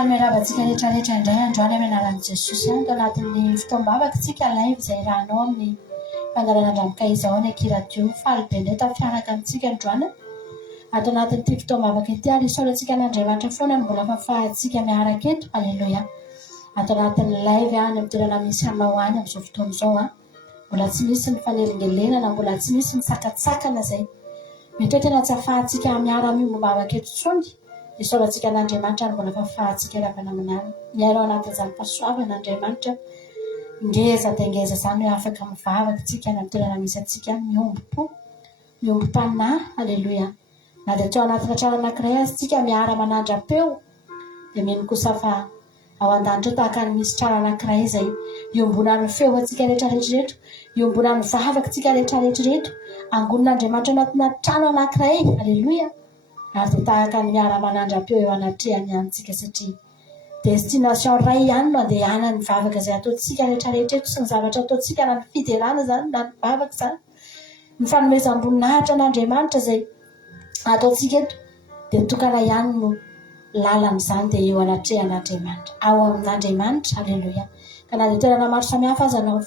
Fanomeravantsika rehetrarehetra indray androany amin'ny anaran'i Jesosy tao anatin'ny fotoam-bavaka tsika live izay rahanao amin'ny fandaharana andramoka izao ny akiradio faly be indray tafiaraka amintsika androany ato anatin'ity fotoam-bavaka ity ary isaorantsika n'Andriamanitra foana ny mbola fahafahantsika miaraka eto. Aleluia. Ato anatin'ny live any amin'ny toerana misy anao any amin'izao fotoana izao mbola tsy misy ny fanelingelenana, mbola tsy misy ny sakatsakana izay mety hoe tena tsy ahafahantsika miara-miombavaka eto intsony. Isaorantsika n'Andriamanitra ny mbola fahafahantsika ravanamana miarao anatin'izany pasoavan'Andriamanitra ngeza dia ngeza izany hoe afaka mivavaka tsika any amin'ny toerana misy antsika miombo-panahy. Aleluia. Na dia teo anatina trano anankiray azy tsika miara-manandra-peo dia mino kosa fa ao an-danitra tahaka ny misy trano anankiray izay iombona ny feo antsika rehetrarehetra, iombona ny vavaka tsika rehetrarehetra, angonon'Andriamanitra anatina trano anankiray. Aleluia. Ary dia tahaka ny miara-manandra-peo eo anatrehany antsika satria destination ray ihany no andehanany ny vavaka izay ataontsika rehetrarehetra eto sy ny zavatra ataontsika na ny fiderana izany na ny vavaka izany, ny fanomezam-boninahitra n'Andriamanitra izay ataontsika eto dia tokana ihany no lalan'izany dia eo anatrehan'Andriamanitra, ao amin'Andriamanitra. Aleluia. Ka na dia toerana maro samihafa aza anao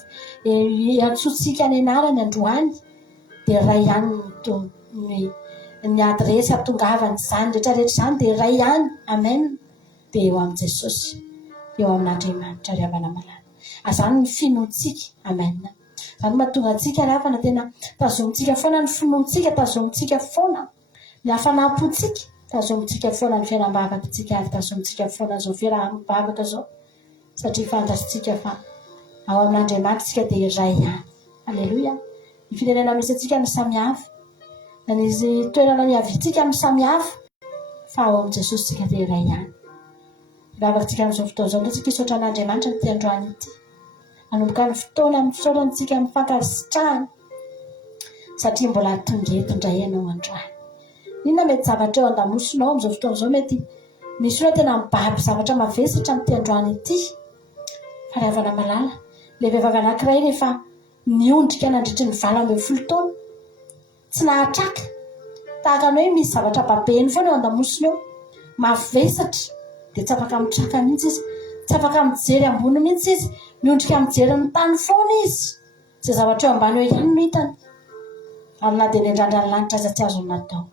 antsointsika ny anarany androany dia ray ihany ny adresy atongavany izany rehetrarehetra izany dia ray ihany. Amen. Dia eo amin'i Jesosy, eo amin'Andriamanitra ry havana malala. Azany ny finoantsika. Amen. Izany mahatonga antsika rafana tena tazomintsika foana ny finoantsika, tazomintsika foana ny hafanampontsika, tazomintsika foana ny fiainam-bavakantsika ary tazomintsika foana izao fiaraha-mivavaka izao satria fantatritsika fa ao amin'Andriamanitra tsika dia ray ihany. Aleluia. Ny firenena misy antsika ny samihafa, na ny toerana ny havintsika amin'ny samihafa fa ao amin'i Jesosy tsika dia ray ihany. Vavakantsika amin'izao fotoana izao tsika hisaotra n'Andriamanitra ny androany ity, hanomboka ny fotoana misaorantsika mifankasitrahany satria mbola tongeto indray ianao androany. Inona mety zavatra eo an-damosinao amin'izao fotoana izao mety misy hoe tena mibaby zavatra mavesatra amin'ity androany ity. Fa ry havana malala, ilay vehivavy anankiray rehefa niondrika nandritry ny 20 taona tsy nahatraka, tahaka ny hoe misy zavatra babeny foana eo an-damosiny eo mavesatra dia tsy afaka mitraka mihitsy izy, tsy afaka mijery ambony mihitsy izy, miondrika mijery ny tany foana izy, izay zavatra eo ambany eo ihany no hitany. Ary na dia ny andrandrany lanitra aza tsy azony natao.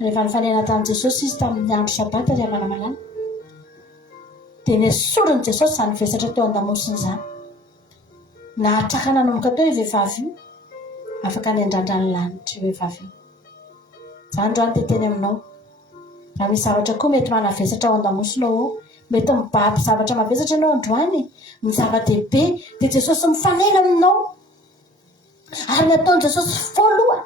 Rehefa nifanena tamin'i Jesosy izy tamin'ny andro sabata ry havana malala dia nesoriny Jesosy izany vesatra teo an-damosiny izany. Nahatraka nanomboka teo io vehivavy io, afaka ny andrandrany lanitra io vehivavy io. Izany androany dia teny aminao, raha misy zavatra koa mety manavesatra ao an-damosinao ao, mety mibaby zavatra mavesatra ianao androany, ny zava-dehibe dia Jesosy mifanena aminao ary nataon'i Jesosy voalohany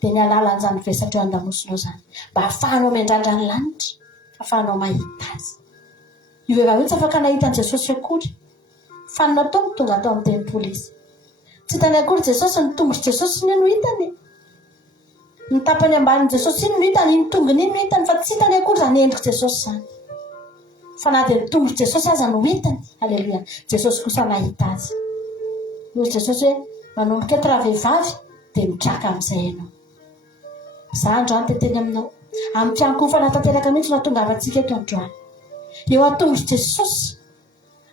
dia ny alalan'izany vesatra eo an-damosinao izany mba hahafahanao miandrandra ny lanitra, hahafahanao mahita azy. Io vehivavy io tsy afaka nahitan'i Jesosy akory, fa ny nataony tonga atao amin'ny tempolo izy. Tsy hitany akory Jesosy, ny tongotra Jesosy iny no hitany, ny tapany ambanin'i Jesosy iny no hitany, ny tongony iny no hitany, fa tsy hitany akory izany endrika Jesosy izany. Fa na dia ny tongotra Jesosy aza no hitany. Aleluia. Jesosy kosa nahita azy. Noho Jesosy hoe manomboka eto raha vehivavy dia mitraka amin'izay ianao. Izaho androany dia teny aminao, amin'ny fiankofana tanteraka mihitsy no hahatongavantsika eto androany. Eo an-tongotra Jesosy,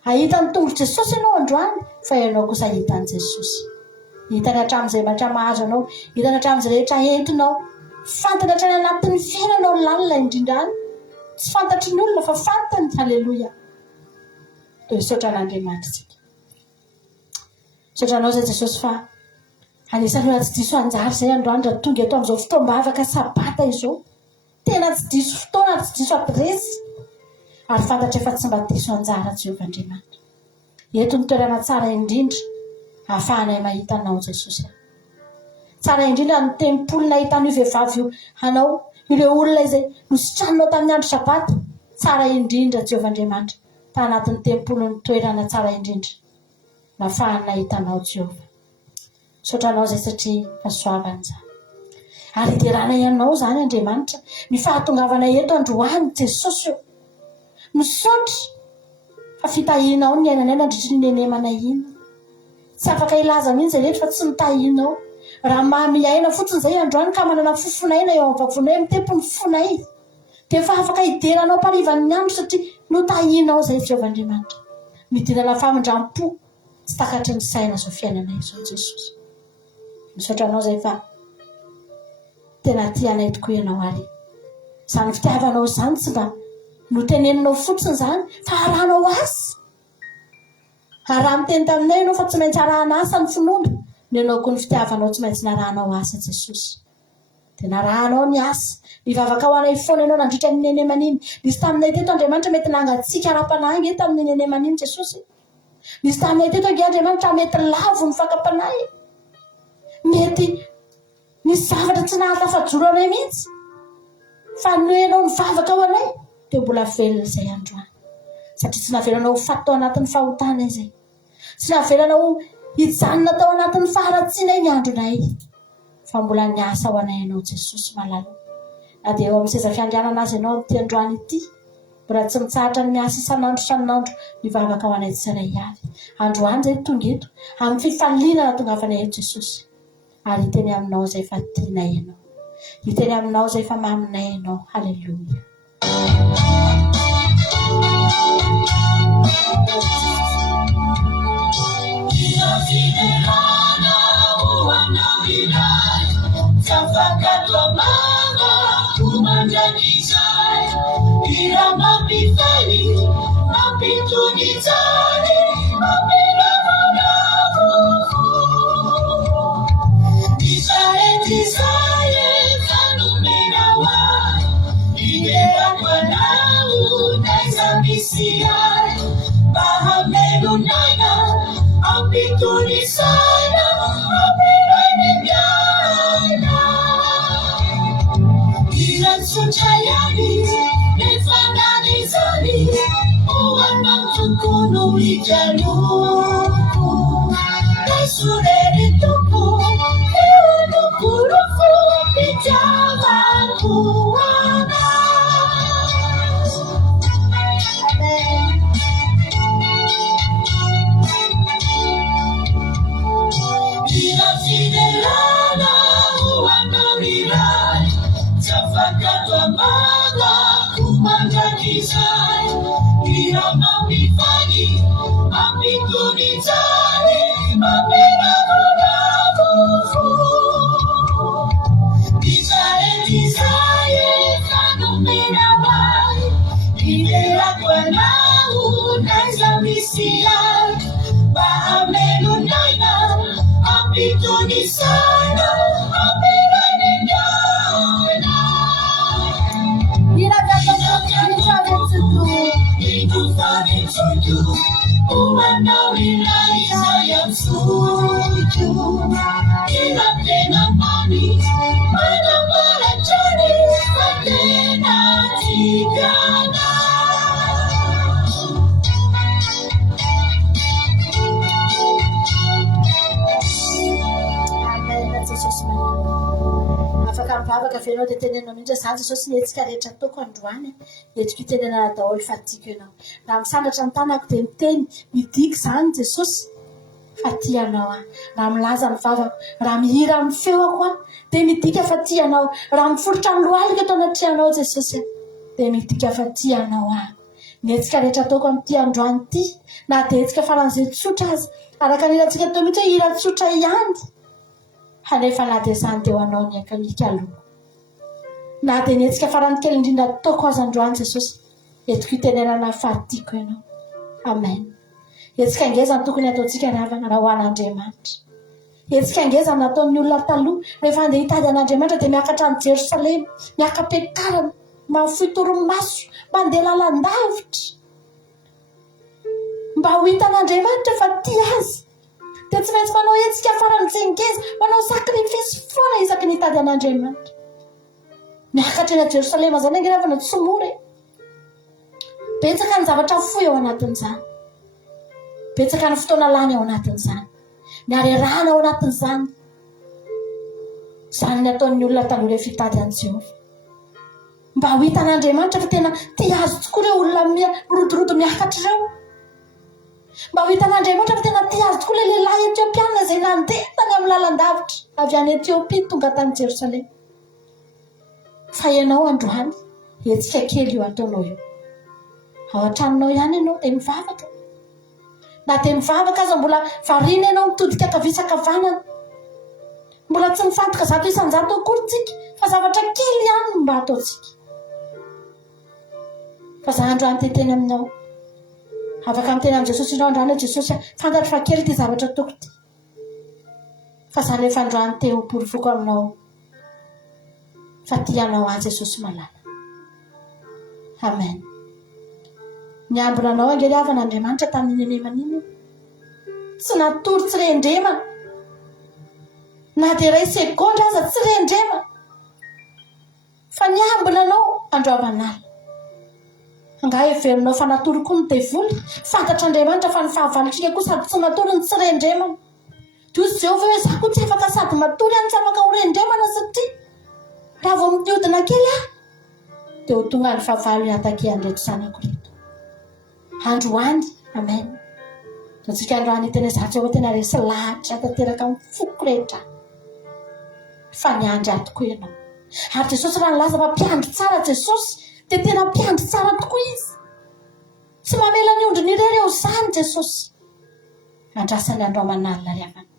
ahitany tongotra Jesosy ianao androany, fa ianao kosa hitan'i Jesosy. Hitany hatramin'izay rehetra mahazo anao, hitany hatramin'izay rehetra entinao, fantany hatrany anatin'ny fiainanao lalina indrindrany. Tsy fantatry ny olona fa fantany. Aleluia. Dia hisaotra n'Andriamanitra tsika. Hisaotranao izay Jesosy fa anisany hoe tsy diso anjara izay androany raha tonga eto amin'izao fotoam-bavaka sabata izao. Tena tsy diso fotoana, tsy diso adresy. Ary fantatra efa tsy mba diso anjara Jehovahandriamanitra. Eto ny toerana tsara indrindra ahafahanay mahita anao Jesosy. Tsara indrindra ny tempolo nahitany io vehivavy io anao, ireo olona izay nositranonao tamin'ny andro sabata. Tsara indrindra Jehovahandriamanitra ta anatin'ny tempolo ny toerana tsara indrindra nahafahany nahita anao Jehova. Saotranao izay satria fahasoavana izany. Ary hiderana ianao izany Andriamanitra, ny fahatongavana eto androany Jesosy io. Misaotra fa fitahinao ny ainanay nandritry ny nenemana iny. Tsy afaka ilaza mihitsy rehetra fa tsy mitahinao. Raha mamy aina fotsiny izay androany ka manana fofonaina eo amin'ny vavonay amin'ny tempony fonay dia efa afaka hideranao parivan'ny andro satria notahinao izay Jehovahandriamanitra. Midinana famindram-po tsy takatry ny saina izao fiainana izao Jesosy. Misaotra anao izay fa tena tianay tokoa ianao ary. Izany fitiavanao izany tsy mba noteneninao fotsiny izany fa arahanao asa. Araha miteny taminay ianao fa tsy maintsy arahana asa ny finoana. Ny ianao koa ny fitiavanao tsy maintsy narahanao asa Jesosy. Dia narahanao ny asa. Nivavaka ho anay foana ianao nandritra ny neny aman'iny. Nisy taminay teto Andriamanitra mety nangatsiaka ara-panahy nge tamin'ny neny aman'iny Jesosy. Nisy taminay teto nge Andriamanitra mety lavo ny fakapanahy. Mety nisy zavatra tsy nahatafajoro anay mihitsy. Fa no ianao nivavaka ho anay dia mbola velona izay androany. Satria tsy navelanao fatao anatin'ny fahotana izay. Tsy navelanao hijanona tao anatin'ny faharatsiana ny andronay. Fa mbola niasa ho anay ianao Jesosy malala. Na dia eo amin'ny seza fiandrianana azy ianao amin'ity androany ity. Mbola tsy mitsahatra ny miasa isan'andro mivavaka ho anay tsirairay avy. Androany izay tonga eto amin'ny fifalinana tonga avanay eto Jesosy. Ary hiteny aminao izay fa tianay ianao. Hiteny aminao izay fa maminay ianao. Halleluja. Afaka fenao dia tenenao mihitsy izany Jesosy ny hetsika rehetra ataoko androany hetsika itenenana daholo fa tiako ianao. Raha misandratra ny tanako dia miteny midika izany Jesosy fa tianao. Raha milaza ny vavako, raha mihira amin'ny feoko dia midika fa tianao. Raha miforotra ny lohalika eto anatrianao Jesosy dia midika fa tianao. Ny hetsika rehetra ataoko amin'ity androany ity na dia hetsika faran'izay tsotra azy araka ny hirantsika teo mihitsy hoe hira tsotra ihany. Hanefa na dia izany dia ho anao ny akamika aloha. Na dia ny hetsika farany kely indrindra ataoko azy androany Jesosy entiko itenenana fa tiako ianao. Amen. Hetsika ngeza ny tokony ataontsika raha ho an'Andriamanitra. Hetsika ngeza nataon'ny olona taloha rehefa andeha hitady an'Andriamanitra dia miakatra any Jerosalema, miaka-piakarana, mafoy torimaso, mandeha lalandavitra. Mba ho hitan'Andriamanitra fa tia azy. Dia tsy maintsy manao hetsika faran'izay ngeza, manao sakrifisy foana isaky ny hitady an'Andriamanitra. Miakatra eny Jerosalema izany angelavana tsy mora. Betsaka ny zavatra fohy ao anatin'izany. Betsaka ny fotoana lany ao anatin'izany. Ny harerahana ao anatin'izany. Izany ny ataon'ny olona taloha rehefa hitady an'i Jehovah. Mba ho hitan'Andriamanitra fa tena tia azy tokoa ireo olona rodorodo miakatra ireo. Mba ho hitan'Andriamanitra fa tena tia azy tokoa ilay lehilahy Etiopiana izay nandeha tany amin'ny lalandavitra avy any Etiopia tonga tany Jerosalema. Fa ianao androany etsika kely io ataonao io ao an-tranonao ihany ianao dia mivavaka na dia mivavaka aza mbola variana ianao mitodika akavisakavanana mbola tsy mifantoka zato isan-jato akory tsika fa zavatra kely ihany mba ataontsika fa za androany teteny aminao afaka miteny amin'i Jesosy ianao androany hoe Jesosy fantatro fa kely ty zavatra ataoko ty fa za rehefa androany teo porofoko aminao fa tianao azy Jesosy malala. Amen. Niambina anao angely avan'Andriamanitra tamin'ny nemaniny tsy natory tsy rendremana na dia iray sekondra aza tsy rendremana fa niambina anao andro amanala angaha everinao fa natory koa ny devoly fantatra Andriamanitra fa ny fahavalotrika koa sady tsy natory ny tsy rendremana toy Jehovah hoe za koa tsy afaka sady matory any tsy afaka ho rendremana satria raha vao miodina kely dia ho tonga ny fahavalo hiatake andreto sanako reto androany. Amen. Totsika androany tena zatsy ao tena resy lahatra tanteraka amin'ny foko rehetra fa niandry ahy tokoa ianao ary Jesosy raha nilaza fa mpiandry tsara Jesosy dia tena mpiandry tsara tokoa izy tsy mamela ny ondry ny irery eo izany Jesosy andrasany andro aman'alina ry havana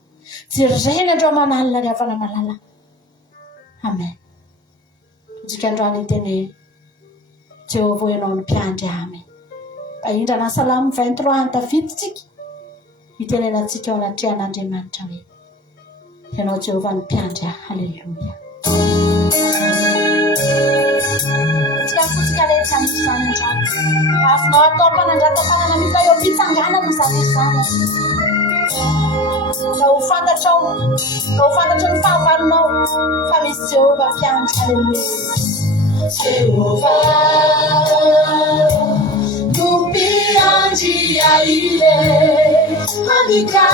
jereny andro aman'alina ry havana malala. Amen. Totsika androany teny Jehovah ianao ny mpiandry amy indrana Salamo 23 tafiditsika itenenantsika ao anaty an'Andriamanitra hoe ianao Jehovah ny mpiandry ahy. Halleluja. Tsika fotsika rehetra izany androany afinao atao mpanandra-tanàna mihitsy eo am-pitsanganana izany izany ka ho fantatrao ka ho fantatra ny fahavalonao fa misy Jehovah mpiandry. Halleluja. Jehovah mpiandry aile manika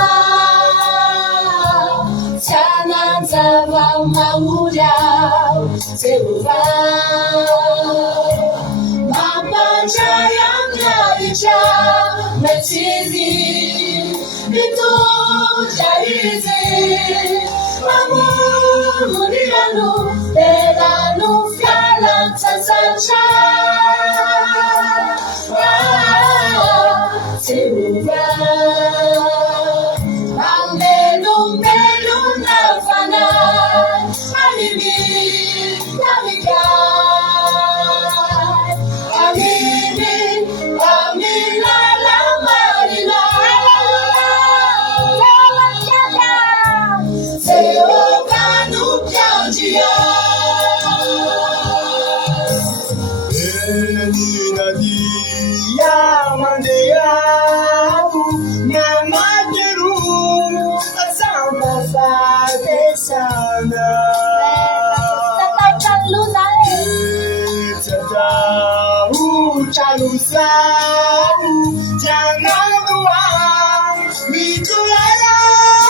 tsananjava maory ao Jehovah mampandray amin'ny ahitra matsiry mitondra izy mamono ny rano dia rano fialan-tsasatra Jehovah mamelomelo fana alimi namikay alimi amilala marina Jehovah nupianjia Yamandeyabu Namagiru Asamba Fade Sana Tatahu Chalusabu Janagua Mitulala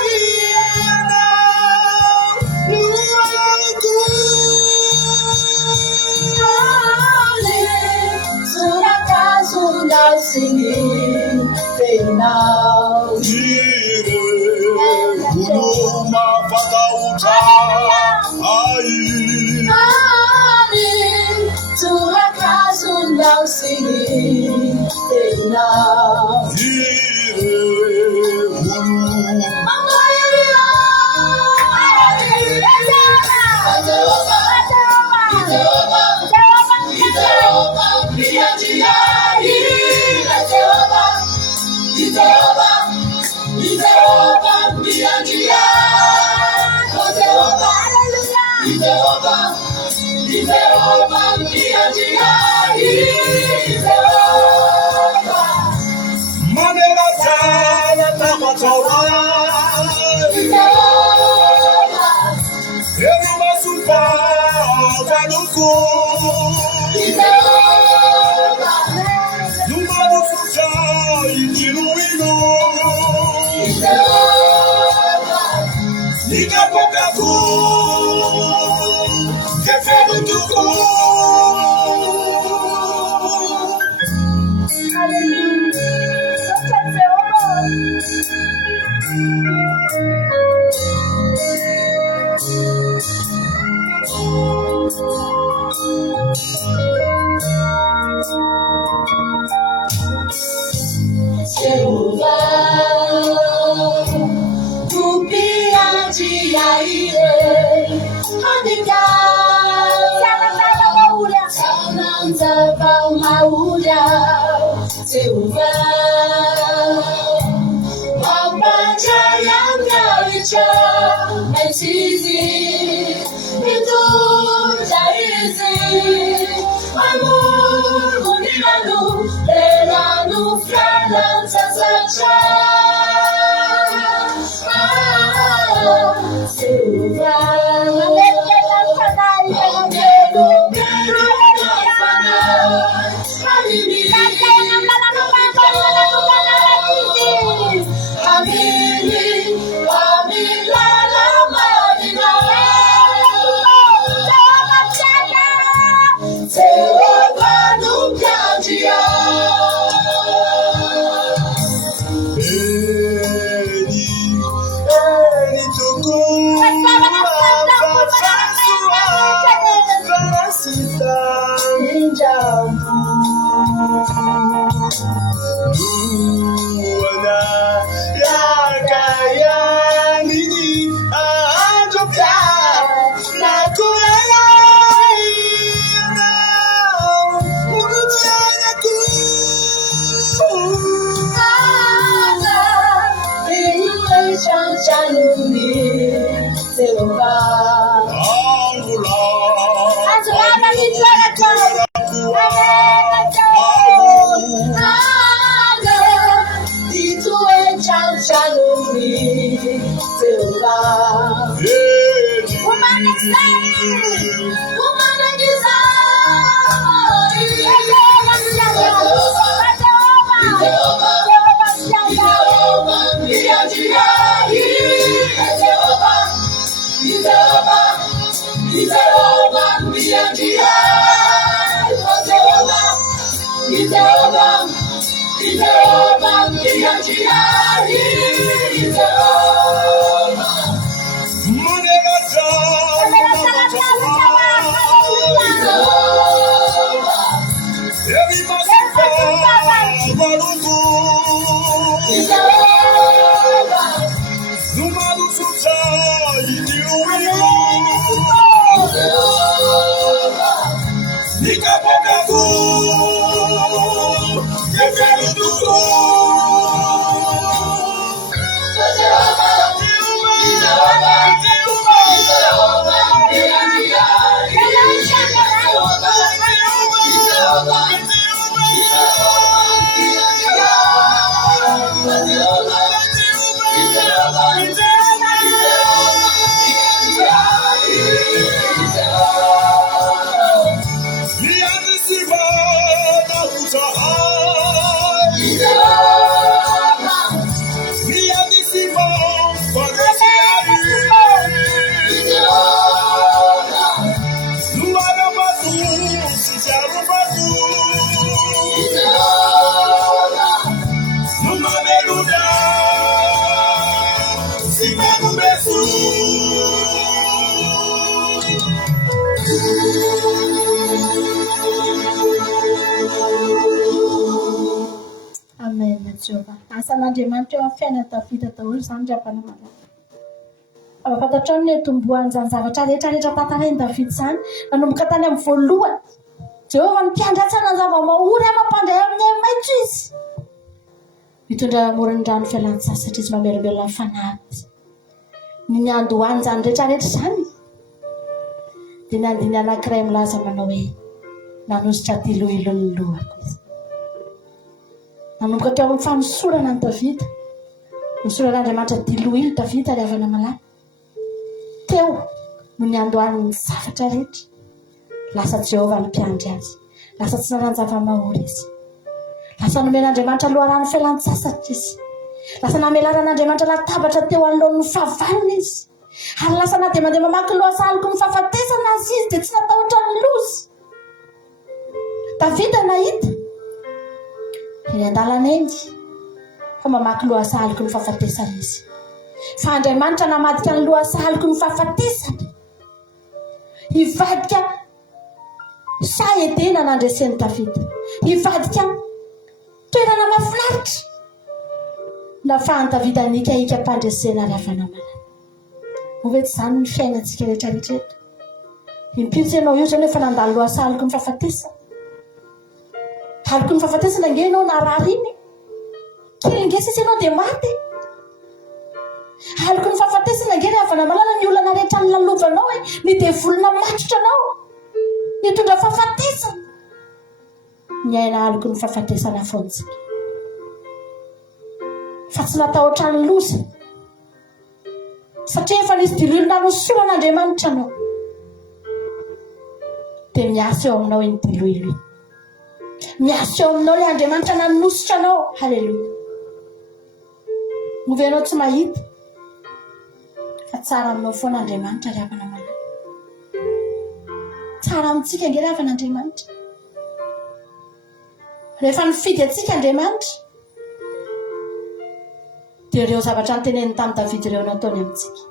Riana Nuaku Sundar singing now Jire Guluma Fatauta Ai Suraka Sundar singing now Jire Guluma Anza mauja Silva Wapanja Yamgawicha Metizi Itu Jaizi Amor Muniranu Lelanu Flanan Sasacha Silva Asan'Andriamanitra eo amin'ny fiainana Davida daholo izany rapana malala. Fantatra ny tomboan'izany zavatra rehetrarehetra tantarainy Davida izany nanomboka tany amin'ny voalohany. Jehovah ny mpiandratsana ny zava-mahory mampandray amin'ny maitso izy. Mitondra amoron'ny rano fialan-tsasatra izy mamelombelona ny fanahy. Ny andohany izany rehetrarehetra izany dia ny andiny anankiray milaza manao hoe nanositra tiloilon'ny lohako izy. Nanomboka teo amin'ny fanosorana ny Davida. Nosoran'Andriamanitra tiloilo Davida ary avana malala. Teo no ny andohan'ny zavatra rehetra. Lasa Jehovah ny mpiandry azy. Lasa tsy narany zava-mahory izy. Lasa nomen'Andriamanitra loharano fialan-tsasatra izy. Lasa namelanan'Andriamanitra latabatra teo anoloan'ny fahavalony izy. Ary lasa na dia mandeha mamaky lohasaliko ny fahafatesana azy izy dia tsy natahotra ny lozy. Davida nahita eny an-dalana eny fa mamaky lohasaliko ny fahafatesana izy. Fa Andriamanitra namadika ny lohasaliko ny fahafatesana. Hivadika saedena nandresen'i Davida. Hivadika toerana mahafinaritra nafahany Davida nika mpandresena ary avana malala. Hoe tsy izany ny fiainantsika rehetrarehetra. Impitsy ianao io zany efa nandalo lohasaliko ny fahafatesana. Haloko ny fahafatesana nge ianao narary iny. Kely nge sisa ianao dia maty. Haloko ny fahafatesana nge rehefa namalala ny olana rehetra ny lalovanao ny devolona matotra anao. Nitondra fahafatesana. Ny aina haloko ny fahafatesana fotsika. Fa tsy natahotra ny loza. Satria efa nisy dililona nosoran'Andriamanitra anao. Dia miasa eo aminao iny diloilo. Miasa eo aminao ilay Andriamanitra nanositra anao. Halleluja. Move anao tsy mahita. Fa tsara aminao foana Andriamanitra rehefa namalala. Tsara amintsika nge rehefa n'Andriamanitra. Rehefa nifidy atsika Andriamanitra. Dia ireo zavatra niteneniny tamin'ny David ireo nataony amintsika.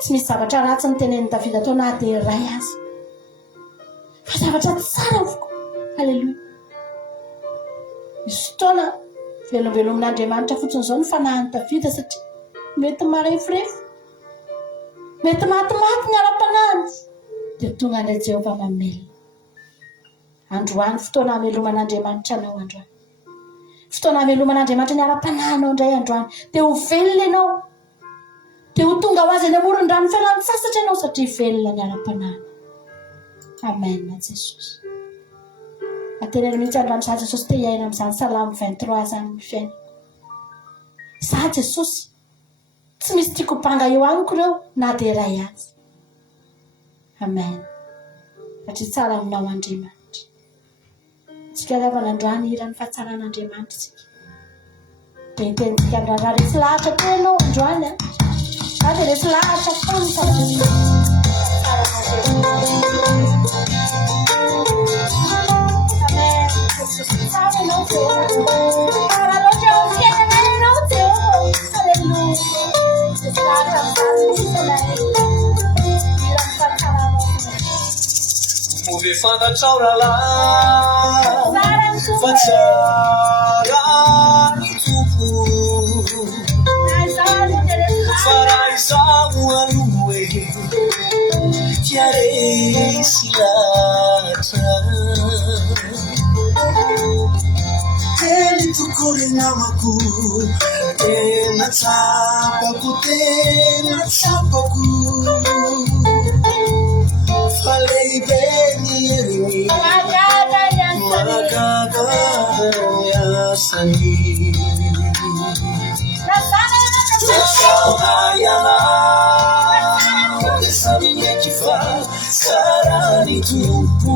Tsy misy zavatra ratsy niteneniny David atao na dia iray azy. Fa zavatra tsara avokoa. Halleluja. Misy fotoana velombelomn'Andriamanitra fotsiny izao ny fanahany David satria mety marefirefy. Mety matimaty ny ara-panahiny. Dia tonga an'ilay Jehovah mamelona. Androany fotoana hameloman'Andriamanitra anao androany. Fotoana hameloman'Andriamanitra ny ara-panahinao indray androany. Dia ho velona ianao. Dia ho tonga ho azy any amorony rano fialan-tsasatra ianao satria velona ny ara-panahiny. Amen na Jesosy. Ateneny mihitsy androany za Jesosy te hiaina amin'izany Salamo 23 zany ny fiaina. Za Jesosy tsy misy tiako banga eo amiko ireo na dia iray azy. Amen. Satria tsara aminao Andriamanitra. Tsika rehefa nandroany hirany fahatsaràn'Andriamanitra tsika. Dia hitentsika androany raha resy lahatra tenao androany a. Raha dia resy lahatra foana tsara Amen. Jesosy tsara ianao Jehovah. Tsara loatra eo fiainana ianao Jehovah. Halleluja. Resy lahatra amin'izany isanay. Hirany fahatsarànao. Move fantatrao rahalahy fa tsara ny tompo fa raha izaho aloha dia resy lahatra teny tokory namako tena tsapako fa lehibe ny heriny mahagaga ny asany nasaonayana esa mineky fa tsara ny tompo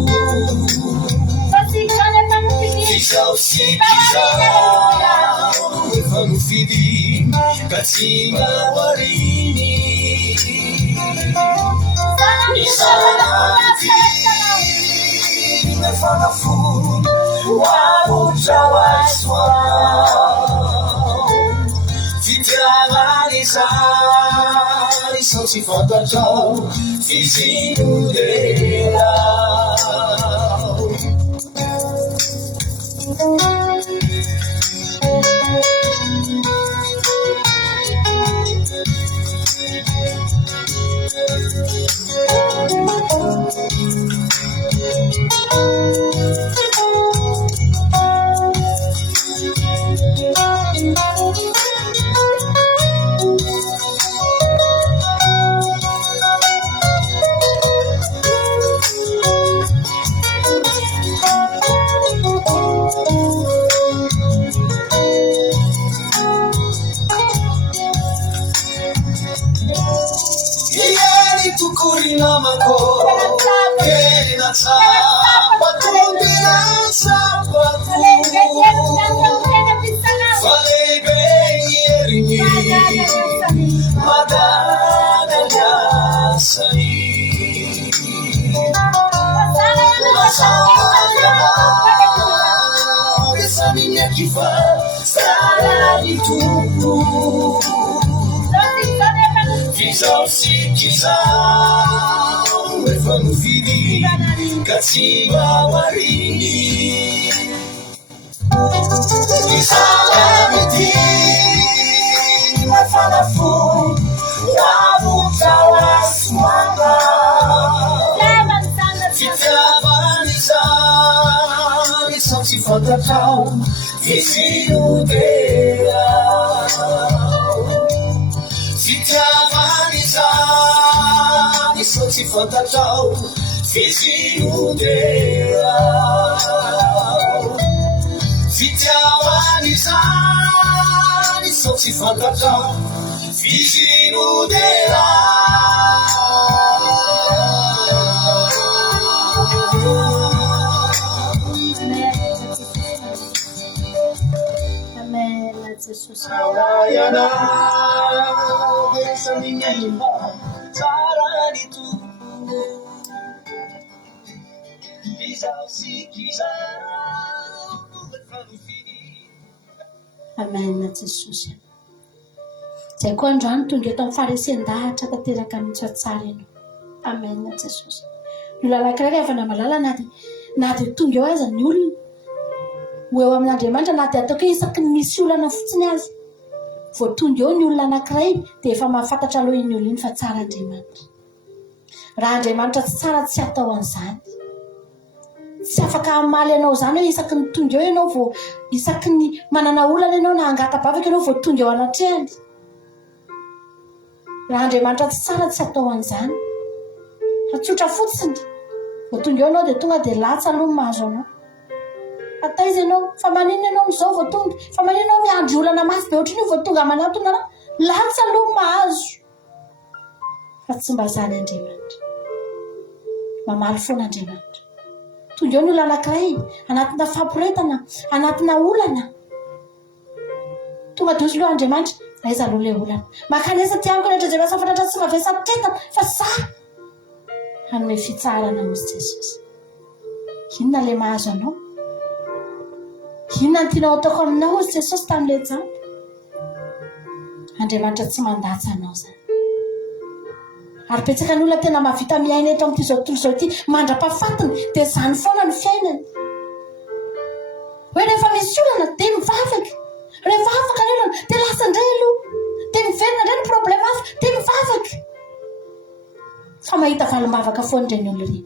izao sikizao efa mifidy ka tsy mawariny Fanafun, wow, jawaswa. Fitralisa, isang sifat atau fisinudera. tsy fantatrao fisinodera fitiavany zany sao tsy fantatrao fisinodera fitiavany zany sao tsy fantatrao fisinodera Narayana Desaminimba Taranitu Amen Jesus. Zay koa androany tonga eto amin'ny farisian-dahatra tanteraka amin'ny tsoatsara eno. Amen Jesus. Ny olona anankiray rehefa namalala na dia tonga eo aza ny olona ho eo amin'Andriamanitra na dia ataoko hoe isaky ny misy olana fotsiny azy. Vao tonga eo ny olona anankiray dia efa mahafantatra aloha iny olona iny fa tsara Andriamanitra. Raha Andriamanitra tsy tsara tsy atao an'izany. Tsy afaka hamaly anao zany hoe isaky ny tonga eo ianao vao isaky ny manana olana ianao na angata-bavaka ianao vao tonga eo anatrehany. Raha Andriamanitra tsy tsara tsy atao an'izany. Fa tsotra fotsiny vao tonga eo ianao dia tonga dia latsa aloha mahazo anao. Ataiza ianao fa maninona ianao amin'izao vao tonga fa maninona ianao miandry olana masy be ohatriny vao tonga manatona na latsa aloha mahazo. Fa tsy mba zany Andriamanitra. Mamaly foana Andriamanitra. Tonga eo ny olona anankiray anatina fampiretana, anatina olana. Tonga dozy loha Andriamanitra, aiza aloha ilay olana. Makanesa ty amiko rehetra izay lasa fantatra tsy mavesa-ketana fa za hanome fitsarana hozy Jesosy. Inona ilay mahazo anao? Inona ny tianao ataoko aminao hozy Jesosy tamin'ilay jano? Andriamanitra tsy mandatsy anao zany. Ary petsaka ny olona tena mahavita miaina eto amin'ity zao tontolo zao ity mandra-pahafatiny dia zany foana ny fiainany. Hoe rehefa misy olana dia mivavaka. Rehefa afaka ny olana dia lasa indray aloha. Dia miverina indray ny problème hafa dia mivavaka. Fa mahita valim-bavaka foana indray ny olona ireny.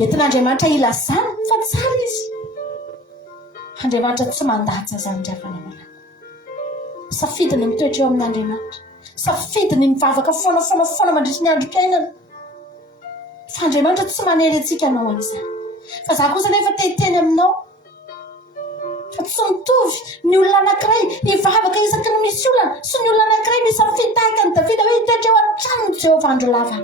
Entin'Andriamanitra ilazana fa tsara izy. Andriamanitra tsy mandatsy zany dravana malala. Safidiny mitoetra eo amin'Andriamanitra. Safidiny mivavaka foana mandritra ny androm-piainana. Fa Andriamanitra tsy manery antsika anao an'izany. Fa za kosa nefa teteny aminao. Fa tsy mitovy ny olona anankiray hivavaka isaky ny misy olana sy ny olona anankiray misafidy tahaka ny Davida hoe hitoetra eo an-tranon'i Jehovah andro lava.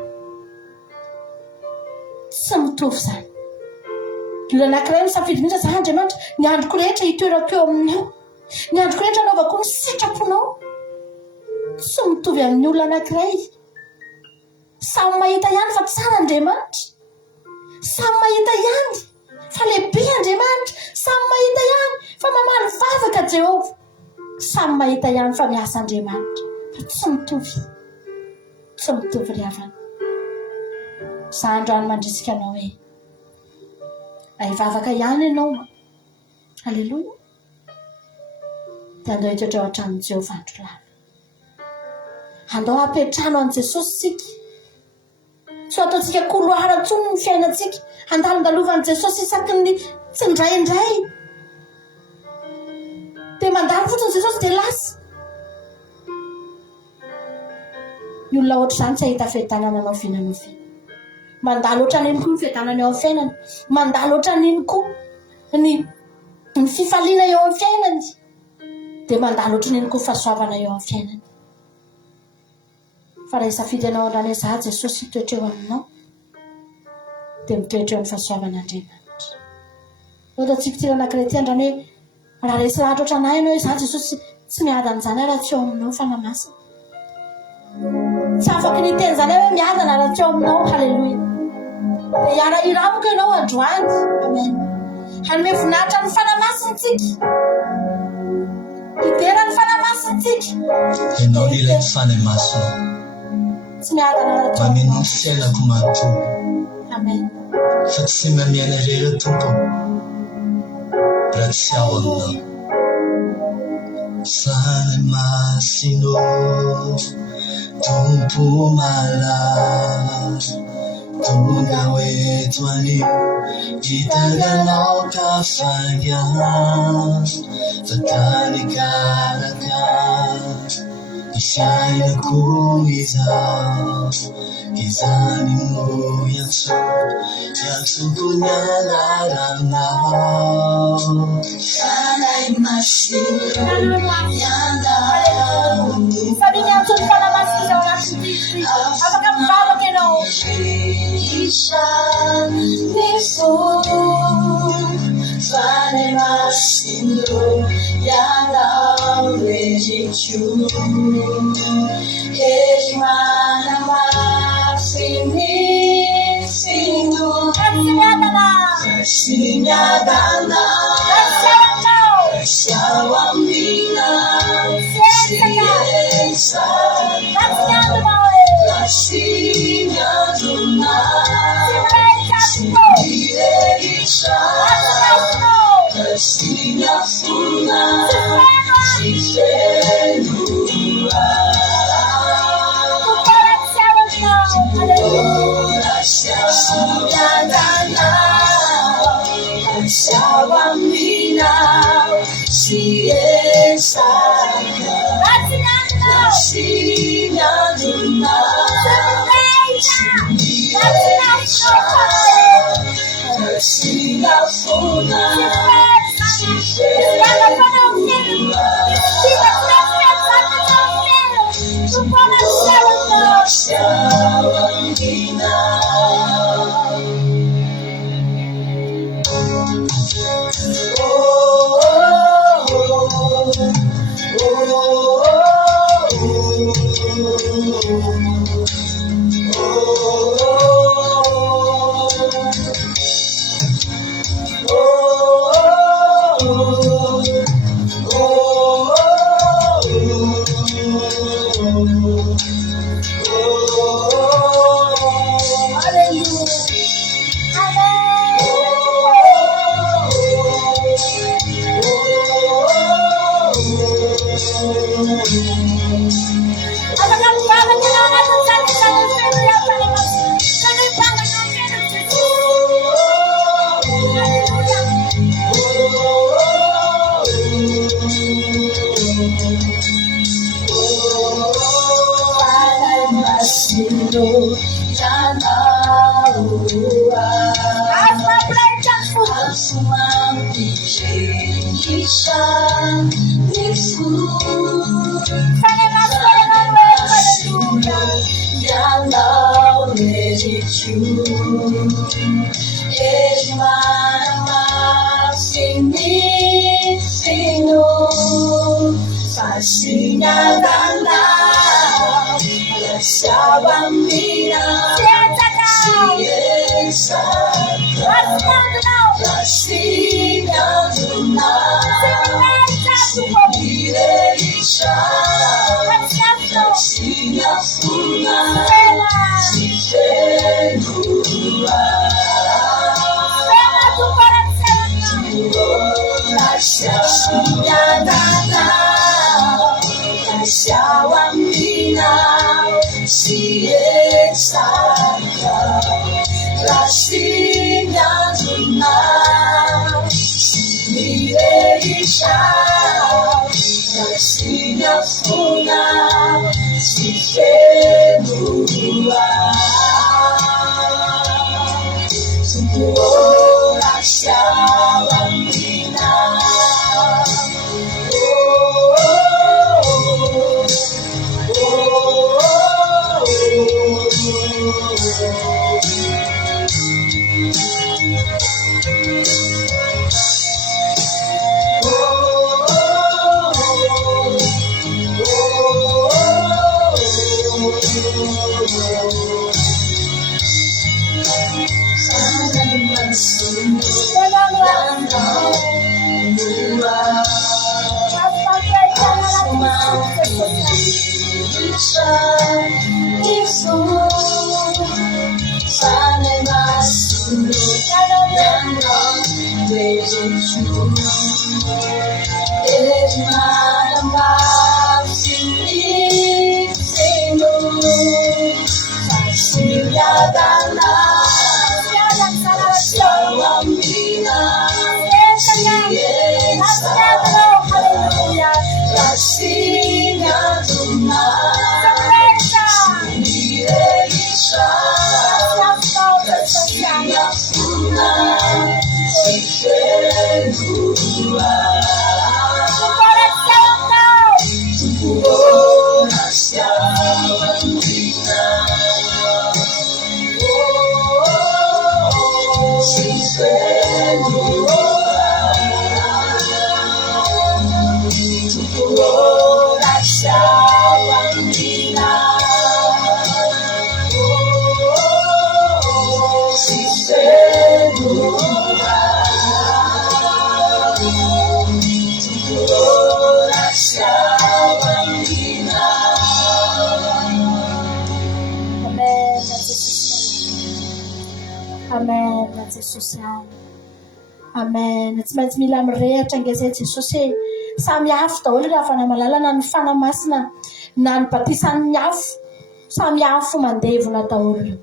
Tsy mitovy zany. Ny olona anankiray misafidy mihitsy za Andriamanitra ny androko rehetra hitoerako eo aminao. Ny androko rehetra anaovako ny sitraponao. Tsy mitovy amin'ny olona anankiray. Samy mahita ihany fa tsara Andriamanitra. Samy mahita ihany fa lehibe Andriamanitra. Samy mahita ihany fa mamaly vavaka Jehovah. Samy mahita ihany fa miasa Andriamanitra. Fa tsy mitovy. Tsy mitovy ry havana. Za androany mandrisika anao hoe ahivavaka ihany ianao. Alleluia. Dia andao hitoetra ao an-tranon'i Jehovah andro lava. Andao hapetrano an' Jesosy sika. Tsy ataontsika koloara intsony ny fiainantsika. Andalondalovan'i Jesosy isaky ny tsindraindray. Dia mandalo fotsiny Jesosy dia lasa. Ny olona ohatr' izany tsy ahita fiadanana anao vinanao vina. Mandalo ohatran'iny koa ny fiadanana eo amin'ny fiainany. Mandalo ohatran'iny koa ny fifaliana eo amin'ny fiainany. Dia mandalo ohatran'iny koa fahasoavana eo amin'ny fiainany. Fa raha isafidy anao andrany za Jesosy hitoetra eo aminao dia mitoetra eo amin'ny fahasoavan'Andriamanitra. Ohatsika ty anankiray ty andrany hoe raha resy lahatra ohatranahy ianao za Jesosy tsy miadana izany raha tsy eo aminao fanamasina. Tsy afaka ny teny izany hoe miadana raha tsy eo aminao. Halleluia. Dia hiara-hira amiko ianao androany. Amen. Hanome voninahitra ny fanamasintsika. Hidera ny fanamasintsika. Ianao ilay fanamasina. Tsy miadana raha tsy eo aminao. aminao. Fiainako matoa. Amen. Fa tsy mamiana rera tompo raha tsy ao aminao. Fanamasino tompo malala Tonga oetwani itaganao kafanya fatani karaka ishaya kuiza kizani mo yakso kunyalarana Shanai mashira yanda Sabi niya, sulit ka naman sa isaw natin dito. Apakang bawag yan o. Ishan niso Fane masindo Yanda rejichu Hejmana mafini Sinu Sinyadana Shawamina Siyensa Sinyaduna Siyeisha Sinyafuna Siyenua Sinyadana Shawamina Siyensa Sinyaduna Sinafuna Sinyadana Amen, Jesosy. Amen. Tsy maintsy mila mirehatra ngezay Jesosy. Samy hafa daholo ireo avana malala na ny fanamasina na ny batisan'ny afo. Samy hafa mandevona daholo.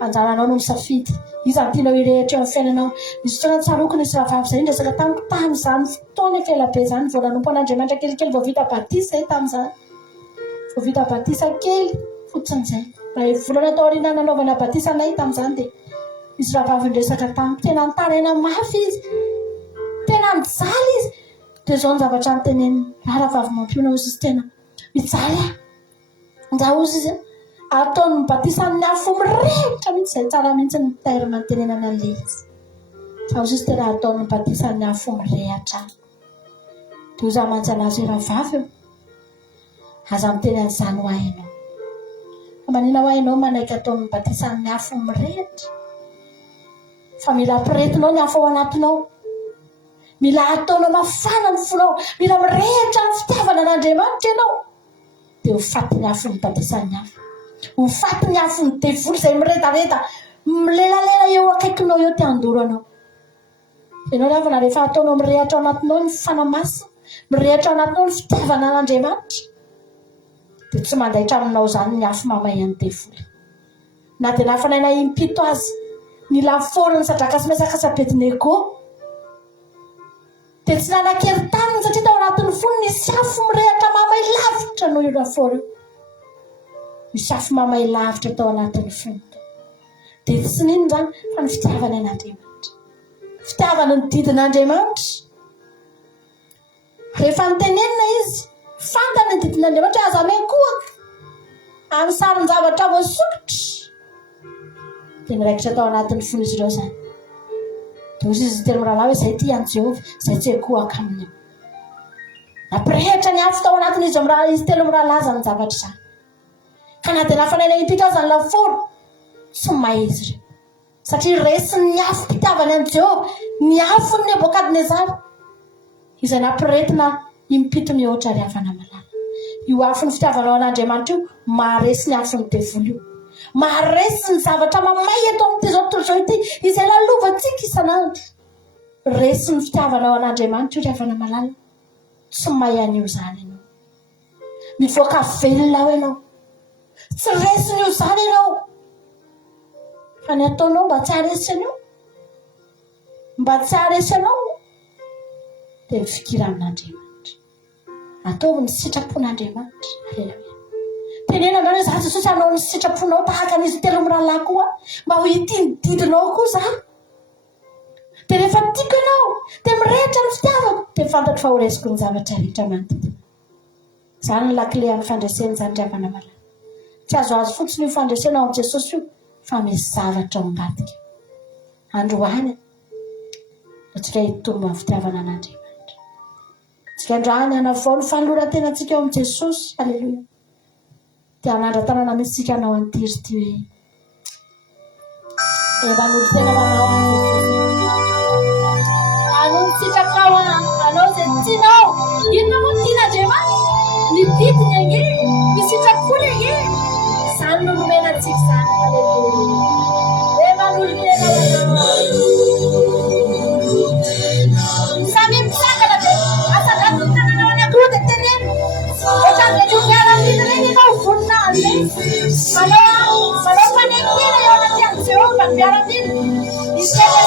Anjaranao no misafidy. Iza tianao irehatra eo amin'ny fiainanao. Misy fotoana tsaroako nisy rahavavy izay indresaka tamiko tamin'izany fotoana ela be izany vao nanompoan'Andriamanitra kelikely vao vita batisa tamin'izany. Vao vita batisa kely fotsiny izay. Raha volana tao aoriana nanaovana batisa anay tamin'izany dia misy rahavavy indresaka tamiko tena nitaraina mafy izy. Tena mijaly izy. Dia izao ny zavatra niteneniny. Rahavavy mampiona ozy izy tena mijaly. Nda ozy izy ataony batisan'ny afo mirehitra mihitsy izay tsara mihitsy ny terme nitenenana an'ilay izy. Ozy izy tena ataony batisan'ny afo mirehitra. Dia oza manjana azy rahavavy eo. Aza miteny an'izany ho hainao. Manina ho hainao manaiky ataony batisan'ny afo mirehitra. Fa mila ampirehetinao ny afo ao anatinao. Mila ataonao mafana ny fonao. Mila mirehitra ny fitiavana an'Andriamanitra ianao. Dia ho faty ny afo ny batisan'ny afo. Ho faty ny afo ny devoly izay miredareda. Milelalela eo akaikinao eo ty andoro anao. Ianao ravana rehefa ataonao mirehitra ao anatinao ny fanamasina. Mirehitra ao anatinao ny fitiavana an'Andriamanitra. Dia tsy mandaitra aminao izany ny afo mamay an'ny devoly. Na dia nafanaina impito azy. Ny laforony sadraka sy mesaka Abednego. Dia tsy nanan-kery taniny satria tao anatin'ny fony nisy afo mirehitra mamay lavitra noho io laforony. Nisy afo mamay lavitra tao anatin'ny fony. Dia tsy ninona izany fa ny fitiavana an'Andriamanitra. Fitiavana ny didin'Andriamanitra. Rehefa nitenenina izy fantany ny didin'Andriamanitra aza amenkoaka. Amin'ny sarin'ny zavatra voasokitra. Dia miraikitra tao anatin'ny fony izy ireo izany. Dia ozy izy telo mirahalahy hoe izay ty an'i Jehovah, izay tsy ekoaka aminy. Nampirehitra ny afo tao anatin'izy izy telo mirahalahy izany zavatra izany. Ka na dia nafanaina impito azy ny lafory, tsy mahay izy ireo. Satria resin'ny afo mpitiavany an'i Jehovah, ny afo ny Nebokadnezara. Izay nampirehetina impito mihoatra ry havana malala. Io afo ny fitiavanao an'Andriamanitra io, maharesy ny afo ny devoly io. Maharesy ny zavatra mamay eto amin'ity zao tontolo ity, izay lalovantsika isanandro. Resy ny fitiavanao an'Andriamanitra io ry havana malala. Tsy mahay an'io izany ianao. Mivoaka velona ho ianao. Tsy resy n'io izany ianao. Fa ny ataonao mba tsy haresy an'io. Mba tsy haresy anao. Dia mifikira amin'Andriamanitra. Ataovy ny sitrapon'Andriamanitra. Aleluia. Tenena andreo hoe za Jesosy anao ny sitraponao tahaka n'izy telo mirahalahy koa. Mba ho ity ny didinao koa za. Dia rehefa tiako ianao, dia mirehitra ny fitiavako. Dia fantatro fa ho resiko ny zavatra rehetra manodidina. Izany ny lakile amin'ny fandreseny izany ry havana malala. Tsy azo fotsiny io fandresena ao amin'i Jesosy io, fa misy zavatra ao ambadika. Androany, atsika hitombo amin'ny fitiavana an'Andriamanitra. Atsika androany hanavao ny fanoloran-tenantsika eo amin'i Jesosy. Aleluia. Dia anandra-tanana misy tsika anao antiry ty hoe evan'olo tena manao an'i Jesosy. Anao ny sitrakao anao izay tianao. Inona moa ny tian'Andriamanitra? Ny didiny anie, ny sitrakony anie. Izany no nomenantsika izany. Aleluia. Evan'olo tena manao. Samy mitsangana dia asan-drato ny tanana anankiroa dia teneno. Ohatran'ilay io miaramila reny ianao voninahitra. Manao fanekena eo anaty an'i Jehovah ny miaramila. Izy tena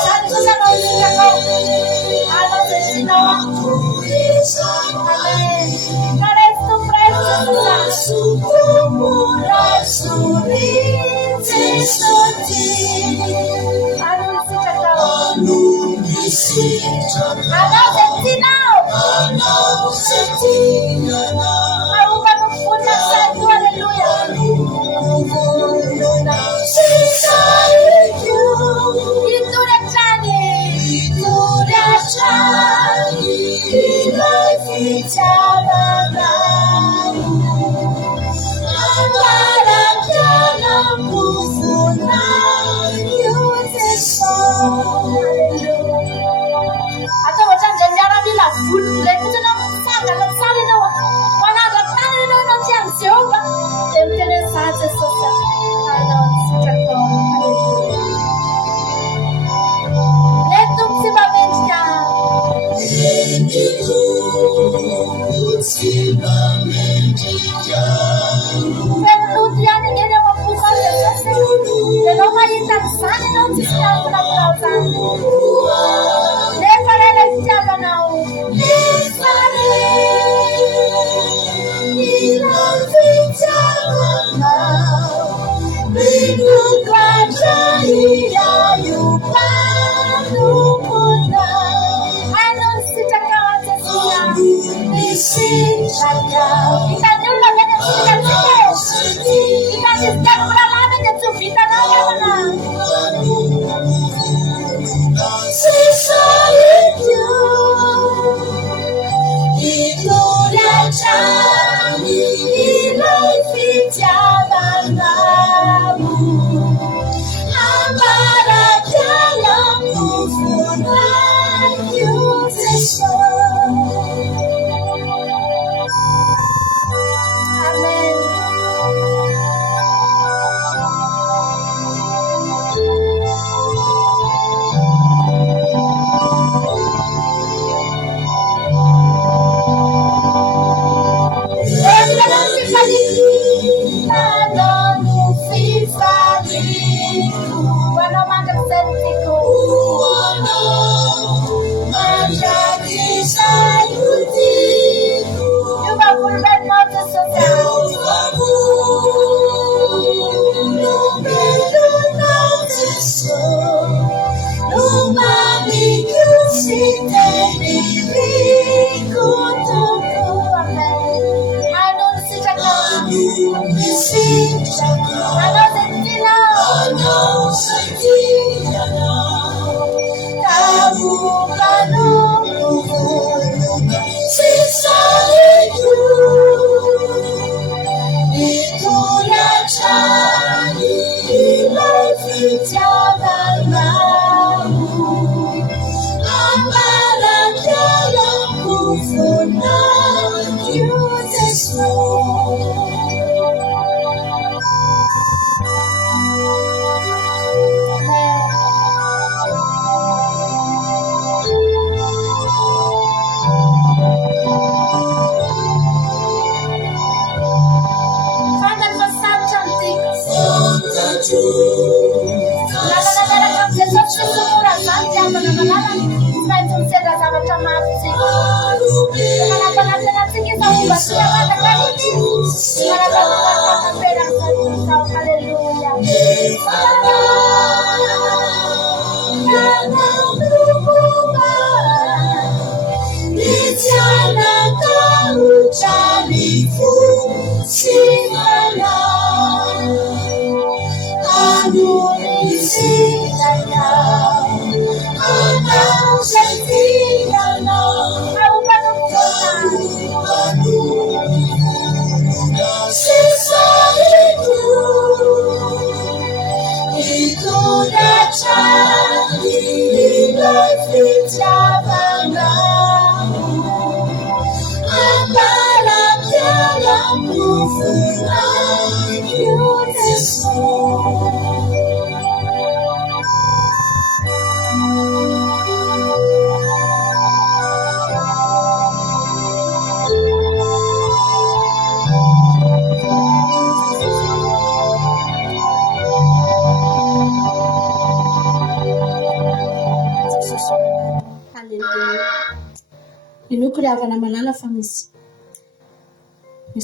Avana malala fa misy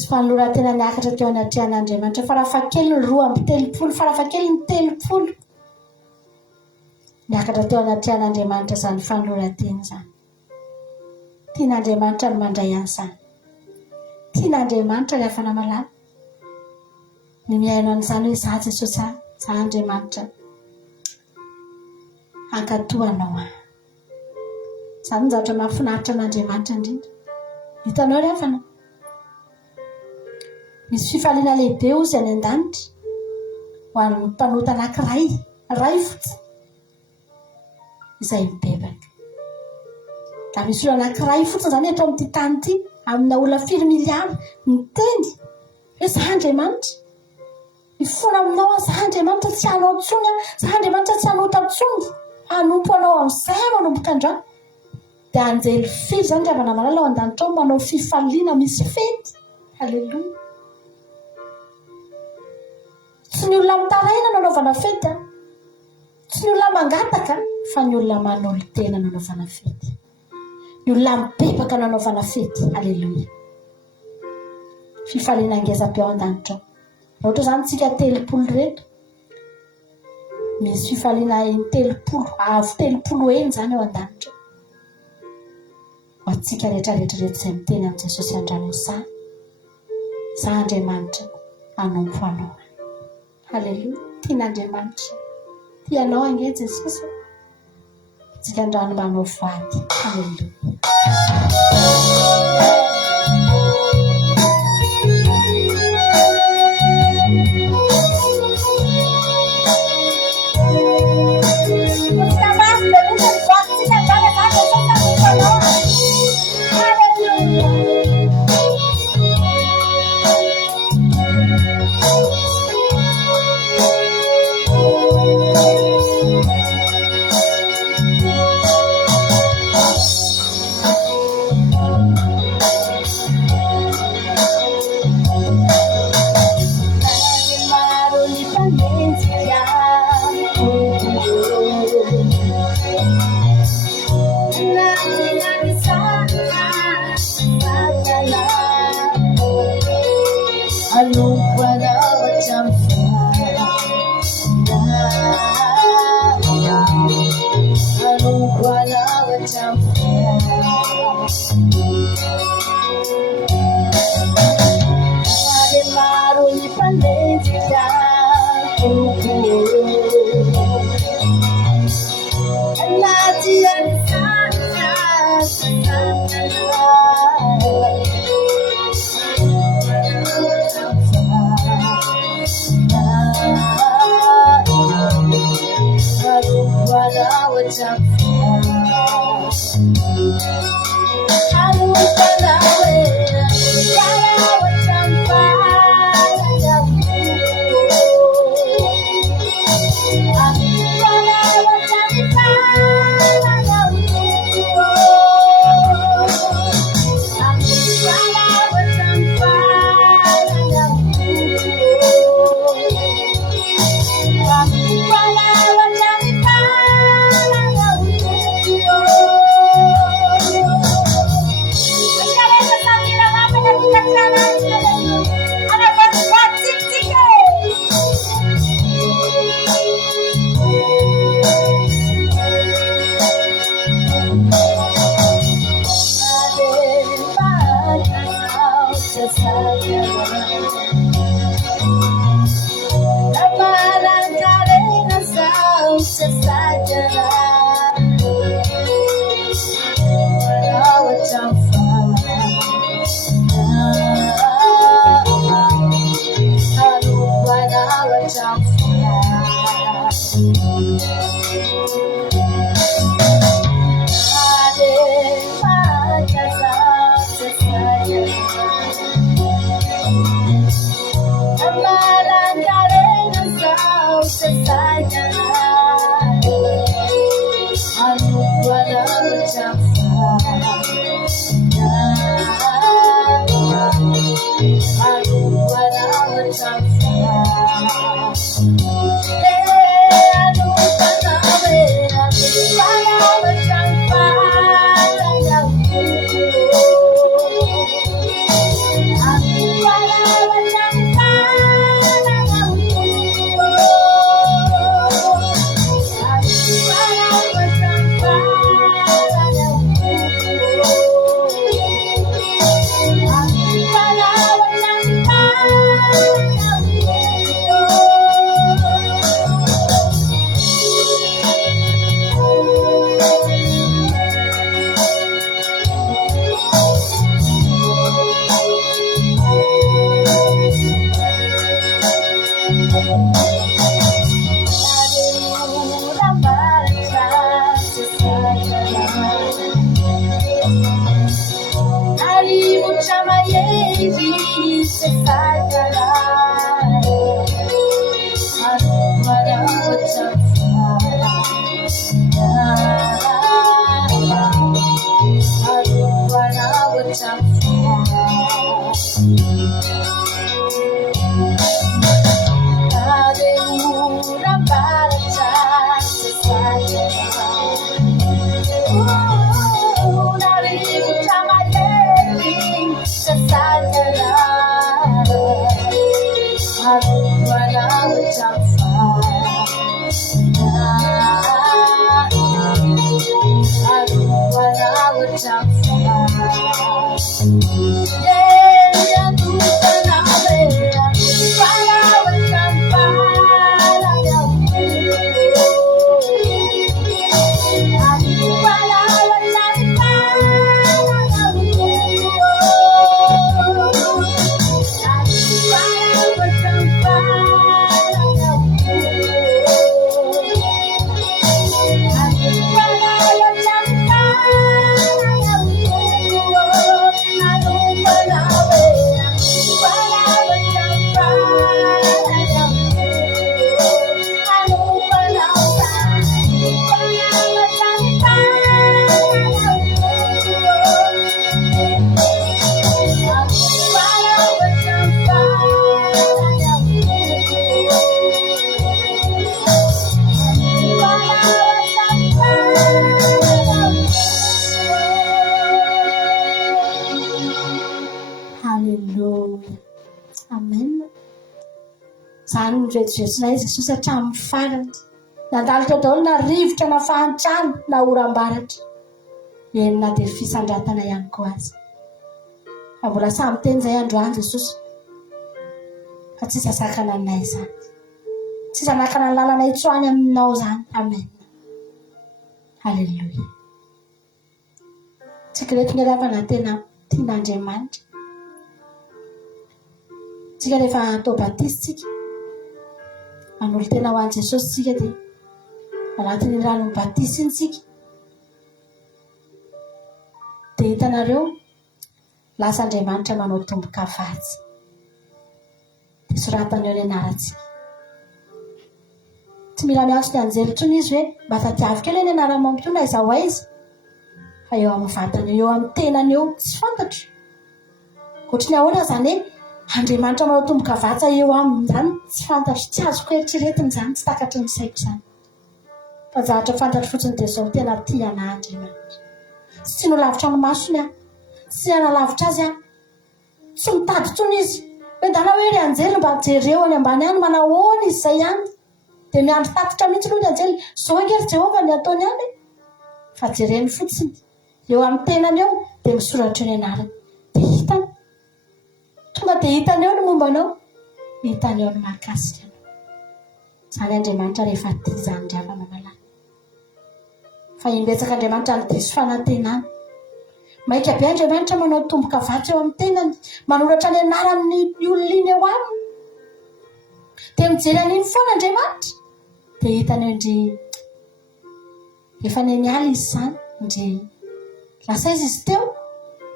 fanolora-tena niakatra teo anatrihan'Andriamanitra. Farafahakeliny 2 amby 30, farafahakeliny 30. miakatra teo anaty an'Andriamanitra zany fanoloran-teny zany. Tian'Andriamanitra ny mandray an'izany. Tian'Andriamanitra ny hafana malala. Ny miaina an'izany hoe za Jesosy za Andriamanitra ankatoanao aho. Zany ny zavatra mahafinaritra an'Andriamanitra indrindra. Hitanao ry hafana. Misy fifaliana lehibe ozy any an-danitra ho an'ny mpanota anankiray, ray fotsiny izay mibebaka. Da misy olona anankiray fotsiny zany eto amin'ity tany ity, amina olona 4 miliara miteny hoe za Andriamanitra. Mifona aminao za Andriamanitra tsy hanao ntsony, za Andriamanitra tsy hanota ntsony. Hanompo anao amin'izay manomboka androany. Dia anjely 4 zany ravana malala ao an-danitra ao manao fifaliana misy fety. Halleluja. Tsy ny olona mitaraina nanaovana fety, tsy ny olona mangataka, fa ny olona manolo tena nanaovana fety. Ny olona mibebaka nanaovana fety. Halleluja. Fifaliana ngeza-be ao an-danitra ao. Ohatra zany tsika 30 reto. Misy fifaliana 30, avo 30 eny zany ao an-danitra. Ho antsika rehetrarehetra izay miteny an' Jesosy andrano za Andriamanitra hanompo anao. Halleluja. Tian'Andriamanitra. Tianao ange Jesosy. Tsika andrano mba hanao vady. Halleluja. Jesosy Jesosy hatramin'ny farany nandalatra daholo na rivotra na fahantrano na oram-baratra enina dia fisandratana ihany koa azy fa mbola samy teny izay androany Jesosy fa tsy sasakana anay izany tsy sanakana ny lalanay tsoany aminao zany. Amen. Halleluja. Tsika rehetra ny ravana tena tian'Andriamanitra tsika rehefa atao batisitsika manolo tena ho an'i Jesosy tsika dia anatin'ny rano batisy iny tsika dia hitanareo lasa Andriamanitra manao tomboka fatsy dia soratany eo ny anaratsika. Tsy mila miantso ny anjely intsony izy hoe mba tadiavy kely ny anara-mampitony na izaho aiza fa eo amin'ny vatany eo amin'ny tenany eo tsy fantatro ohatrany ahoana zany hoe Andriamanitra manao tomboka vatsa eo amin'izany tsy fantatro tsy azoko eritreretiny izany tsy takatry ny saiko izany fa zavatra fantatro fotsiny dia izao tena tia ana Andriamanitra tsy no lavitra ny masony aho tsy analavitra azy aho tsy mitady tsony izy hoe dana hoe ry anjely mba jereo any ambany any manahoana izy izay ihany dia miandro tatitra mihitsy aloha ny anjely zao angery Jehovah ny ataony any fa jereny fotsiny eo amin'ny tenany eo dia misoratra eo ny anarany dia hitany tonga dia hitany eo ny mombanao hitany eo ny mahakasika anao izany Andriamanitra rehefa tia izany dravana malala fa imbetsaka Andriamanitra ny diso fanantenana maika be Andriamanitra manao tomboka vatsy eo amin'ny tenany manoratra ny anaran'ny olona eo aminy dia mijery an'iny foana Andriamanitra dia hitany eo ndry efa niala izy izany ndry lasa izy teo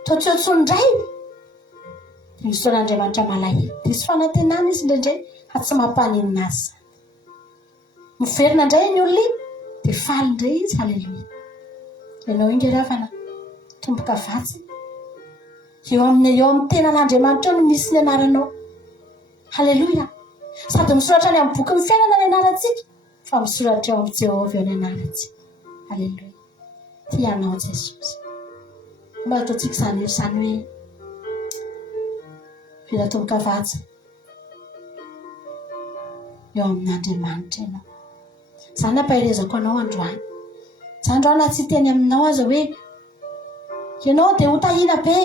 totsotsoindray dia misy foan'Andriamanitra malahelo diso fanantenana izy indraindray fa tsy mampanina azy miverina indray ny olona iny dia faly indray izy. Halleluja. Ianao ingeravana tomboka vatsy eo amin'ny tenan'Andriamanitra eo no misy ny anaranao. Halleluja. Sady misoratra any amin'ny boky ny fiainana ny anarantsika fa misoratra eo amin'ny Jehovah eo ny anarantsika. Halleluja. Tianao Jesosy mba ataontsika izany hoe vita tomboka vatsy eo amin'Andriamanitra ianao. Izany ampahirezako anao androany. Izany androany tsy teny aminao aza hoe ianao dia ho tahina be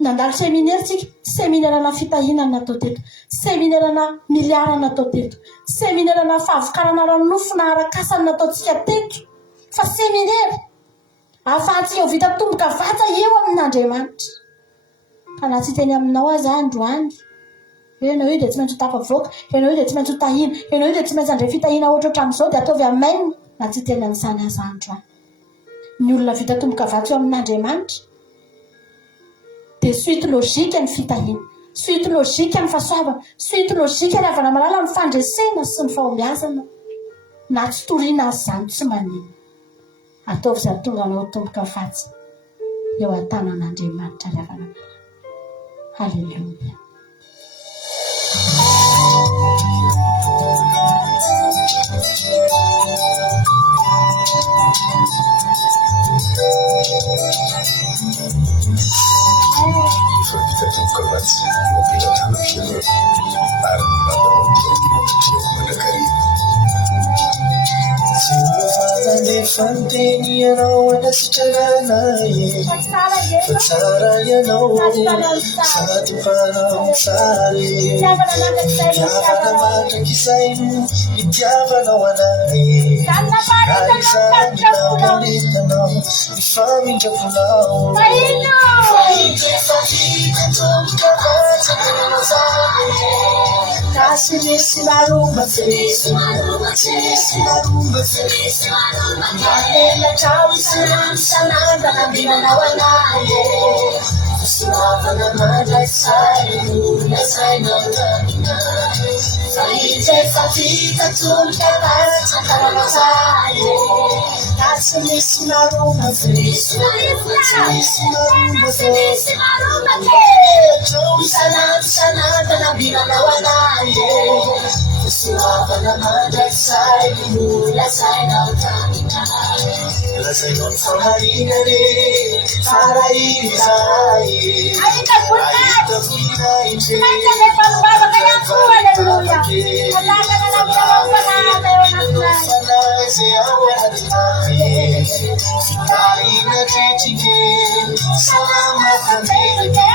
nandalo seminary tsika seminarana fitahinana natao teto seminarana miliarana natao teto seminarana fahavokarana ranonofo na arakasana nataontsika teto fa seminary ahafahantsika ho vita tomboka vatsa eo amin'Andriamanitra. Ka na tsy teny aminao aza androany ianao io dia tsy maintsy ho tafavoaka ianao io dia tsy maintsy ho tahina ianao io dia tsy maintsy handray fitahina ohatraohatran'izao dia ataovy amainina na tsy teny amin'izany aza androany. Ny olona vita tomboka vatsa eo amin'Andriamanitra dia suite logique ny fitahina suite logique ny fahasoavana suite logique ny avana malala ny fandresena sy ny fahombiazana na tsy toriana azy zany tsy manino ataovy izay tonga anao tomboka fatsy eo an-tanan'Andriamanitra ry havana haleluia. Fanteni yanao anasitrarana fa tsara yanao sady mpanaotsary fiavana mandrank'izay itiavanao anahy ka izany naoretanao ifamindraponao kasi misy maromba Manela ciao sananda na binanao anahy Suavana madra sai Lula sai nontanina Fahite fatita tulka vatsa karanasai Kasi misy maromba Misy maromba Ciao sananda na binanao anahy Suavana madra sai Lula sai nontanina Lasai non famarina re Farai sai Aita funa inche Aita fana se awanae Karina chechike Salama kandeke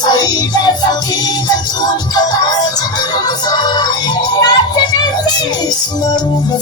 Saite fakita tunka Marumba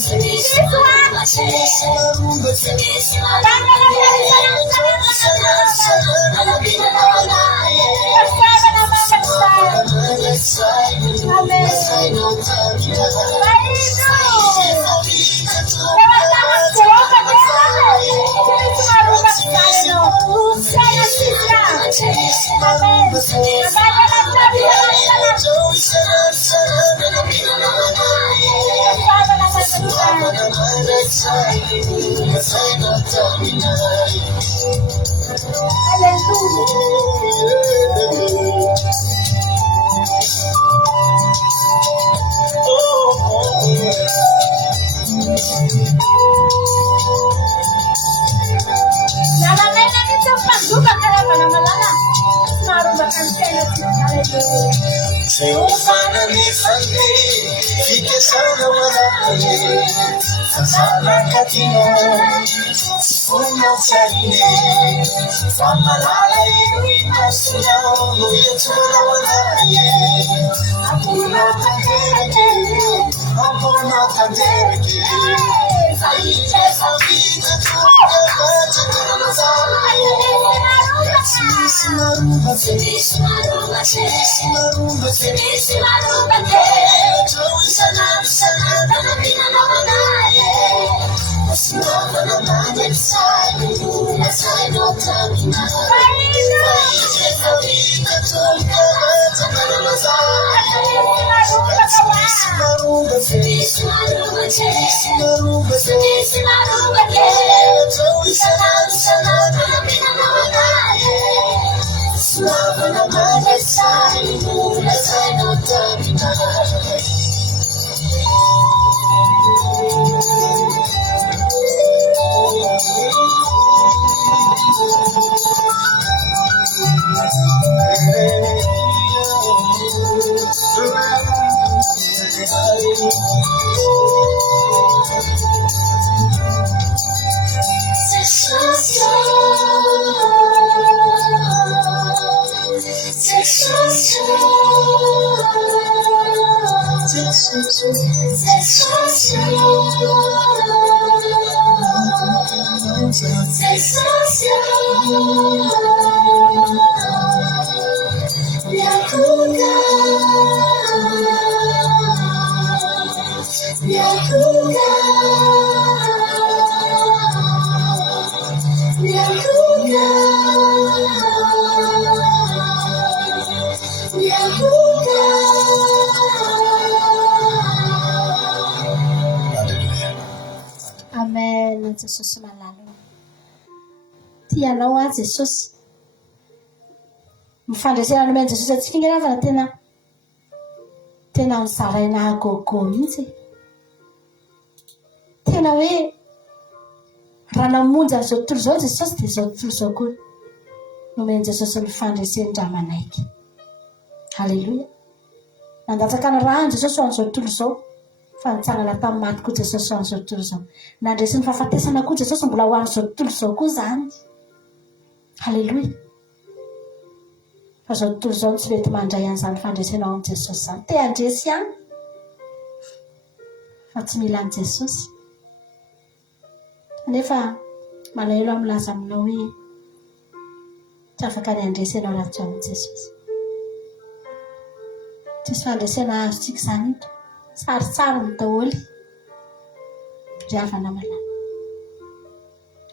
Se ufana ni fante, fike sana wanae, fasana katino, sifuna utarine, famalala inuitasuna, nuyetura wanae, apuna tangereke, apuna tangereke, faite fafita tuka kata kanazae, Marumba, Suavana madre sai, luna sai non terminare. Jesosy malalo. Tianao Jesosy. Mifandresena nomeny Jesosy atsika ngeravana tena mizaraina gogo mihitsy. Tena hoe raha namonjy an'izao tontolo izao Jesosy dia izao tontolo izao koa nomeny Jesosy mifandreseny-dra manaiky. Halleluja. Nandatsaka ny rahany Jesosy ho an'izao tontolo izao. Fa nitsangana tamin'ny maty koa Jesosy ho an'izao tontolo izao. Nandresy ny fahafatesana koa Jesosy mbola ho an'izao tontolo izao koa zany. Halleluja. Fa izao tontolo izao tsy mety mandray an'izany fandresena ao amin'i Jesosy zany. Te handresy ihany. Fa tsy mila an'i Jesosy. Nefa malahelo milaza aminao hoe tsy afaka ny handresy ianao raha tsy ao amin'i Jesosy. Tsisy fandresena azotsika izany eto. Saritsara ny daholo. Ry havana malala.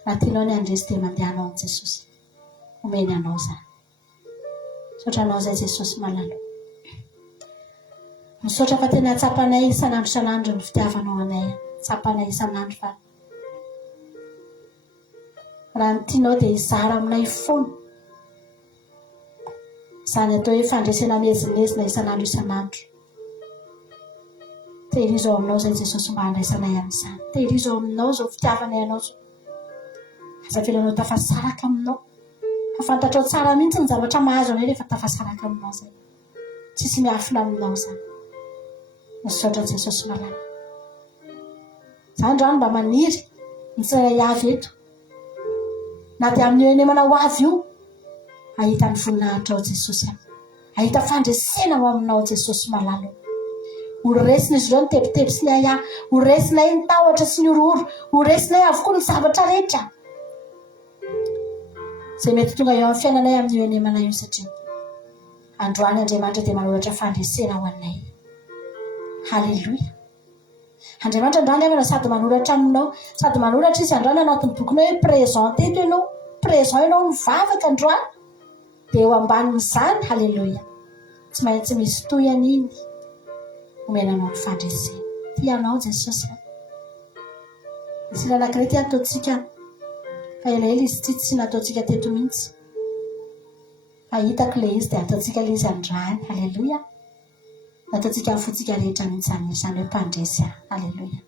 Raha tianao ny handresy dia mandehanao amin'i Jesosy. Omeny anao zany. Misaotra anao izay Jesosy malala. Misaotra fa tena tsapanay isan'andro ny fitiavanao anay. Tsapanay isan'andro fa raha ny tianao dia hizara aminay foana. Izany atao hoe fandresena mezinezina isan'andro. Tehirizo ao aminao izay Jesosy mba handraisanay amin'izany. Tehirizo ao aminao izao fitiavanay anao izao. Azavelanao tafasaraka aminao. Fa fantatrao tsara mihitsy ny zavatra mahazo anay rehefa tafasaraka aminao izay. Tsisy miafina aminao izany. Misaotra Jesosy malala. Izany rano mba maniry ny tsiray avy eto. Na dia amin'ny eny manao avy io. Ahita ny voninahitra ao Jesosy. Ahita fandresena ao aminao Jesosy malala. Horesinay izy ireo ny tebitebitsinay ihany. Horesinay ny tahotra sy ny ororo. Horesinay avokoa ny zavatra rehetra. Izay mety tonga eo amin'ny fiainanay amin'ny eny manao io satria androany Andriamanitra dia manoratra fandresena ho anay. Halleluja. Andriamanitra androany avana sady manoratra aminao. Sady manoratra izy androany anatin'ny bokinao hoe présent eto ianao. Présent ianao mivavaka androany. Dia eo ambanin'izany. Halleluja. Tsy maintsy misy toyany iny. Omenanao ny fandresena. Tianao Jesosy. Misy lalakirety ataontsika. Fa elaela izy tsy nataontsika teto mihitsy. Fa hitako ilay izy dia ataontsika ilay izy androany. Halleluja. Ataontsika afotsika rehetra mihitsy izany hoe mpandresy. Halleluja.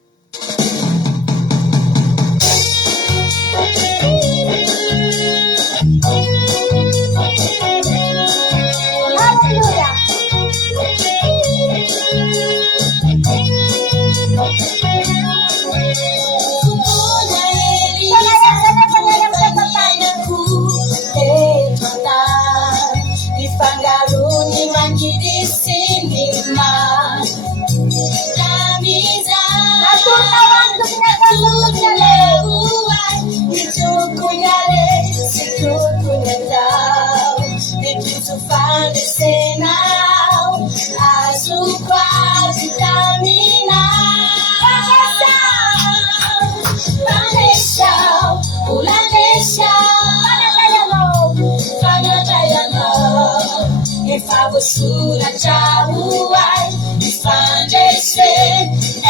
Sura jauai ifandese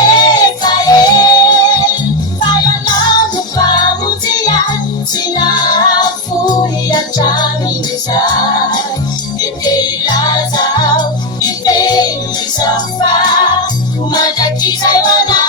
efae payananu pamutia sinafuria jamisa ipelazao ipelisafa umadakizaiwana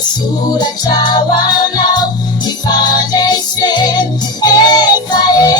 Sura chawana ifandese efae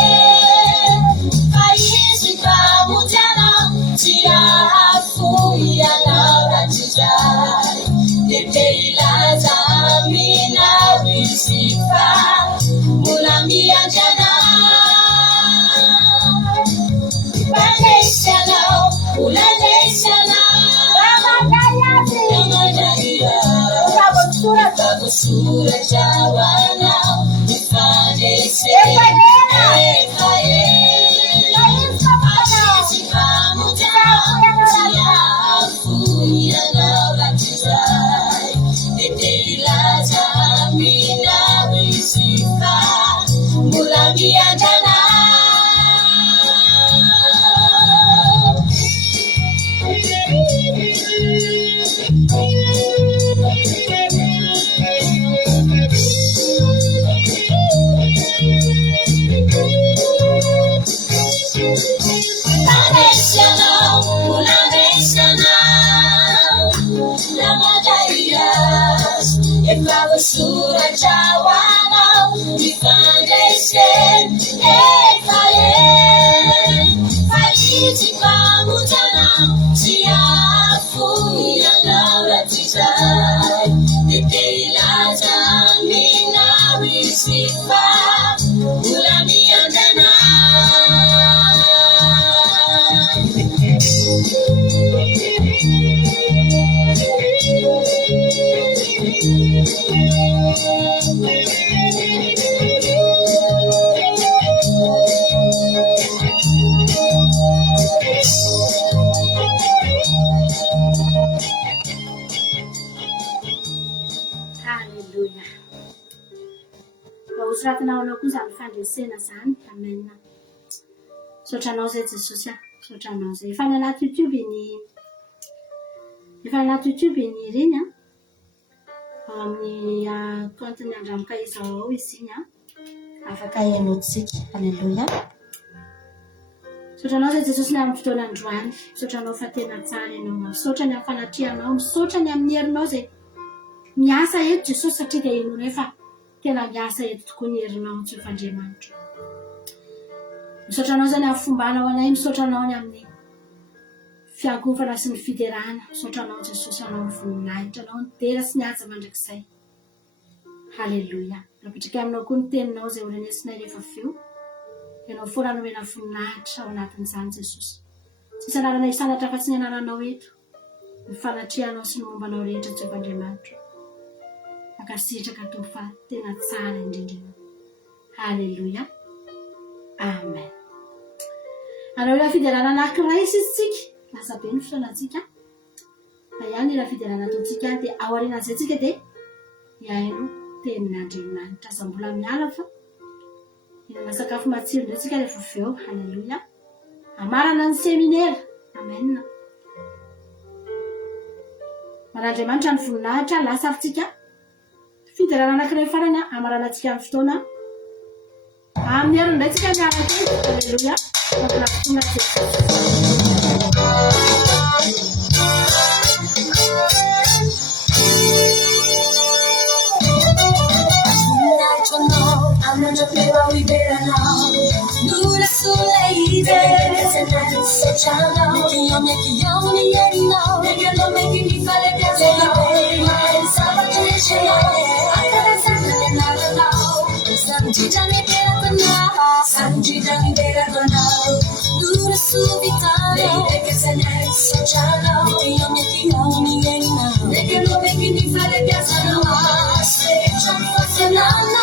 Sura Jawana, we foundation, Ekale, Faliti Pamutana, Tiafu, Yanaura Tita, the Daylaza, Mina, Risifa, Ulami Andana. Hallelujah. Usratinao no kosa fandresena zany amen. Sotranao zay Jesosy sotranao zay efa anaty YouTube ny reny amin'ny compte-ny Andramaka izao izy igny afaka ianotsika. Haleluya. Sotranao zay Jesosy amin'ny fotoana androany, sotranao fa tena tsara ianao, misaotra ny fanatrianao, misaotra ny amin'ny herinao zay miasa eto Jesosy satria dia ianao nefa tena miasa eto tokoa ny herinao Jehovandriamanitra. Misotranao zany amin'ny fombanao anay, misotranao ny amin'ny fiankofana sy ny fiderana, misotranao Jesosy anao ny voninahitra, anao ny tera sy ny haja mandrakizay. Haleluya. Napetraka aminao koa ny teninao zay olenesinay rehefa feo, ianao foana nomena voninahitra ao anatin'izany Jesosy. Tsy anarana isanatra fa tsy ny anaranao eto, ny fanatrianao sy ny mombanao rehetra Jehovandriamanitra. Akasitraka to fa tena tsara indrindra. Haleluya. Amen. Alors la fidelana anankiray sisitsika, lasa be ny fotoanantsika. Na ihany la fidelana ataontsika dia ao aoriana zay tsika dia hiaino tenin'Andriamanitra. Aza mbola miala fa hinana sakafo matsiro indray tsika rehefa avy eo. Haleluya. Amarana ny seminaire. Amen. Man'Andriamanitra ny voninahitra lasa avitsika. Fidelana anankiray farany amarana antsika amin'ny fotoana. Amin'ny herin'ny indray tsika miaraka eto. Haleluya. Mampina fotoana Jesosy. Amanda pela liberana, Nura Suleide, Senate Sechana, Kiyomi Yerino, Negano making me fall at the Salvation, Akara Sanana, Sanjitani Peragona, Sanjitani Peragona, Nura Subitano, Senate Sechana, Kiyomi Yerino, Negano making me fall at the Salvation, Sanana.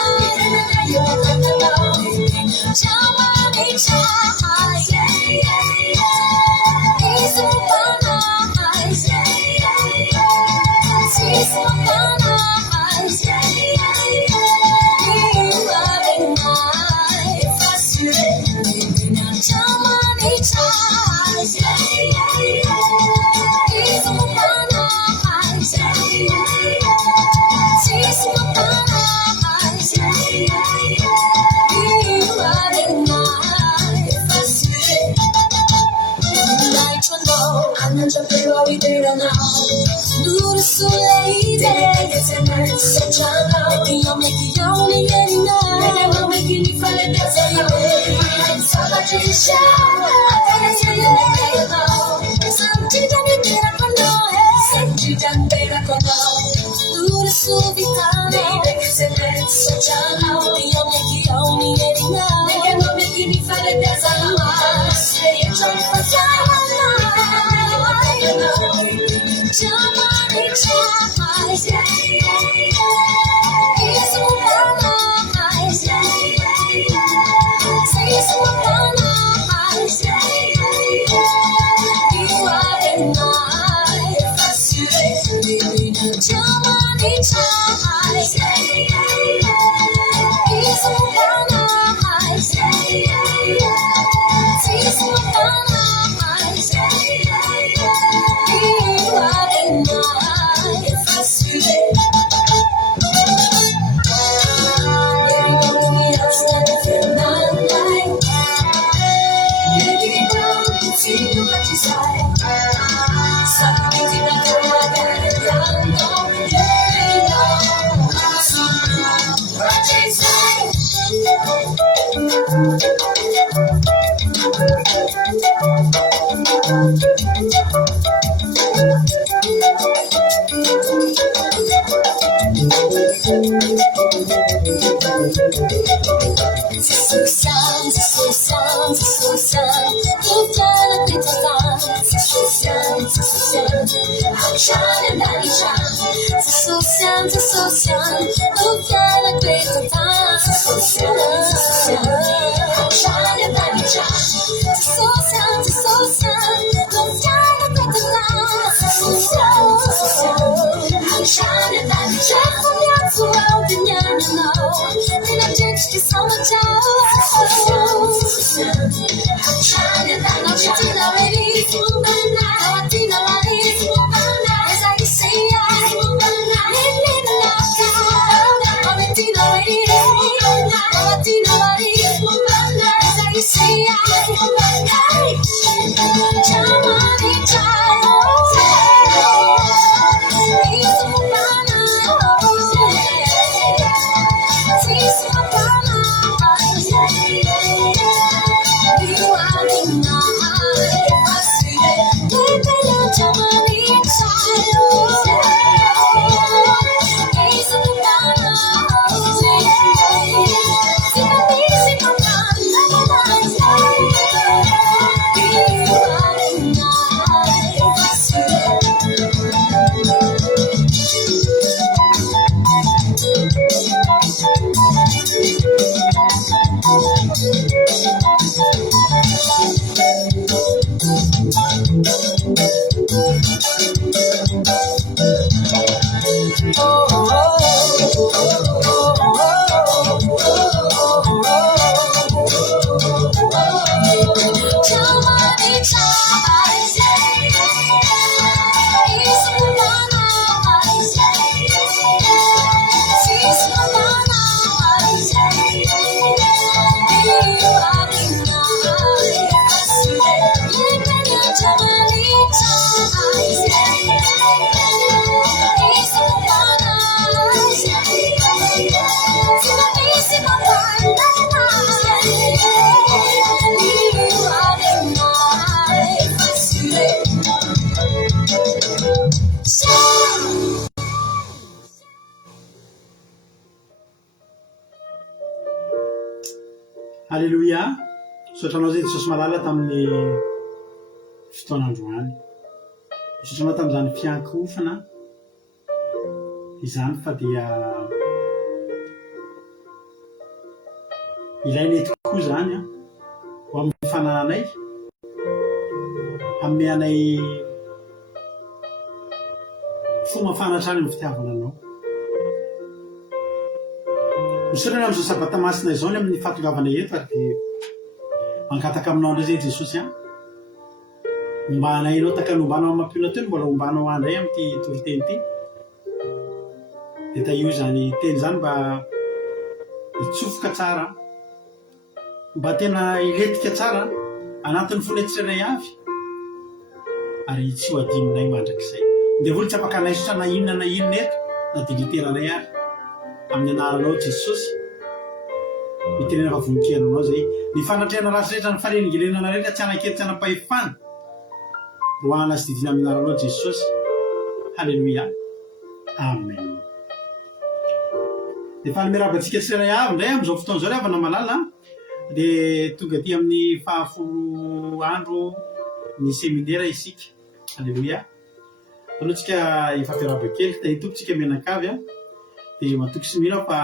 Alléluia. Sotranao zay Jesosy malala tamin'ny fotoan'androany. Sotranao tamin'izany fiankofana izany fa dia ilainay tokoa zany ho amin'ny fananay hameanay fomba fanatrany amin'ny fitiavana anao. Misorana amin'izao sabata masina izao ny amin'ny fahatongavana eto ary mankataka aminao ndray zay Jesosy ombanay anao takalombanao amin'ny mampiona teny mbola ombanao andray amin'ity toloteny ity dia taio zany teny zany mba hitsofoka tsara mba tena iletika tsara anatin'ny fonetseranay avy ary tsy ho adininay mandrakizay dia voly tsy apaka naisotra na inona eto na diliteranay ary amin'ny anaranao Jesosy mitenena fa voninkiananao zay ny fanatrehana rasy rehetra ny farenengelenana rehetra tsy anakety tsy anapahefana roana sy didina amin'ny anaranao Jesosy. Halleluia. Amen. Dia fa nomerabantsika tsirairay avy indray amin'izao fotoana izao havana malala dia tonga aty amin'ny 10 andro ny seminaire isika. Halleluia. Alohantsika ifampiarahaba kely tahitompitsika mianakavy dia matoky sy mino fa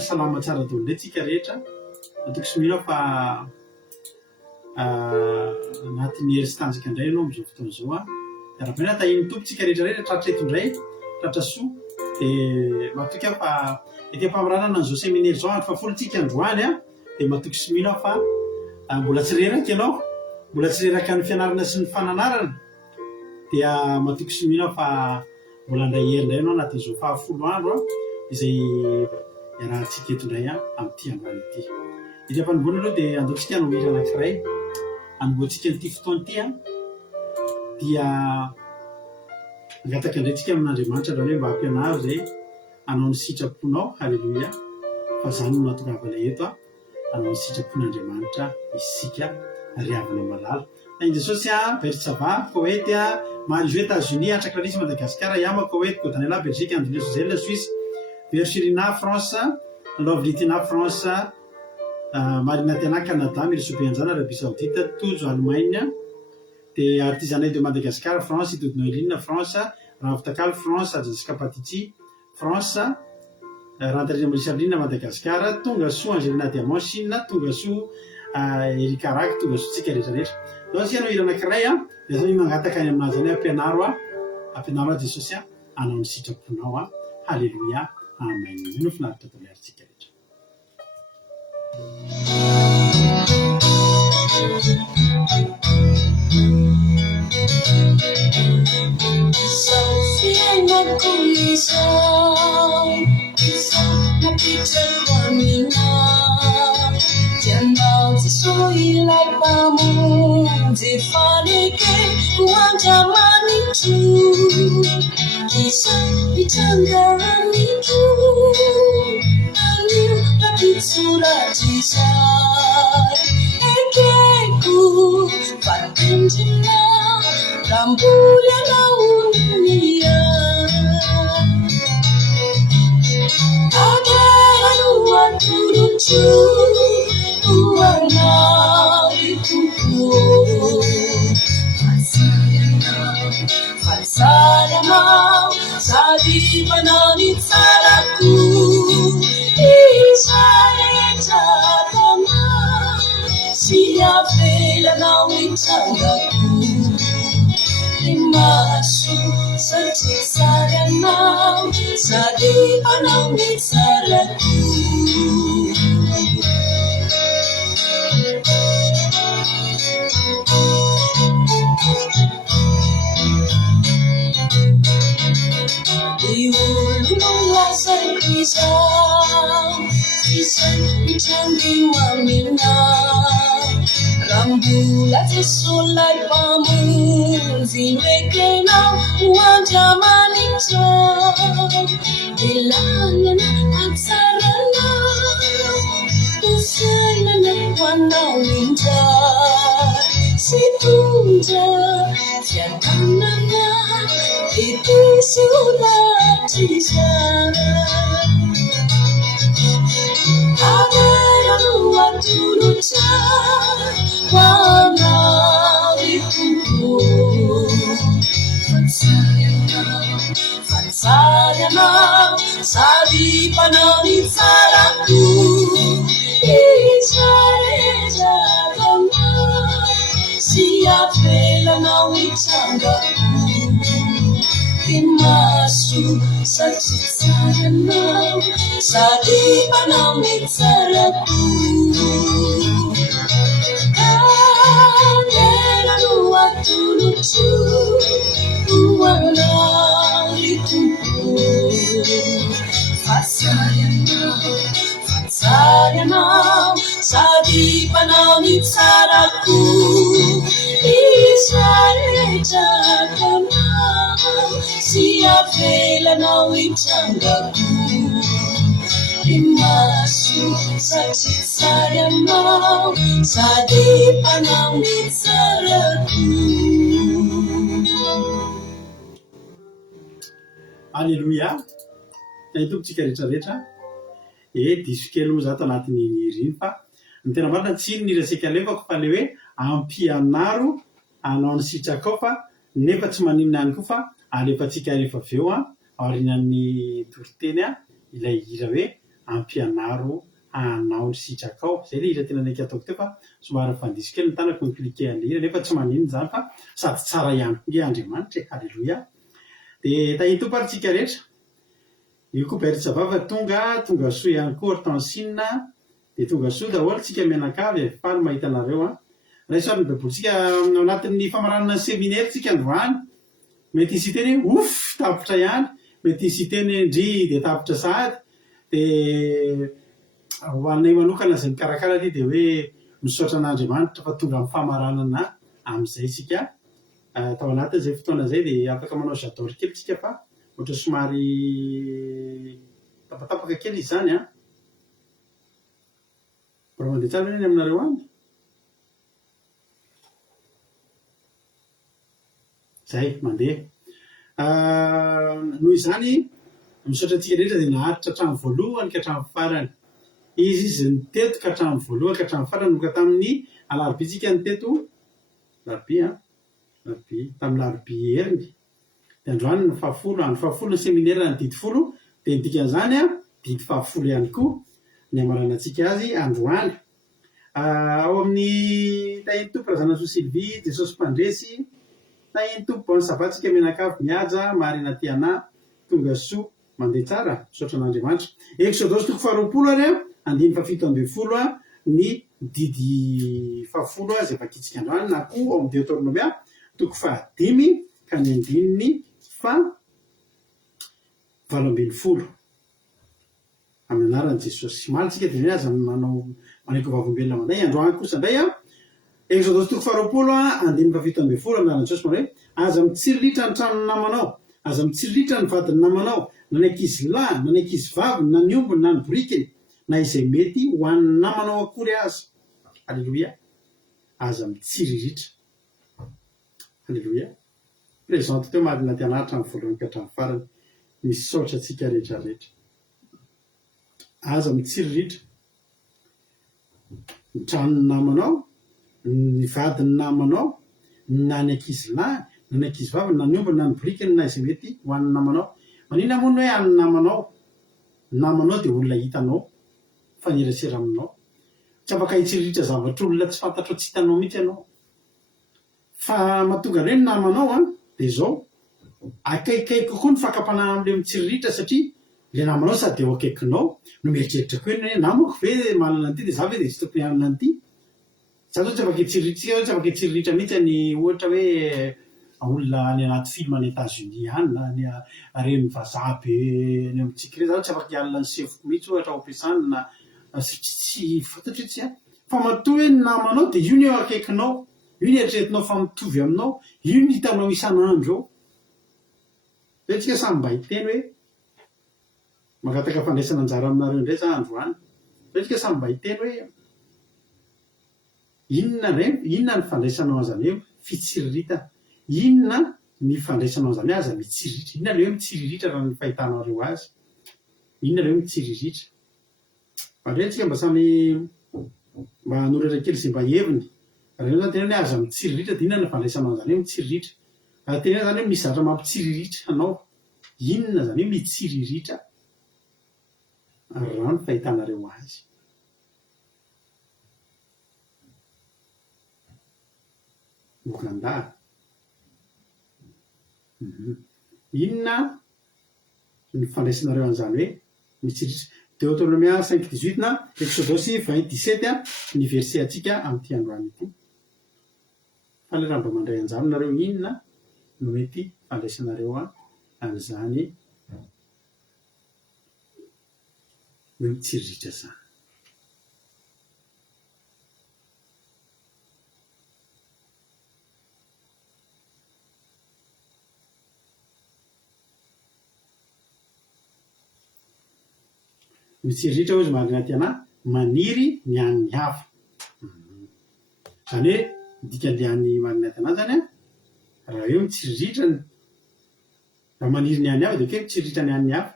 salama tsara daholo indray tsika rehetra. Matoky sy mino fa anatin'ny hery sy tanjaka indray ianao amin'izao fotoana izao dia raha mena tahiny tompitsika rehetrarehetra tratra eto indray tratra soa dia matoky aho fa ety-pamiranana an'izao seminaire izao andro fafolontsika androany dia matoky sy mino fa mbola tsy reraka ianao mbola tsy reraka ny fianarana sy ny fananarana dia matoky sy mino fa mbola andray hery indray ianao anatin'izao 10 andro izay iarahantsika eto indray amin'ity ambany ity. Ity ampanimboana aloha dia andaontsika nohira anankiray anomboantsika n'ity fotoana ity dia angataka indrayntsika amin'Andriamanitra raha hoe mba hampianaro izay hanao ny sitraponao. Halleluia. fa zany no natongavalay eto anao ny sitrapon'Andriamanitra isika riavana malala na iny Jesosy Bersava poète marié aux États-Unis Antraklarisy Madagascar Yama poète Codanela Belgique André Suzelle Suisse Verchirina France Lovlitina France Marina Tena Canada Milosopianjana Arabie Saoudite Tojo Allemagne de Artisanat de Madagascar France Idodinoeline France Ravtakal France Jessica Patiti France Rantarina Morisalina Madagascar tonga soa Angelina Diamant Chine tonga soa Erika Rak tonga soa tsika rehetrarehetra no sy anao irana kiray dia zao mangataka any aminazy any ampianaro Jesosy anao ny sitraponao Halleluia amen no finaritra atao miaritsika rehetra Alléluia. Tompitsika rehetrarehetra diso kely moa zato anatin'ny riny fa ny tena marina tsy ino niresika alefako fa le hoe ampianaro anao ny sitrakao fa nefa tsy maninona ihany koa fa alefatsika rehefa avy eo aorinan'ny toriteny ilay hira hoe ampianaro anao ny sitrakao zay le hira tena naika ataoko teo fa somary fandiso kely ny tanako ny klike an'le hira nefa tsy maninona zany fa sady tsara ihany koa Andriamanitra halleluia dia tahito paritsika rehetra io koa Bersava tonga soa ihany koa Hortensine dia tonga soa daholo tsika mianakavy faly mahita anareo raisary ny baibolitsika anatin'ny famaranana séminaire tsika androany mety hisy teny ouf tapitra ihany mety hisy teny ndry dia tapitra sady dia hoanay manokana zay mikarakara ty dia hoe misaotra an'Andriamanitra fa tonga amin'ny famaranana amin'izay sika tao anatin'izay fotoana zay dia afaka manao j'adore kely tsika fa ohatra somary tapatapaka kely izany mbola mandeha tsara eny aminareo any zay mandeha noho izany misaotra antsika rehetra dia naharitra hatramin'ny voalohany ka hatramin'ny farany izy niteto ka hatramin'ny voalohany ka hatramin'ny farany moka tamin'ny alarobia tsika niteto larobia tamin'ny larobia heriny dia androany ny fahafolo andro fahafolo ny seminaire ny didy folo dia ny dikan'izany didy fahafolo ihany koa ny amarana antsika azy androany ao amin'ny tahiny tompo razanasoa Sylvie Jesosy Mpandresy tahiny tompo ny sabatsika menakavy mihaja marina tiana tonga soa mandeha tsara misaotra an'Andriamanitra Exodosy toko faharoapolo ary andiny fafito amby folo ny didy fahafolo izay vakitsika androany na koa ao amin'ny Deutéronomia toko fahadimy ka ny andininy valo ambin'ny folo amin'ny anaran'i Jesosy malitsika dia ny aza manao manaiky vavombelona manday androany kosa indray Exodosy toko faharoapolo andiny fafito amby folo amin'ny anaran'i Jesosy manao hoe aza mitsiriritra ny tranony namanao aza mitsiriritra ny vadiny namanao na ny ankizy lahy na ny ankizy vavy na ny ombony na ny borikiny na izay mety ho an'ny namanao akory aza alleloia aza mitsiriritra alleloia présente teo madina tianaritra amin'ny voalohany ka hatramin'ny farany misaotra antsika rehetrarehetra aza mitsiriritra ny tranony namanao ny vadiny namanao na ny ankizy lahy na ny ankizy vavy na ny ombony na ny borikiny na izay mety ho an'ny namanao manina moa hoe an'ny namanao dia olona hitanao fanerasera aminao tsy afaka hitsiriritra zavatra olona tsy fantatro tsy hitanao mihitsy ianao fa mahatonga reny namanao dia izao akaikaiky kokoa ny fakapanahy amin'ilay mitsiriritra satria ilay namanao sady eo akaikinao no mieritreritra koa eny hoe namako ve manana an'ity dia za ve dia tsy tokony hanana an'ity za zao tsy afaka hitsiriritra mihitsy ny ohatra hoe olona any anaty film any États-Unis any na ny reny vazaha be ny amintsika ireny za tsy afaka hialina ny sefoko mihitsy ohatra ao ampiasana na tsy fantatry tsy fa matoa hoe ny namanao dia io ny eo akaikinao io ny eritreretinao fa mitovy aminao io ny hitanao isan'andro eo zay tsika samy mba hiteny hoe mangataka fandraisana anjara aminareo indray za androany zay tsika samy mba hiteny hoe inona ny fandraisanao azany hoe fitsiriritana inona ny fandraisanao azany hoe aza mitsiriritra inona le hoe mitsiriritra raha ny fahitanareo azy inona le hoe mitsiriritra fandraitsika mba samy mba hanoratra kely izay mba heviny raha zany tena hoe aza mitsiriritra dia inona ny fandraisanao azany hoe mitsiriritra raha tena zany hoe misy zavatra mampitsiriritra anao inona zany hoe mitsiriritra raha ny fahitanareo azy Uganda inona ny fandraisanareo an'izany hoe mitsiriritra Deutéronomia 5:18 na Exodosy 20:17 ny verset atsika amin'ity androany ity fa le raha mba mandray anjara nareo inona no mety fandraisanareo an'izany hoe mitsiriritra zany mitsiriritra hoe izy marina ty anahy maniry ny an'ny hafa zany hoe dikany an'ny marina ty anahy zany raha eo mitsiriritra raha maniry ny an'ny hafa dia ke mitsiriritra ny an'ny hafa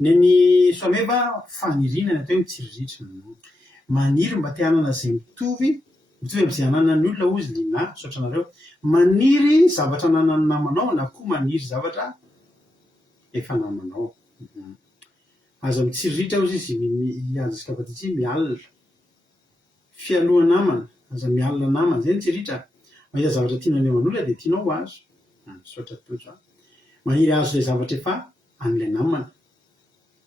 ny any soameva fanirinana atao hoe mitsiriritra maniry mba te hanana izay mitovy amin'izay hananany olona ozy lina saotra anareo maniry zavatra nanany namanao na koa maniry zavatra efa namanao aza mitsiriritra ozy izy azasika fatitsy mialina fialoha namana aza mialina namana zay mitsiriritra mahita zavatra tiana aneman'olona dia tianao azo saotra tojo maniry azo ilay zavatra efa an'ilay namana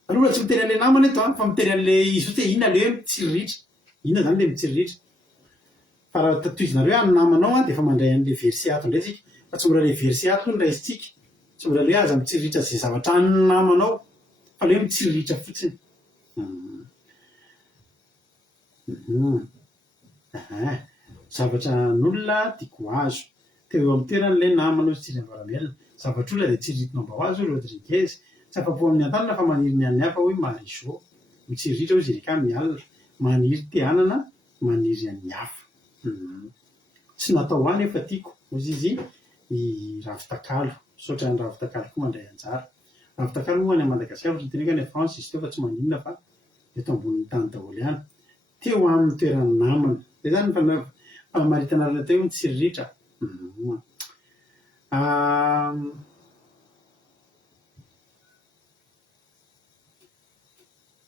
aloha tsy miteny an'ilay namana eto fa miteny an'ilay izy hoe inona le hoe mitsiriritra inona zany le mitsiriritra fa raha tatoizinareo amin'ny namanao dia efa mandray an'ilay verset ato indray tsika fa tsy mora ilay verset ato no raisitsika tsy mora le aza mitsiriritra zay zavatra an'ny namanao fa le hoe mitsiriritra fotsiny zavatra n'olona tiako azo teo eo amin'ny toeran'ilay namana ozy tsiryambaramela zavatra olona dia tsiriritino mba ho azo Rodriguez tsy afa-po amin'ny antanana fa maniry ny an'ny hafa hoe Marisô mitsiriritra ozy reka mialina maniry teanana maniry any hafa. Tsy natao hoany efa tiako ozy izy i ravitakalo, saotra ny ravitakalo koa mandray anjara. Ravitakalo moa any Madagasikara sy teneka any France izy teo fa tsy maninona fa eto ambonin'ny tany daholo ihany. Teo amin'ny toerany namana. Zay zany fanamaritana teo ny tsiriritra.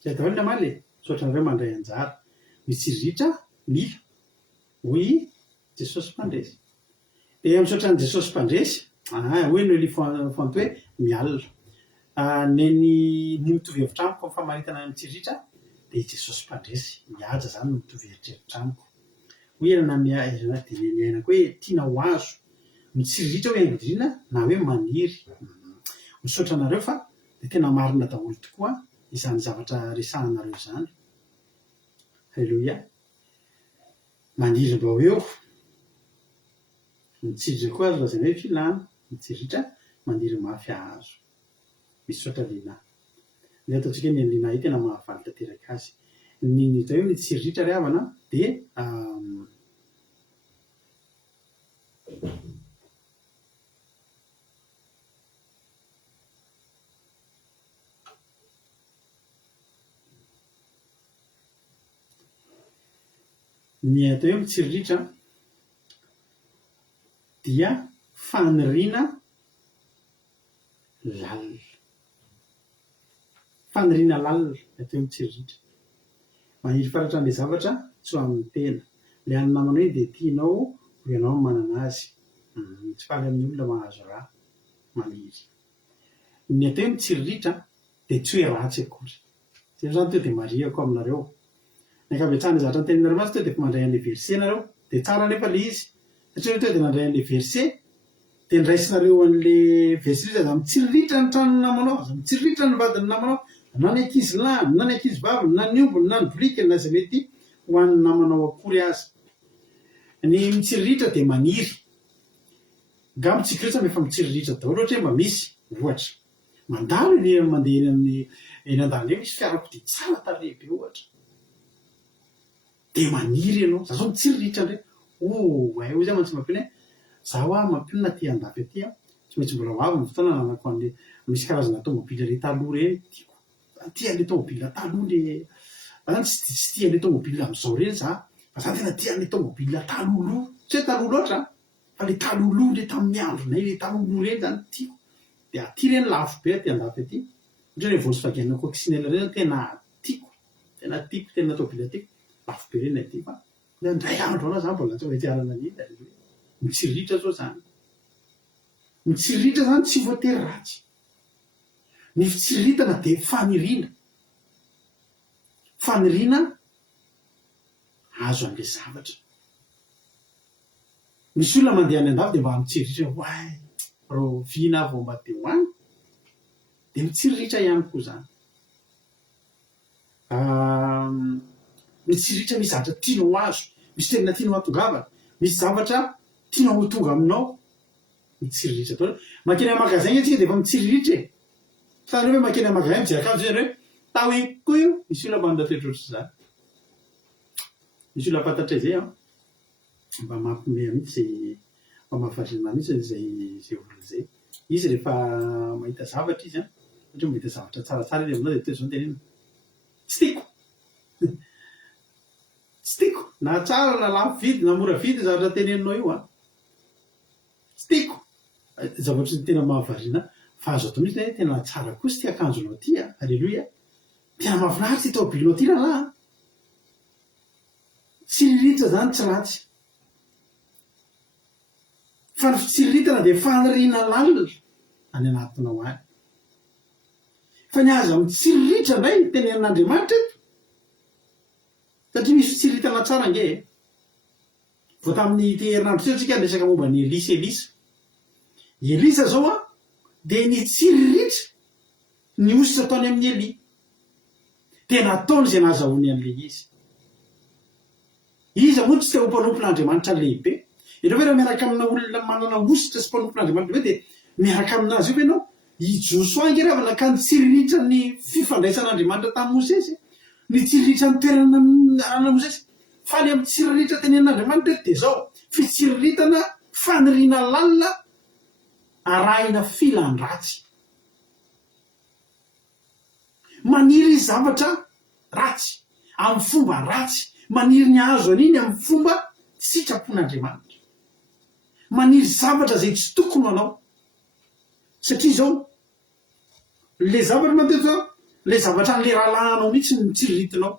Zay daholo ny amaly saotra nareo mandray anjara. Mitsiriritra mila hoy Jesosy mpandresy. Dia misaotra ny Jesosy mpandresy, hoe no li fanto hoe mialina. Neny mitovy hevitra amiko amin'ny famaritana ny mitsiriritra dia Jesosy mpandresy mihaja zany no mitovy hevitra amiko. Hoe erana dia miainako hoe tiana ho azo mitsiriritra hoe haingodrina na hoe maniry. Misaotra anareo fa dia tena marina daholo tokoa izany zavatra resahanareo izany. Halleluia. Maniry mbao eo. Mitsiriritra koa azo lazaina hoe filàna. Mitsiriritra maniry mafy azo. Misaotra linahy. Ny ataontsika ny linahy tena mahavaly tanteraka azy. Ny tao hoe mitsiriritra ry havana dia ny atao hoe mitsiriritra dia faniriana lalina. Faniriana lalina atao hoe mitsiriritra. Maniry faratra an'ilay zavatra tsy ho amin'ny tena. Ilay any namana hoe dia tianao ho ianao manana azy. Tsy faly amin'ny olona mahazo raha maniry. Ny atao hoe mitsiriritra dia tsy hoe ratsy akory. Zay zany tonga dia mariako aminareo. Ny ankabetsahana zavatra ny teninareo azy tonga dia mandray an'ilay verset nareo dia tsara nefa ilay izy. Satria tonga dia mandray an'ilay verset dia niraisinareo an'ilay verset aza mitsiriritra ny tranony namanao, aza mitsiriritra ny vadiny namanao, na ny ankizy lahy, na ny ankizy vavy, na ny ombony, na ny bolikiny, na izay mety ho an'ny namanao akory azy. Ny mitsiriritra dia maniry. Ngamba tsika rehetra efa mitsiriritra daholo ohatra hoe mba misy ohatra mandalo ny mandeha eny an-dalana misy fiarakodia tsara tarehy be ohatra. Dia maniry ianao, za zao mitsiriritra indray. Hoy zay mantsy mampino hoe zaho mampino na ty andafy aty tsy maintsy mbola ho avy ny fotoana nanako an'ilay misy karazana tomobila ilay taloha ireny tiako. Tia an'ilay tomobila taloha ilay zany tsy tia an'ilay tomobila amin'izao ireny za. Fa za tena tia an'ilay tomobila talohaloha. Tsy hoe taloha loatra fa ilay talohaloha ilay tamin'ny andronay ilay talohaloha ireny zany tiako. Dia aty ireny lafo be aty andafy aty. Ohatra hoe Volkswagen coccinelle ireny tena tiako. Tena tomobila tiako. Lafo be ireny aty fa indray andro ana za mbola tsy hoe tiarana an'iny. Mitsiriritra zao zany. Mitsiriritra zany tsy voatery ratsy. Ny fitsiritana dia faniriana. Faniriana azo an'ilay zavatra. Misy olona mandeha any andafy dia mba mitsiriritra hoay ro vina vao mba te hoany dia mitsiriritra ihany koa zany. Mitsiriritra misy zavatra tianao azo, misy toerana tianao hatongavana, misy zavatra tianao ho tonga aminao. Mitsiriritra daholo. Makeny amin'ny magasin tsika dia efa mitsiriritra e. Fa hoe makeny amin'ny magasin mijery akanjo zany hoe tahoeko io. Misy olona manana toetra ohatr'izany. Misy olona fantatra izay mba mampiomehy mihitsy izay mba mahavarina mihitsy izay olona izay. Izy rehefa mahita zavatra izy ohatra mahita zavatra tsaratsara izy aminao dia toy izao ny tenenina. Tsy tiako. Tsy tiako. Na tsara na lafo vidy na mora vidy zavatra teneninao io tsy tiako. Zavatra tena mahavarina fa azo atao mihitsy tena tsara kosa ty akanjonao ty. Halleluia. Tena mahafinaritra ty tomobilinao ty rahalahy. Tsiriritra zany tsy ratsy. Fa ny fitsiritana dia faniriana lalina any anatinao any. Fa ny aza mitsiriritra indray tenenin'Andriamanitra eto. Satria misy fitsiritana tsara ange. Vao tamin'ny herinandro teo tsika resaka momba ny Elisa. Elisa zao dia nitsiriritra ny ositra ataony amin'ny Elia. Tena ataony izay nahazahoany an'ilay izy. Izy moa tsy te ho mpanompon'Andriamanitra lehibe. Ianao ve raha miaraka amina olona manana ositra sy mpanompon'Andriamanitra dia miaraka aminazy io ve ianao hijoso ange ravana ka nitsiriritra ny fifandraisan'Andriamanitra tamin'ny Mosesy. ny tsiriritra ny toerana ana amizay fa ny amin'ny tsiriritra teny an'Andriamanitra de zao fitsiriritana faniriana lalina arahina filan-dratsy maniry zavatra ratsy amin'ny fomba ratsy maniry ny azo aniny amin'ny fomba sitrapon'Andriamanitra maniry zavatra zay tsy tokony anao satria zao le zavatra mateto zao le zavatra an'le rahalahanao mihitsy ny mitsiriritinao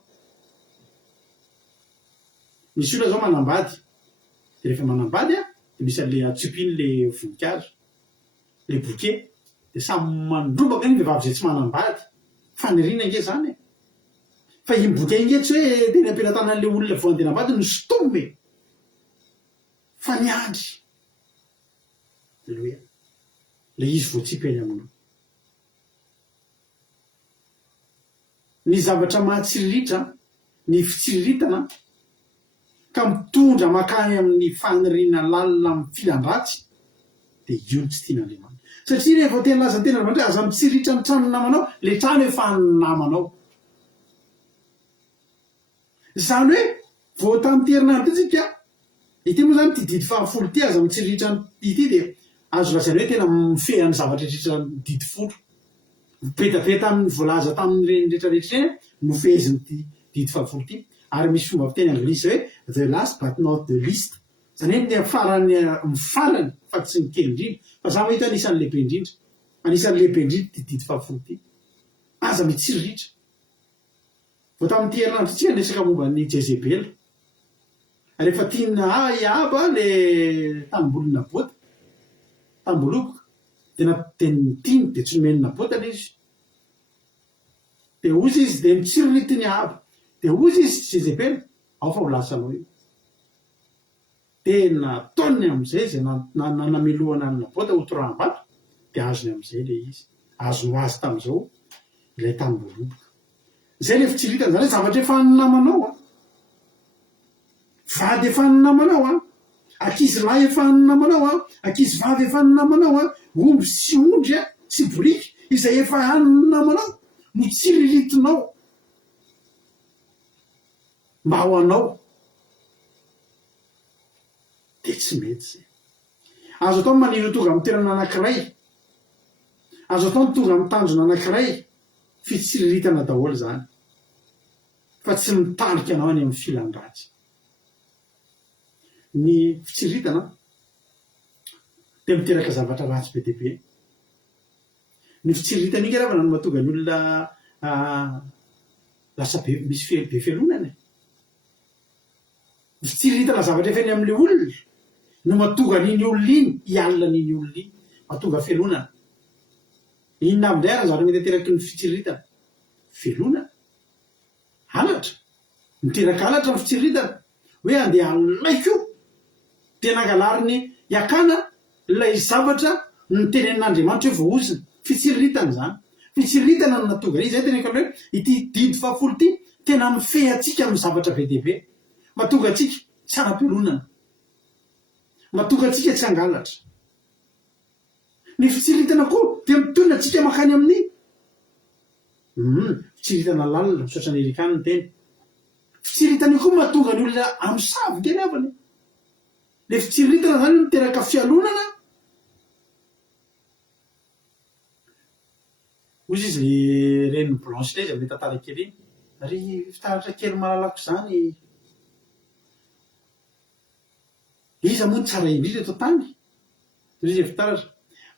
misy olona zao manambady de rehefa manambady de misy an'le atsipiny le voninkazo le bouquet de samy mandrobaka ny vehivavy zay tsy manambady faniriana nge zany fa iny bouquet nge tsy hoe teny ampelantanan'le olona vo andena ambady no stombe fa niandry le izy voatsipeny aminao ny zavatra mahatsiriritra ny fitsiriritana ka mitondra makany amin'ny faniriana lalina amin'ny filan-dratsy de io ny tsy tian'Andriamanitra satria rehefa tena laza tena Andriamanitra aza mitsiritra ny trano namanao le trano efa namanao zany hoe vo tamin'ity herinandro ty tsika ity moa zany ty didy fahafolo ty aza mitsiritra ity de azo lazainy hoe tena mifehan'ny zavatra rehetra didy folo petapeta amin'ny voalaza tamin'ny rehetrarehetra eny no feheziny ty didy fahafolo ty ary misy fomba fiteny anglisy hoe the last but not the least zany hoe ny farany mifarany fa tsy ny kely indrindra fa za mahita anisan'ny lehibe indrindra anisan'ny lehibe indrindra ty didy fahafolo ty aza mitsiriritra vo tamin'ity herinandro tsy andresaka momba ny Jezebel rehefa tiana iaba le tambolina bota tambolokoka de nateny de tsy nomenina bota le izy de ozy izy de mitsiririty ny aba de ozy izy Jezebel ao fa ho lasanao io tena taony am'izay zay namelohana ny nabota ho toraham-bato de azony am'izay le izy azo ho azy tam'izao ilay tamboloboka zay le fitsiriritana zany hoe zavatra efa namanao vady efa namanao akizy lahy efa namanao akizy vavy efa namanao omby sy ondry sy boriky izay efa namanao no tsiriritinao mba ho anao de tsy mety zay azo atao manino tonga amin'ny toerana anankiray azo atao tonga amin'ny tanjona anankiray fitsiriritana daholo zany fa tsy mitarika anao any amin'ny filan-dratsy ny fitsiriritana de miteraka zavatra ratsy be deabe ny fitsiriritana iny raha nano mahatonga ny olona lasa be misy be felonany ny fitsiriritana zavatra efa eny amin'le olona no mahatonga n'iny olona iny hialina n'iny olona iny mahatonga felonana inona amindray raha zavatra mety ateraky ny fitsiriritana felonana halatra miteraka halatra ny fitsiriritana hoe andeha alaiko de nangalary ny iakana lay zavatra ny tenen'Andriamanitra hoe voaoziny fitsiriritana zany fitsiriritana no natonga izy zay tena hoe ity didy fahafolo ty tena mifehy atsika amin'ny zavatra be deabe mahatonga atsika tsy ara-pelonana mahatonga atsika tsy angalatra ny fitsiriritana koa de mitondra atsika makany amin'ny fitsiriritana lalina misaotra ny erikany ny teny fitsiriritana io koa mahatonga ny olona amsavy kely avany le fitsiriritana zany miteraka fialonana ozy izy le reny blanche lay izy amin'ny tantara kely iny ary fitaratra kely malalako zany iza moa ny tsara indrindra eto tany izy fitaratra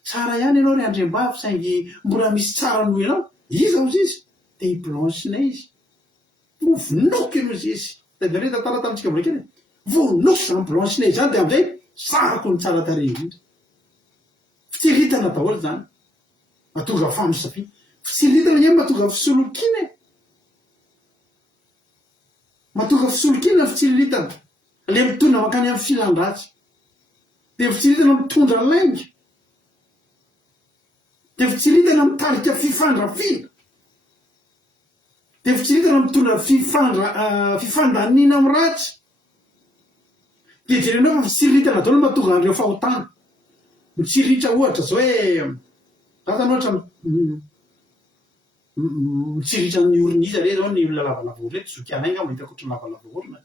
tsara ihany ianao ry andrem-bavy saingy mbola misy tsara noho ianao iza ozy izy de i blanche nay izy vonoky ianao izy izy tadare tantara tamintsika vola kely vonoky zany blanche nay zany de amizay sarako ny tsara tare indrindra fitsiriritana daholo zany mahatonga famisafiny fitsiriritana ny mahatonga fisolokina mahatonga fisolokina fitsiriritana le mitondra makany amin'ny filan-dratsy de fitsiriritana mitondra lainga de fitsiriritana mitarika fifandrafina de fitsiriritana mitondra fifandanina amin'ny ratsy de jerenao fa fitsiriritana daholo mahatonga an'ireo fahotana mitsiritra ohatra zao hoe za tany ohatra mitsiritra ny orina izy re zao ny olona lavalava orona reto zokianay nga mahita koatra ny lavalava orona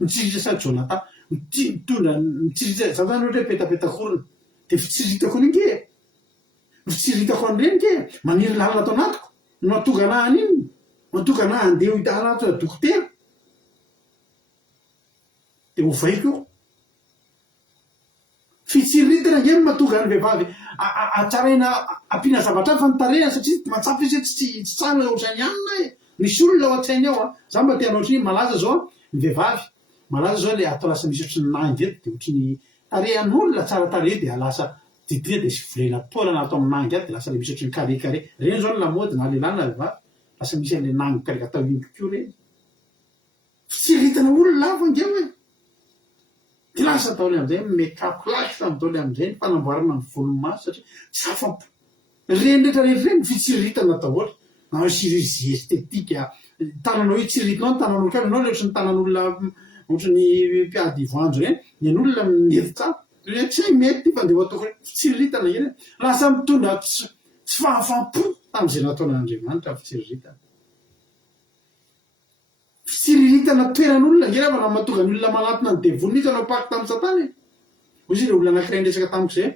mitsiritra sady Jonathan mitondra mitsiritra za zany ohatra hoe petapetaka orona de fitsiritako an'inge fitsiritako an'ireny ke maniry lalina atao anatiko no matonga anahy an'iny matonga anahy andeha ho anaty dokotera de ho vaiko eo fitsiritana nge matonga ny vehivavy atsaraina ampiana zavatra fa nitarehana satria matsapy izy tsy tsara ohatrany anina e misy olona ao an-tsainy ao za mba te hanao malaza zao ny vehivavy malaza zao le atao lasa misy ohatry ny nangy eto de ohatry ny tarehan'olona tsara tarehy de lasa didina de sy volena taolana atao amin'ny nangy ato de lasa le misy ohatry ny carré reny zao ny lamody na lehilahy na vehivavy lasa misy an'le nangy kareka atao impiko reny fitsiritana olona lava ngeo e ty lasa atao le am'izay make-up lasa am'tao le am'izay fanamboarana ny volomaso satria tsy afapo reny rehetra fitsiritana atao ohatra na chirurgie esthétique tananao io tsiritinao ny tanan'olo ka anao le ohatry ny tanan'olona ohatry ny mpiady voanjo reny ny an'olona mety tsara tsy mety fa andeha ataoko fitsiritana eny lasa mitondra tsy fahafampo tam'izay nataon'Andriamanitra fitsiritana fitsiritana toeran'olona nge raha raha mahatonga ny olona manatina ny devoly mihitsy anao paky tamin'ny satana ozy le olona anankiray ndresaka tamiko zay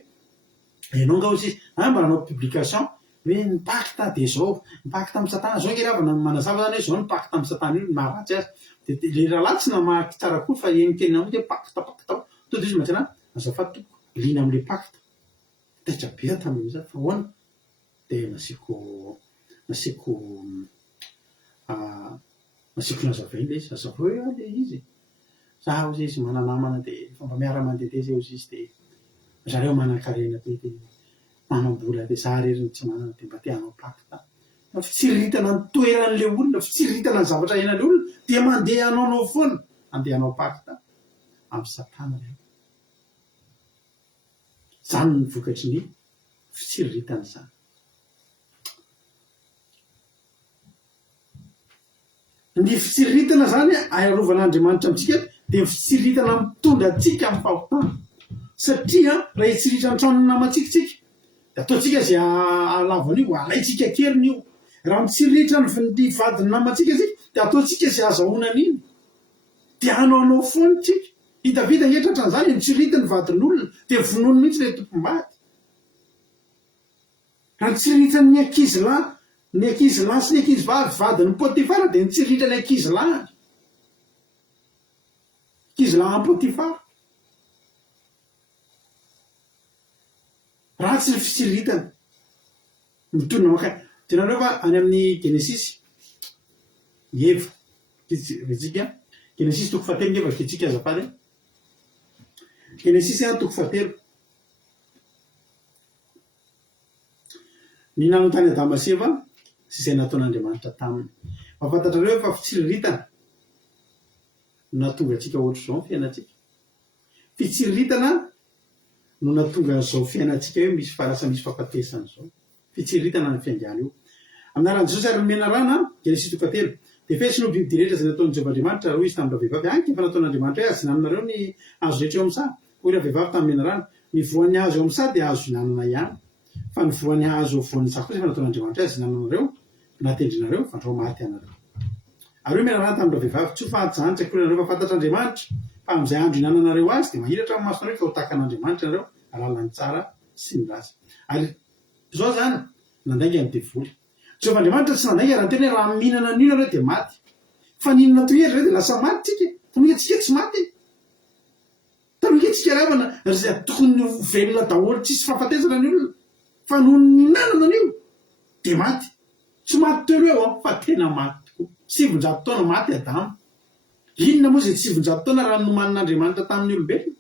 enao nga ozy izy mba nanao publication hoe nipakta de zao nipaky tamin'ny satana zao nge raha manazava zany hoe zao nipaky tamin'ny satana io maharatsy azy de le raha latsy namaky tsara koa fa enikelinao de pakta to de izy matsana azafady toko lina am'le pakta taitra be tamin'izay fa hoana de nasiko nazavay le izy azava hoe le izy za ozy izy mananamana de fomba miara-mandeha zay ozy izy de zareo manan-karena be de manambola de za rery tsy manana de mba te hanao pakta fitsiritana ny toeran'le olona fitsiritana ny zavatra henan'le olona de mandeha anaonao foana andeha hanao pakta amin'ny satana reo zany ny vokatry ny fitsiritana zany ny fitsiritana zany arovanaandriamanitra amitsika de fitsiritana mitondra atsika amin'ny fahotana satria raha hitsiritra ny tranony namantsikatsika de ataotsika zay alavanyio alaitsika keliny io raha mitsiritra ny vadiny namantsika sika de ataotsika zay azahoanan'iny de anaonao foany tsika hitavita ngetratra n'zany mitsirity ny vadin'olona de vonony mihitsy le tompombady raha mitsiritra ny ankizy lahy ny ankizy lahy sy ny ankizy vadiny Potifara de nitsiritra ny ankizy lahy an Potifara ratsy ny fitsiritana mitondra makay tenareo fa any amin'ny Genesis eva etsika Genesis toko fahatelo ngeva kitsika azafady Genesis toko fahatelo ny nano tany Adama sy Eva sy izay nataon'Andriamanitra taminy mahafantatrareo fa fitsiritana natonga atsika ohatry zao fiainatsika fitsiritana no natonga zao fiainatsika hoe misy farasa misy fampatesana zao fitsiritana ny fiangana io aminaran'i Jesosy ary nomena rana Genesis toko fahatelo de fesy no biby rehetra zay nataon'ny Jehovah'Andriamanitra roy izy tamin'ny vehivavy anky fa nataon'Andriamanitra hoe azo hinananareo ny hazo rehetra eo am'sa hoy raha vehivavy tamin'ny mena rana ny voan'ny hazo eo am'sa de azo hinanana ihany fa ny voan'ny hazo voan'ny sa kosa efa nataon'Andriamanitra azo hinananareo natendrinareo fa andreo maty anareo ary hoe mena rana tamin'ireo vehivavy tsy ho fahajanitra koa nareo fa fantatr'Andriamanitra fa am'izay andro hinananareo azy de mahiratra amin'ny masonareo ka ho takan'Andriamanitra nareo alalany tsara sy ny raza ary zao zany nandainga ny devoly Jehovah'Andriamanitra tsy nandainga raha tena raha mihinana n'ino nareo de maty fa ninona tohery reo de lasa maty tsika tamingatsika tsy maty tamingatsika ravana zay tokony velona daholo tsisy fahafatesana ny olona fa no ninanana an'io de maty tsy maty teo reo fa tena maty tokoa 700 taona maty Adama inona moa zay 700 taona raha nomanin'Andriamanitra tamin'ny olombelona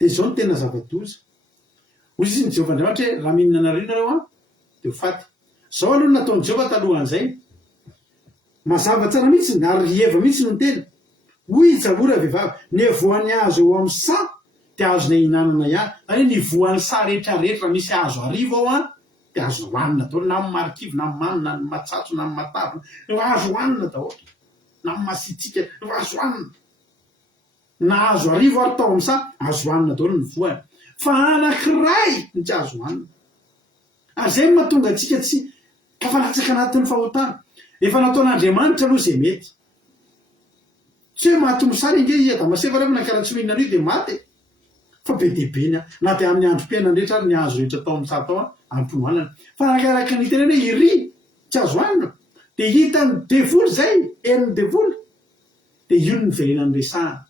de zao no tena zava-doza hoy izy ny Jehovah'Andriamanitra hoe raha mihinana nareo nareo de ho faty zao aloha nataon'i Jehova talohan'izay mazava tsara mihitsy ary Eva mihitsy no tena hoy zavora vehivavy ny voan'ny hazo eo amin'ny sa de azona hinanana ihany ary ny voan'ny sa rehetrarehetra misy hazo arivo ao de azo hoanina daholo na marikivy na mamy na matsatso na matavina azo hoanina daholo na masitsika azo hoanina na azo arivo ary tao am'sa azo hoanina daholo ny voany fa anankiray ny tsy azo hoanina ary zay mahatonga atsika tsy ka fa latsaka anatin'ny fahotana efa nataon'Andriamanitra aloha zay mety tsy hoe mahatombo sara inge i Adamaseva rehefa nakaraha tsy mihinana an'io dia maty fa be dehibe na dia amin'ny androm-piainana rehetra ary ny azo rehetra tao amin'ny satao ampinoanana fa nakaraka ny tenena hoe iry tsy azo hanina dia hitany devoly zay eniny devoly dia io ny verenan'ny resahana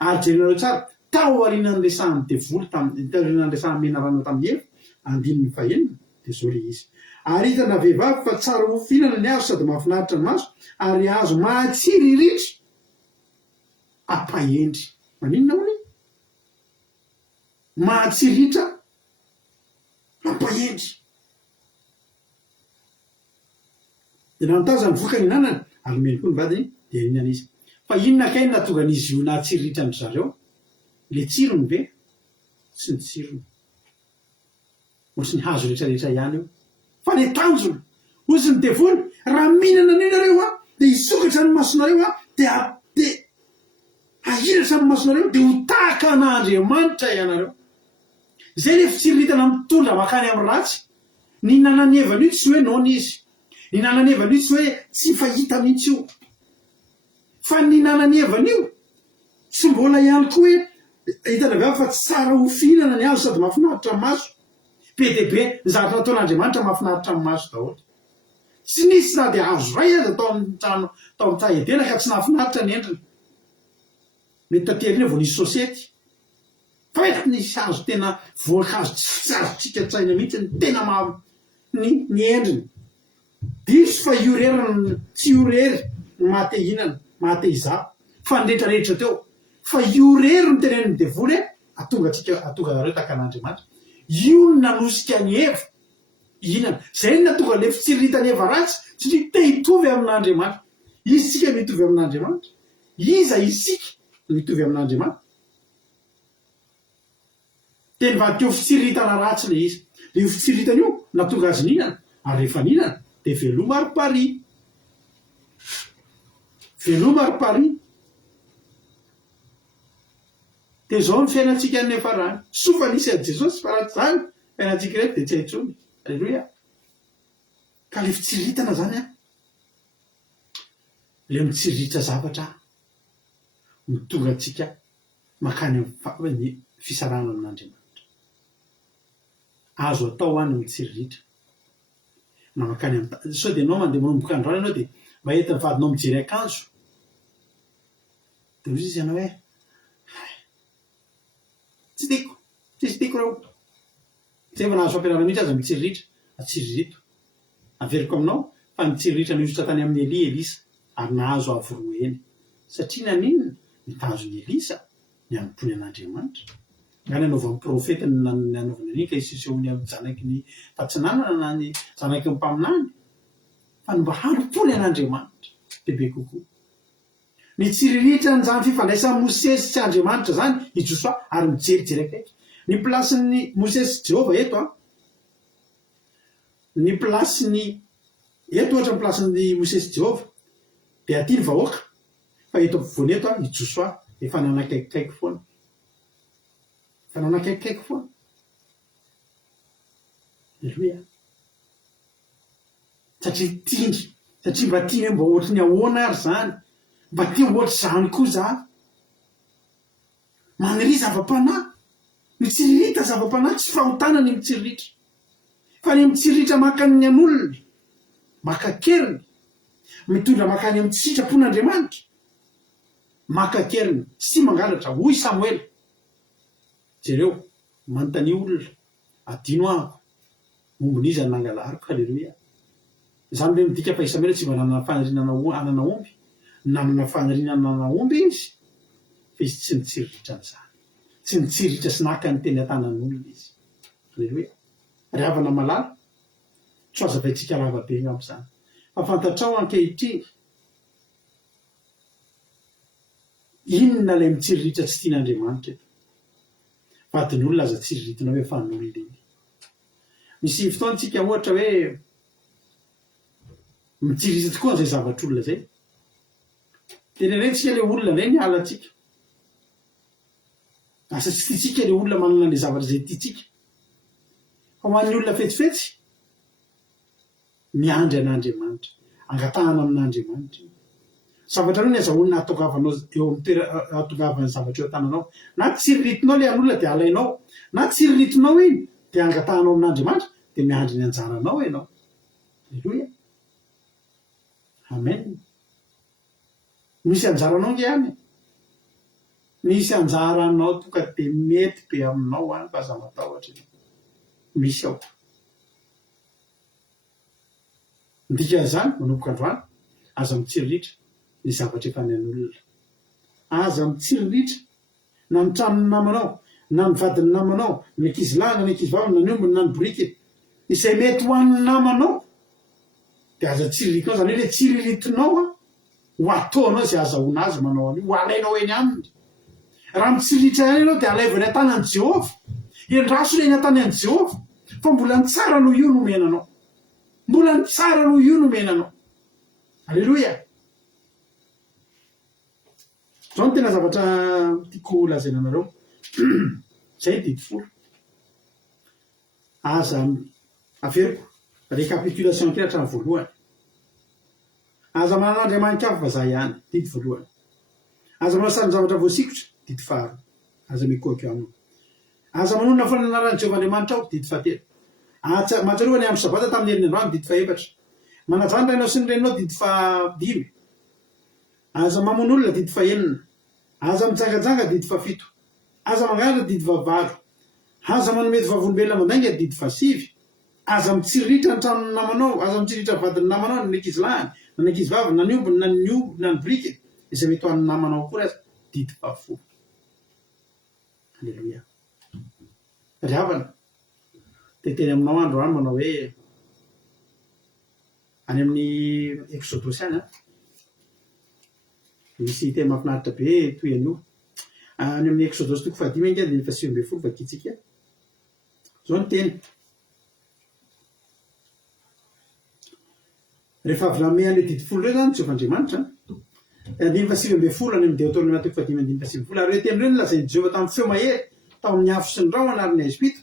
ary jerenareo tsara tao arinan'ny resahan'ny devoly tarinan'ny resahan'ny menarana tamin'ny efa andininy fahenina dia zao le izy ary hitana vehivavy fa tsara ho fihinana ny azo sady mahafinaritra ny maso ary azo mahatsiry ritra ampahendry maninona hony mahatsiritra ampahendry dia nanontazany voka ny nanany ary meny koa ny vadiny dia inona izy fa inona kay natongan'izy io nahatsiriritra ny zareo le tsirony ve tsy ny tsirony ohatsy ny hazo rehetrarehetra ihany io fa le tanjona ozy ny devoly raha mihinana an'io nareo dia hisokatra ny masonareo dia ahiratra ny masonareo dia ho tahaka an'Andriamanitra ianareo zay le fitsiriritana mitondra makany amin'ny ratsy ny nananevana io tsy hoe nona izy ny nananevana io tsy hoe tsy fahita mihitsy io fa ny nananevana io tsy mbola ihany koa hoe hitana vehivavy fa tsara ho fihinana ny azo sady mahafinaritra ny maso be dehibe ny zavatra nataon'Andriamanitra mahafinaritra ny maso daholo tsy nisy na dia azo ray azy atao amin'ny trano tao amin'ny tsahedena ka tsy nahafinaritra ny endriny mety taterina vao nisy sosety fa hoe nisy azo tena voankazo tsy azotsika tsaina mihitsy ny tena ny endriny diso fa ioreriny tsy iorery ny mahatehinana mahatehizao fa ny rehetrarehetra teo fa iorery ny teneniny devoly atonga nareo tahaka an'Andriamanitra io ny nanosika ny eva inana zay ny natonga le fitsiriritany eva ratsy satria te hitovy amin'Andriamanitra isika mitovy amin'Andriamanitra iza isika mitovy amin'Andriamanitra teny vadikeo fitsiriritana ratsy le izy le io fitsiriritana io natonga azy ninana ary rehefa ninana dia veloma ary pari veloma ary pari dia zao ny fiainantsika ny efa rany sofa nisy a Jesosy fa raha tsy zany fiainantsika rehetra dia tsy haintsony alleloia ka le fitsiriritana zany le mitsiriritra zavatra mitonga antsika makany amin'ny fisarahana amin'Andriamanitra azo atao any mitsiriritra na makany amin'ny sao dia anao mandeha manomboka androany ianao dia mba entin'ny vadinao mijery akanjo dia ozy izy ianao hoe tsy tiako reo zay fa nahazo fampianarana mihitsy aza mitsiriritra atsiririto averiko aminao fa mitsiriritra nizotra tany amin'ny Elisa ary nahazo avoroa eny satria naninona mitazony Elisa ny anompony an'Andriamanitra ngany anaova amin'ny profeta ny anaovana an'iny ka isisehony amin'ny zanaky ny tatsinanana na ny zanaky ny mpaminany fa ny mba hanompony an'Andriamanitra bebe kokoa mitsiriritra nyzany fifandraisan'ny Mosesy tsy Andriamanitra zany i Josoa ary mijerijery akaiky ny plasin'ny Mosesy Jehova eto ny plasin'ny eto ohatra ny plasin'ny Mosesy Jehova dia aty ny vahoaka fa eto ampovoany eto i Josoa efa nanakaikikaiky foana fa nanakaikikaiky foana alleluia satria tindry satria mba tia mba ohatry ny ahoana ary zany mba tia ohatry zany koa za maniry zava-panahy mitsiriritra zava-panahy tsy fahotana ny mitsiriritra fa ny mitsiriritra makany ny an'olona makakeriny mitondra makany amin'ny sitrapon'Andriamanitra makakeriny sy mangalatra hoy Samuel jereo manontany olona adino ahako mombon'izy any nangalariko alleluia zany le midika fa i Samuel tsy mba nanana fanarinana anana omby nanana fanarinana anana omby izy fa izy tsy mitsiriritra n'izany tsy mitsiriritra sy naka ny teny an-tanan'olona izy alleluia ry havana malala tsy azo avaitsika lavabe amin'izany fa fantatrao ankehitriny inona ilay mitsiriritra tsy tian'Andriamanitra eto vadiny olona aza tsiriritina hoe fan'olona iny misy fotoantsika ohatra hoe mitsiriritra tokoa an'izay zavatr'olona zay tenerentsika le olona indray ny halantsika asa tsy tiatsika le olona manana le zavatra zay tiatsika fa ho an'ny olona fetsifetsy miandry an'Andriamanitra, angatahana amin'Andriamanitra. Zavatra aloha ny azahoana atogavanao eo amin'ny atogavany zavatra eo an-tananao. Na tsiriritinao le an'olona dia alainao, na tsiriritinao iny dia angatahanao amin'Andriamanitra dia miandry ny anjaranao ianao. Aleloia. Amen. Misy anjaranao nge any. Misy anjaranao tonga dia mety be aminao any fa aza matahotra. Misy ao. Ndika izany manomboka androany, aza mitsiriritra ny zavatra efa nyan'olona. Aza mitsiriritra na ny tranony namanao, na ny vadiny namanao, ny ankizy lahy, ny ankizy vavy, na ny ombiny, na ny borikiny, izay mety ho an'ny namanao dia aza tsiriritinao. Zany hoe le tsiriritinao ho ataonao izay azahoana azy manao an'io, ho alainao eny aminy. Raha mitsiriritra ihany ianao dia alaivany an-tanan'i Jehova. Endraso eny an-tanan'i Jehova, fa mbola ny tsara noho io nomenanao. Mbola ny tsara noho io nomenanao. Aleloia. Zao no tena zavatra tiako lazaina anareo. Zay didy folo. Aza averiko récapitulation kely hatramin'ny voalohany. Aza manan'Andriamanitra avy vazaha ihany, didy voalohany. Aza manasary ny zavatra voasikotra, didy faharoa. Aza mikoaka aminy. Aza manonona fananaran'i Jehovahandriamanitra ao, didy fahatelo. Mahatsiarovany amin'ny sabata tamin'ny herin'ny androany, didy fahaefatra. Manajany rainao sy ny reninao, didy fahadimy. Aza mamono olona, didy fahaenina. Aza mijangajanga, didy fahafito. Aza mangandra, didy fahavalo. Aza manomety vavolombelona mandainga, didy fahasivy. Aza mitsiriritra ny tranony namanao, aza mitsiriritra vadiny namanao, ny ankizy lahy, ny ankizy vavy, na ny ombiny, na ny ombiny, na ny borikiny, izay mety ho an'ny namanao koa aza, didy fahafolo. Aleluia. Ry havana, teteny aminao androany manao hoe any amin'ny Exodus any misy tena mahafinaritra be toy an'io. Any amin'ny Exodus toko fahadimy dia ny fahasivy ambin'ny folo vakitsika. Zao ny teny. Rehefa avy namea an'ilay didy folo ireo zany Jehovahandriamanitra, andimy fahasivy ambin'ny folo any amin'ny Deutéronome toko fahadimy andimy fahasivy ambin'ny folo. Ary teny ireo nolazain'i Jehova tamin'ny feo mahery tao amin'ny afo sy ny rahona ary ny Ezipito.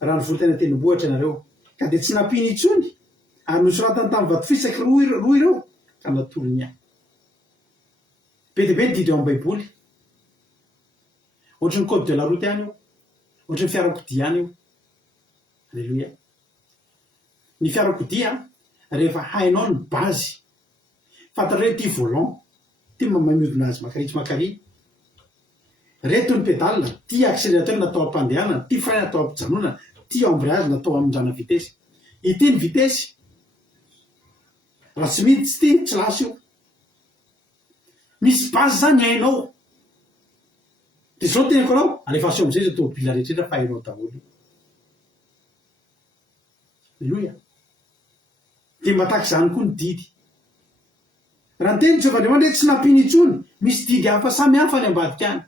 Raha ny volotena tendrombohitra ianareo, ka dia tsy nampiany intsony, ary nosoratany tamin'ny vato fisaka roa ireo ka natolony ahy. Be dia be ny didy eo amin'ny Baiboly. Ohatry ny code de la route ihany io, ohatry ny fiarakodia ihany io. Aleluia. Ny fiarakodia rehefa hainao ny bazy, fantatra hoe ty volant, ty mamamiodina azy makaritsy makary. Reto ny pédale, ty accélérateur natao ampandehanana, ty frein natao ampijanonana, ty embrayage natao amindrana vitesy. Ity ny vitesy. Raha tsy miditsy ty, tsy lasa io. Misy bazy zany hainao. Dia zao tenako anao, alefaso amin'izay zay tômôbila rehetrrehetra fa hainao daholo. Aleluia. Dia matahaka izany koa ny didy. Raha ny teny Jehovahandriamanitra hoe tsy nampiany intsony, misy didy hafa samy hafa ny ambadika any.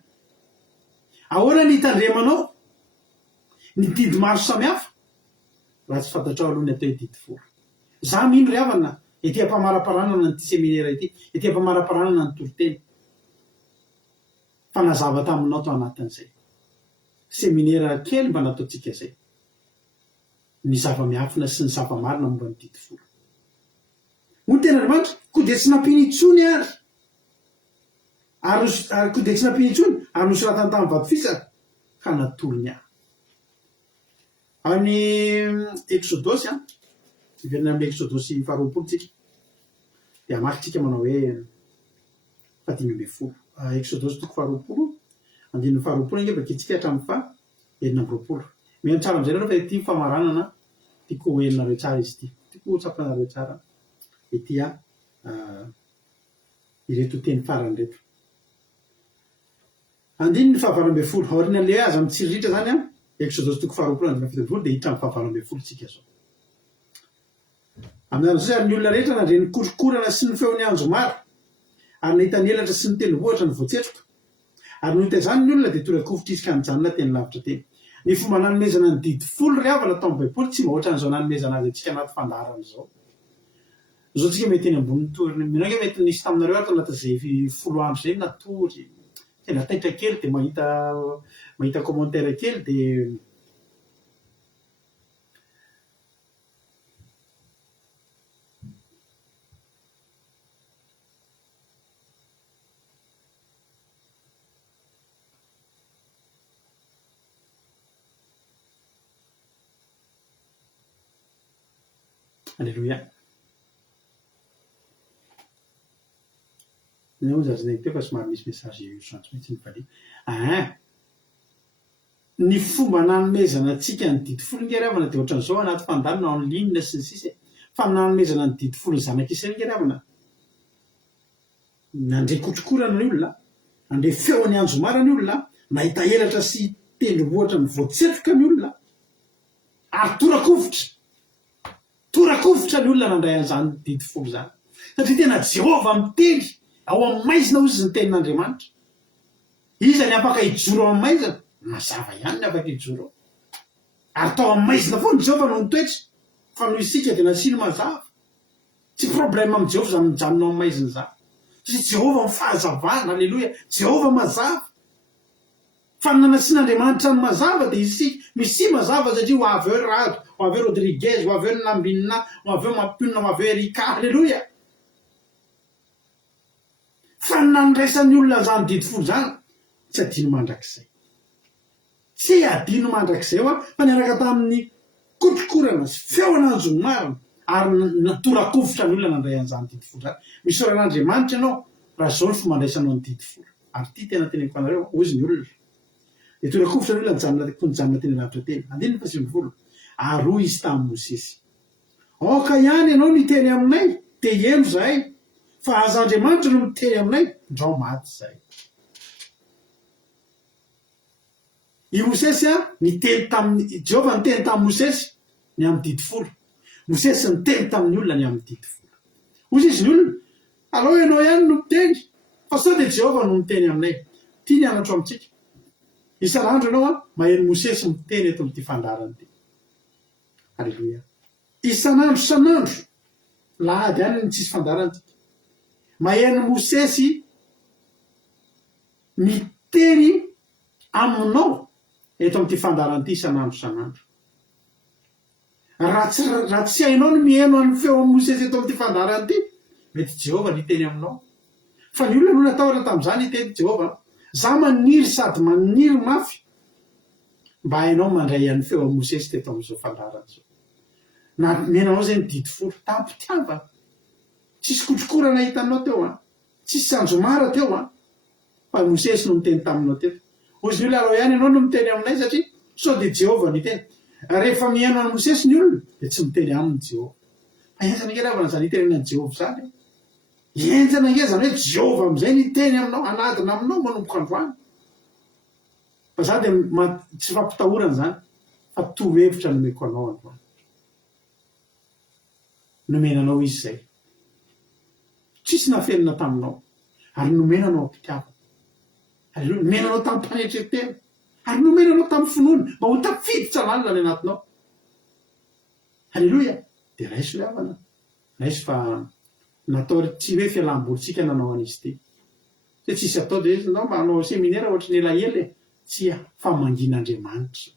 Ahoana ny hitandremanao ny didy maro samy hafa raha tsy fantatrao aloha ny atao hoe didy folo. Za mino ry havana, ety ampamaraparanana nyty seminaire ity, ety ampamaraparanana ny toro-teny. Fa nazava taminao tao anatin'izay seminaire kely mba nataontsika izay. Ny zava-miafina sy ny zava-marina momba ny didy folo. Hoy tena Andriamanitra, koa dia tsy nampiany intsony ary. Ary koa dia tsy nampiany intsony ary nosoratany tamin'ny vato fisaka ka natolony ahy. Amin'ny Exodus iverina amin'ny Exodus faharoapolo tsika dia hamakitsika manao hoe fahadimy ambin'ny folo. Exodus toko faharoapolo, andininy faharoapolo inge vakitsika hatramin'ny enina amby roapolo. Miheno tsara amin'izay rehefa ity famaranana tiako hoeninareo tsara izy ity. Tiako tsapanareo tsara ity ireto teny farany reto. Andiny ny fahavalo ambin'ny folo. Aoriana le aza mitsiriritra zany Exodus toko faharoapolo andiny fito ambin'ny folo dia hiditra amin'ny fahavalo ambin'ny folo tsika zao. Amin'izay ary ny olona rehetra nandre ny korokorana sy ny feon'ny anjo maro, ary nahita ny elatra sy ny tendrombohitra ny voatsetroka. Ary nohita izany ny olona dia tora-kovitra izy ka nijanona teny lavitra teny. Ny fomba nanomezana ny didy folo ry havana tao amin'ny Baiboly tsy mba ohatran'izao nanomezana azy antsika anaty fandarana izao. Zao tsika mety eny ambony tory, minao nge mety nisy taminareo ary anatin'izay 10 andro izay natory. Tena taitra kely dia mahita commentaire kely dia Alléluia. Nous avons teo fa somary misy message urgence mihitsy nyvalia. Ny fomba nanomezana antsika ny didy folo ngeravana dia ohatran'izao anaty fandalinana en ligne sy ny sisa fa nanomezana ny didy folo ny zanak'isay ngeravana. Nandre kotrokorana ny olona, nandre feo ny anjomara ny olona, nahita elatra sy tendrombohatra ny voatsetroka ny olona, ary torakovitra ny olona nandray an'izany didy folo zany. Satria tena Jehova miteny ao amin'ny maizina ozy ny tenin'Andriamanitra. Iza ny afaka hijoro ao amin'ny maizina? Mazava ihany ny afaka hijoro. Ary tao amin'ny maizina foana Jehova no mitoetra. Fa noho isika dia nasino mazava. Tsy problème amin'ny Jehova zany mijanona ao amin'ny maizina zany. Satria Jehova mifahazavana, alleloia. Jehova mazava. Fa nanasian'Andriamanitra ny mazava dia isika misy mazava satria ho avy eo Rado, ho avy eo Rodriguez, ho avy eo Nambinina, ho avy eo Mampionina, ho avy eo Erika, alleloia. Fa nandraisan'ny olona zany didy folo zany, tsy adino mandrakizay. Tsy adino mandrakizay fa niaraka tamin'ny kotrokorana sy feona anjomarina ary natorakovitra ny olona nandray an'izany didy folo zany. Misaoran'Andriamanitra ianao raha izao ny fomba andraisanao ny didy folo. Ary ty tena teneniko anareo, ozy ny olona. Dia torakovitra ny olona nijanona teny lavitra teny. Andininy fa 20. Ary hoy izy tamin'i Mosesy, aoka ihany ianao niteny aminay, te eno zahay. Fa aza Andriamanitra no miteny aminay, ndrao maty zay. I Mosesy Jehova niteny tamin'i Mosesy ny amin'ny didy folo. Mosesy niteny tamin'ny olona ny amin'ny didy folo. Hoy izy ny olona, alao ianao ihany no miteny, fa sao dia Jehova no miteny aminay. Tia ny anatro amintsika. Isan'andro ianao maheno Mosesy miteny eto amin'ity fandarana ity. Alleluia. Isan'andro, lahady ihany ny tsisy fandarana ity. Maheno Mosesy miteny aminao eto amin'ity fandarana ity isan'andro. Raha tsy hainao no miheno an'ny feo amin'ny Mosesy eto amin'ity fandarana ity, mety Jehova niteny aminao. Fa ny olona no natahotra tamin'izany iteny Jehova. Za maniry sady maniry mafy mba hainao mandray an'ny feo amin'ny Mosesy teto amin'izao fandarana izao. Na menao izay ny didy folo, tampitiava. Tsisy kotrokorana hitanao teo, tsisy anjomara teo, fa Mosesy no miteny taminao teto. Ozy ny olona alao ihany ianao no miteny aminay satria sao dia Jehova niteny. Rehefa mihaino an'i Mosesy ny olona dia tsy miteny aminy Jehova. Fa enjana ngeravana zany hitenenan'i Jehova zany. Enjana nge zany hoe Jehova amin'izay niteny aminao, anadina aminao manomboka androany. Fa za dia tsy fampitahorana zany, fa torohevitra nomeko anao androany. Nomenanao izy zay. Tsisy nafenina taminao, ary nomenanao am-pitiavana. Alleluia. Nomenanao tamin'ny mpanetretena, ary nomenanao tamin'ny finoana, mba ho tafiditra lalina ny anatinao. Alleluia. Dia raiso havana. Raiso fa natao tsy hoe fialam-bolitsika nanao an'izy ity. Tsy tsisy atao dia izy mba hanao seminaire ohatry ny elaela, tsy fa mangin'Andriamanitra.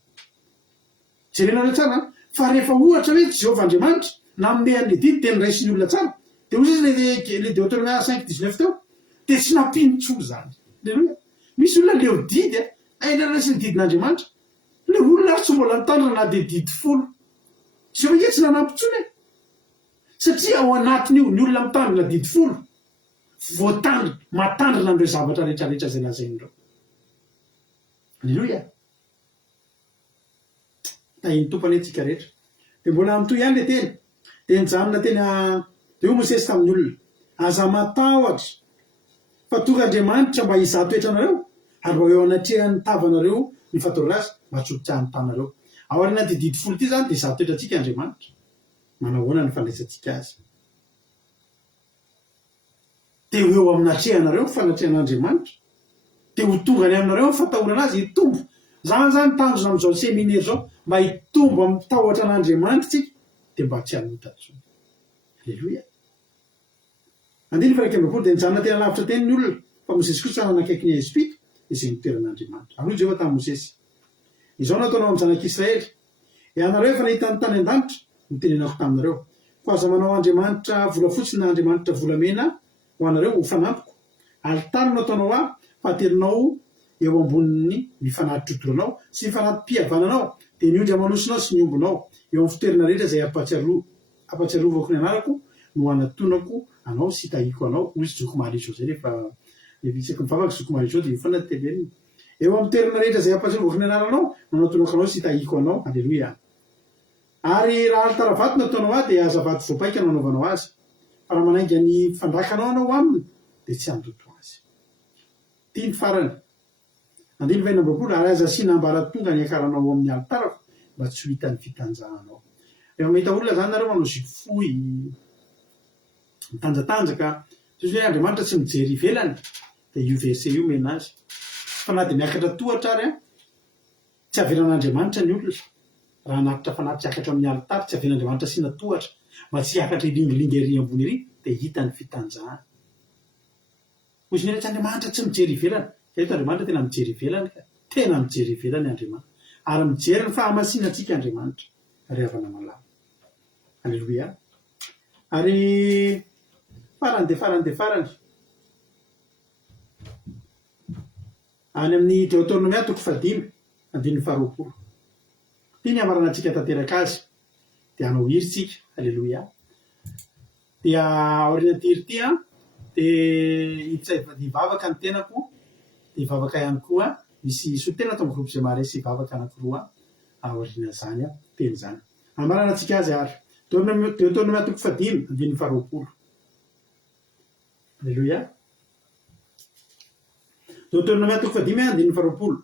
Jerenareo tsara, fa rehefa ohatra hoe Jehova Andriamanitra nanome an'ilay didy dia niraisy ny olona tsara. Dia hoy izy le Deutéronome 5:19 teo, dia tsy nampinotsoa zany. Alleluia. Misy olona leo didy, niraisy ny didin'Andriamanitra. Le olona tsy mbola nitandrina na dia didy folo. Tsy hoe tsy nanampitsony. Satria ao anatin'io ny olona mitandrina didy folo, matandrina an'ireo zavatra rehetrarehetra izay lazain'ireo. Alleluia. Tahiny tompany antsika rehetra. Dia mbola amin'itoy ihany le teny. Dia nijanona tena dia ho Mosesy tamin'ny olona, aza matahotra fa tonga Andriamanitra mba hizaha-toetra anareo, ary mba eo anatrehany tavanareo ny fatorana azy mba tsotrany tanareo. Ao aoriana ty didy folo ity zany dia hizaha-toetra antsika Andriamanitra. Manahoana ny fandraisantsika azy. Dia eo amin'natrehanareo fanatrehan'Andriamanitra. Dia ho tongany aminareo ny fatahorana azy hitombo. Zany tanjona amin'izao seminaire zao mba hitombo amin'ny tahotra an'Andriamanitra tsika dia mba tsy hanotatso. Alleluia. Andiny fa 1 dia nijanona tena lavitra teny ny olona, fa Mosesy kosa nanakaiky ny Espita izay nitoeran'Andriamanitra. Ary Jehova tamin'i Mosesy, izao nataonao amin'ny zanak'Israely, ianareo efa nahita ny tany an-danitra, nitenenako taminareo. Fa aza manao Andriamanitra volafotsy na Andriamanitra volamena ho anareo ho fanampiko. Alitary nataonao ahy, fahaterinao eo ambonin'ny ny fanahy-trotoranao sy ny fanahy-pihavananao, dia ny ondry amanosinao sy ny ombonao eo amin'ny fitoerana rehetra izay ampatsiarovako ny anarako no anatonako anao sy hitahiko anao hoy zoko mahalitsao zay rehefa isaky mivavaka zoko mahalitsao dia efa natebeliny eo amin'ny toerana rehetra zay ampatsiarovako ny anaranao no anatonako anao sy hitahiko anao. Aleloia. Ary raha altaravato nataonao ahy dia azavato voapaika no anaovanao azy fa raha manainga ny fandrakanao anao aminy dia tsy andoto azy. Tia ny farany 120 ary aza asiana ambaratonga ny akaranao amin'ny altarako mba tsy ho hitany fitanjahanao. Rehefa mahita olona zany nareo manao zipo fohy mitanjatanjaka tsisy hoe Andriamanitra tsy mijery ivelany dia io verse io mena azy fa na dia miakatra tohatra ary tsy averan'Andriamanitra ny olona raha anatitra fanaty akatra amin'ny alitary tsy averan'Andriamanitra asiana tohatra mba tsy hiakatra ilingilingy ery ambony ery dia hita ny fitanjahana. Ozy ny rehetra Andriamanitra tsy mijery ivelany eto Andriamanitra tena mijery ivelany ka tena mijery ivelany Andriamanitra ary mijery ny fahamasinantsika Andriamanitra ry havana malama. Aleloia. Ary farany dia farany dia farany any amin'ny Deutéronomia 5:20 tia ny amarana antsika tanteraka azy dia anao hiry tsika. Aleloia. Dia aoriana tiry tia dia itsay hivavaka ny tenako dia hivavaka ihany koa misy sotena atao amin'ny groupe zay maharesy hivavaka anankiroa aoriana zany teny zany amarana antsika azy ary Deutéronomia 5:20. Aleloia. Deutéronomia 5:20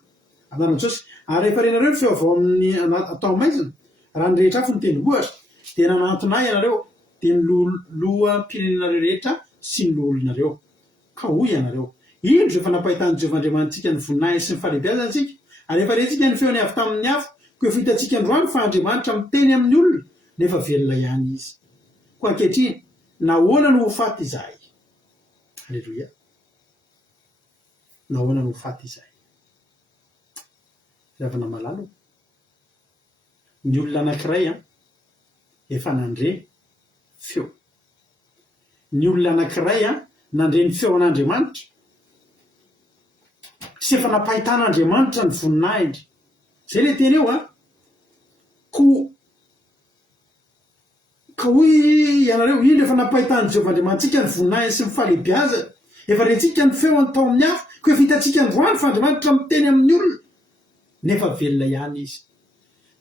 amarana Jesosy. Ary rehefa renareo ny feo avao amin'ny atao maizina raha ny rehetra afo ny teny ohatra dia nanantona ianareo dia ny loham-pirenenareo rehetra sy ny loholonareo ka hoy ianareo indro rehefa napahitany Jehovah Andriamanitsika ny voninahiny sy ny fahalebiazana antsika ary rehefa rentsika ny feony avy tamin'ny afo koa efa hitantsika androany fa Andriamanitra miteny amin'ny olona nefa velona ihany izy koa ankehitriny nahoana no ho faty izahay. Aleloia. Nahoana no ho faty izahay. Ravana malalo ny olona anankiray efa nandre feo. Ny olona anankiray nandre ny feo an'Andriamanitra sy efa napahitan'Andriamanitra ny voninahiny zay le teny eo ka hoy ianareo indro efa napahitany Jehovah Andriamanitsika ny voninahiny sy ny fahalebiazana efa rentsika ny feo ny tao amin'ny afo koa efa hitantsika androany fa Andriamanitra miteny amin'ny olona nefa velona ihany izy.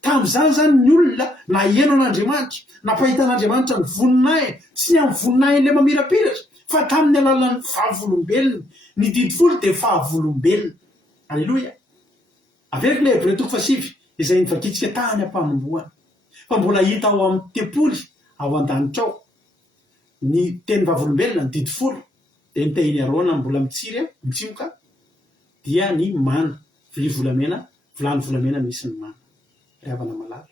Tamin'izany zany ny olona na heno an'Andriamanitra napahitan'Andriamanitra ny voninahiny sy ny amin'ny voninahiny le mamirapiratra fa tamin'ny alalan'ny fahavolombelona ny didifolo dia fahavolombelona. Aleloia. Averiko le Hébreux 5 izay nivakitsika tany ampanomboana fa mbola hita ao amin'ny tepoly ao an-danitra ao ny teny vavolombelona ny didifolo dia nitahiny Arona mbola mitsiry mitsimoka dia ny mana vilany volamena misy ny mana ravana malala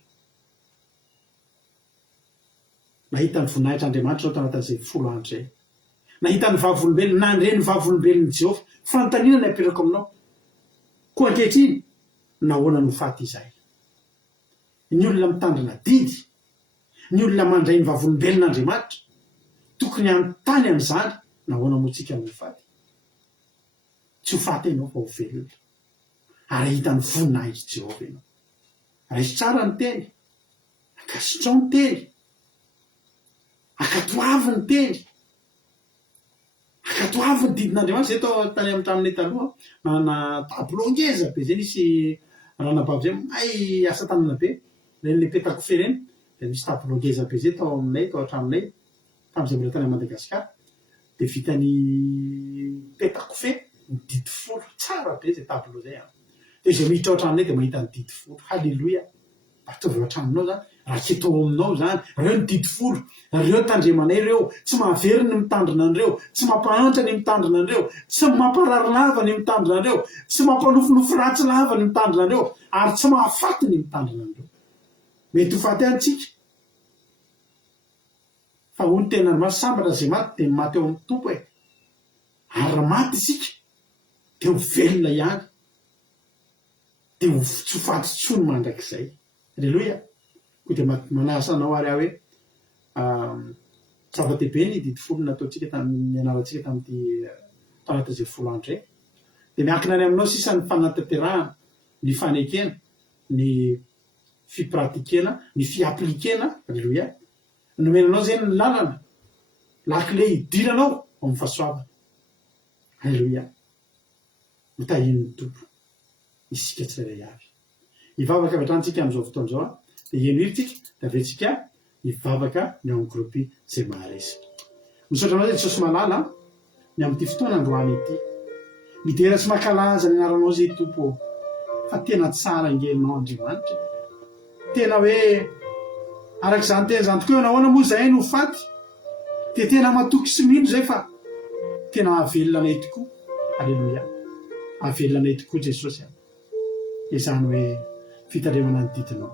nahita ny voninahitran'Andriamanitra nao tanatin'izay 10 andro zay nahita ny vavolombelona nandre ny vavolombelon'ny Jehovah fanontaniana ny apetrako aminao koa ankehitriny nahoana no faty izahay. Ny olona mitandrina didy ny olona mandray ny vavolombelon'Andriamanitra tokony anontany amin'izany nahoana moa tsika no faty. Tsy ho faty ianao fa ho velona ary hita ny voninahitry Jehovah ianao. Raisy tsara ny teny akasitrao ny teny akatoavy ny teny akatoavy ny didin'Andriamanitra zay tao tany amin'ny taminay taloha manana tableau ngeza be zay nisy ranabavy zay ay asa tanana be le petako fe reny dia misy tableau ngeza be zay tao aminay tao an-traminay tamin'izay mbola tany Madagasikara dia vitany petako fe ny didifolo tsara be zay tableau zay dia zay miditra ao an-tranonay dia mahita ny didifolo. Halleloia. Batovy ao an-tranonao zany raha keto aminao zany reo ny didifolo reo tandremanay reo tsy mahavery ny mitandrina an'ireo tsy mampahantra ny mitandrina an'ireo tsy mamparary lava ny mitandrina an'ireo tsy mampanofonofo ratsy lava ny mitandrina an'ireo ary tsy mahafaty ny mitandrina an'ireo. Mety ho faty antsika fa hoy ny tena masambatra zay maty dia maty eo amin'ny tompo ary raha maty isika dia ho velona ihany dia ho tsy ho faty tsony mandrakizay. Aleloia. Koa dia manasa anao ary aho hoe zava-dehibe ny didifolo nataontsika tamin'ny anarantsika tamin'ity tanatin'izay 10 andro zay dia miankina any aminao sisa ny fanatanterahana ny fanekena ny fipratikena ny fiaplikena. Aleloia. nomenanao zany ny lalana lakile idiranao ao amin'ny fahasoavana. Halleloia. Mitahiny tompo isika tsirairay avy hivavaka avy hatrany amin'izao fotoana izao dia eno iritsika dia avetsika hivavaka ny ao amin'ny gropy izay maharesika. Misaotra anao zay Jesosy malala ny amin'ity fotoana androany ity. Midera tsy mankalaza ny anaranao zay tompo fa tena tsara ingelinao Andriamanitra. Tena hoe arak'izany tena izany tokoa nahoana moa zay no faty dia tena matoky sy mino zay fa tena avelona anay tokoa. Alleluia. Avelona anay tokoa Jesosy. Izany hoe fitandremana ny didinao.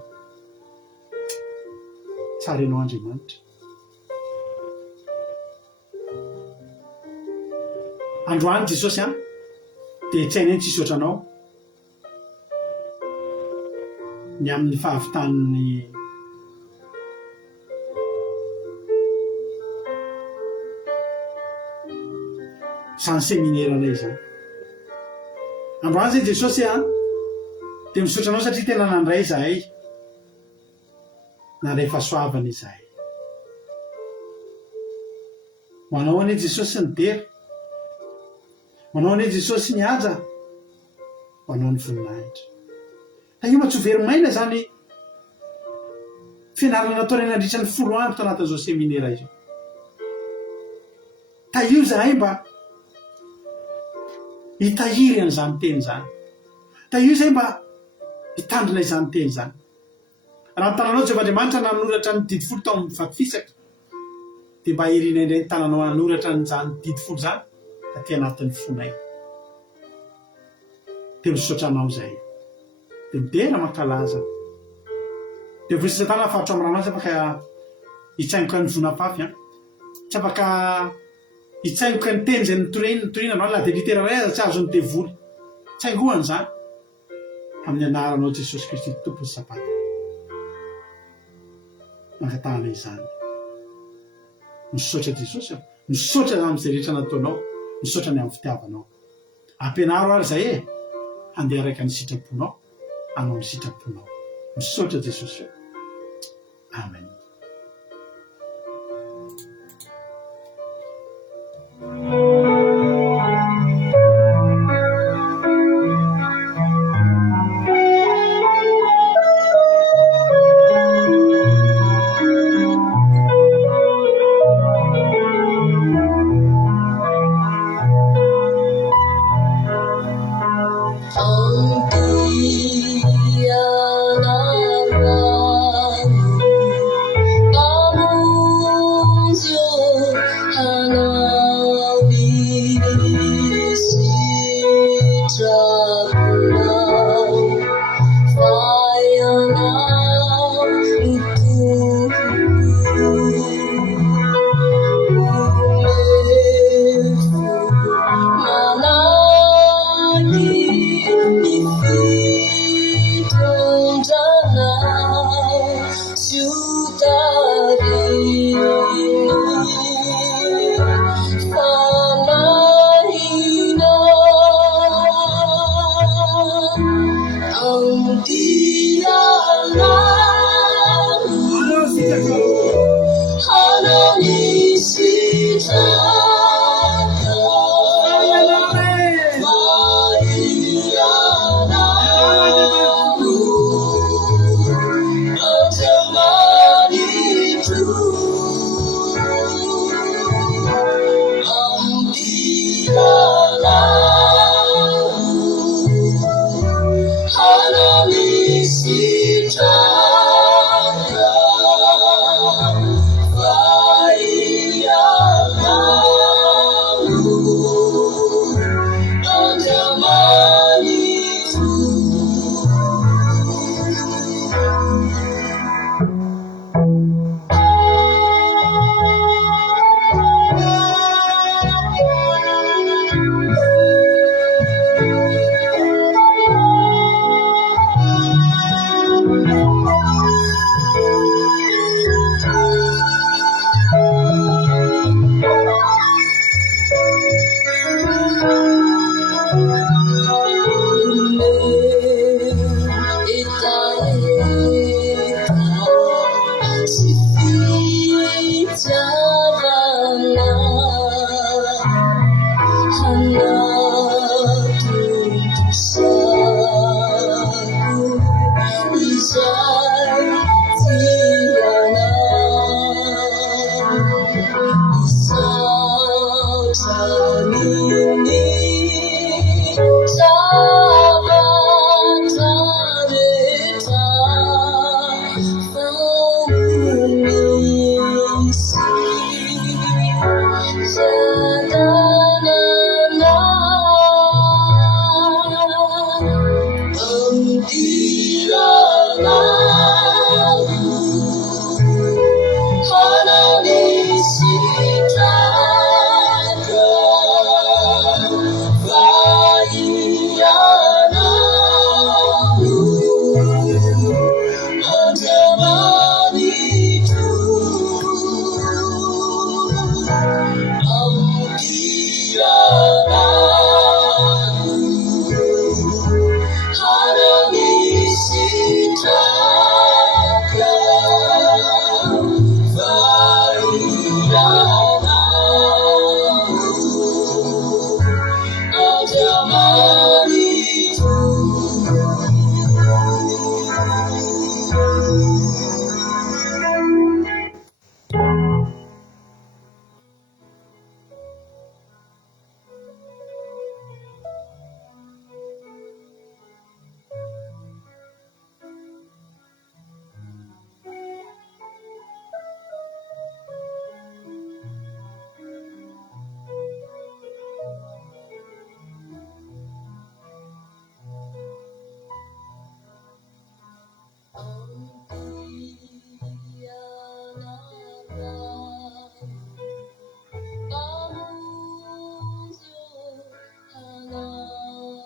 Tsara ianao Andriamanitra. Androany Jesosy dia tsy hainay tsisy ohatranao ny amin'ny fahavitan'ny zany seminaire izany. Androany zay Jesosy dia misaotra anao satria tena nandray izahay, nandray fahasoavana izahay. Manao anie Jesosy ny dera, manao anie Jesosy ny haja, manao ny voninahitra. Da io tsy ho verimaina zany fianarana nataonay nandritra ny 10 andro tao anatin'izao seminaire izao. Da io zahay mba hitahiry an'izany teny izany. Da io zay mba hitandrina izany teny izany. Raha ny tananao Jehovah'Andriamanitra nanoratra ny didy 10 tao amin'ny vatifisaka dia mba herinay indray ny tananao nanoratra n'izany didy 10 izany aty anatin'ny fonay. Dia misaotra anao zay. Dia midera mankalaza. Dia voisy Satana afaritra amin'ny raha afaka hitsaingoka ny vonapafy. Tsy afaka hitsaingoka ny teny izay nitoriana na dia litera ray aza tsy azo ny devoly. Tsaingohany izany amin'ny anaranao Jesosy Kristy Tompon'ny Sabata. Mankatahana izany. Misaotra Jesosy, misaotra amin'izay rehetra nataonao, misaotra ny amin'ny fitiavanao. Ampianaro ary zay handeha araka ny sitraponao, anao ny sitraponao. Misaotra Jesosy. Amen.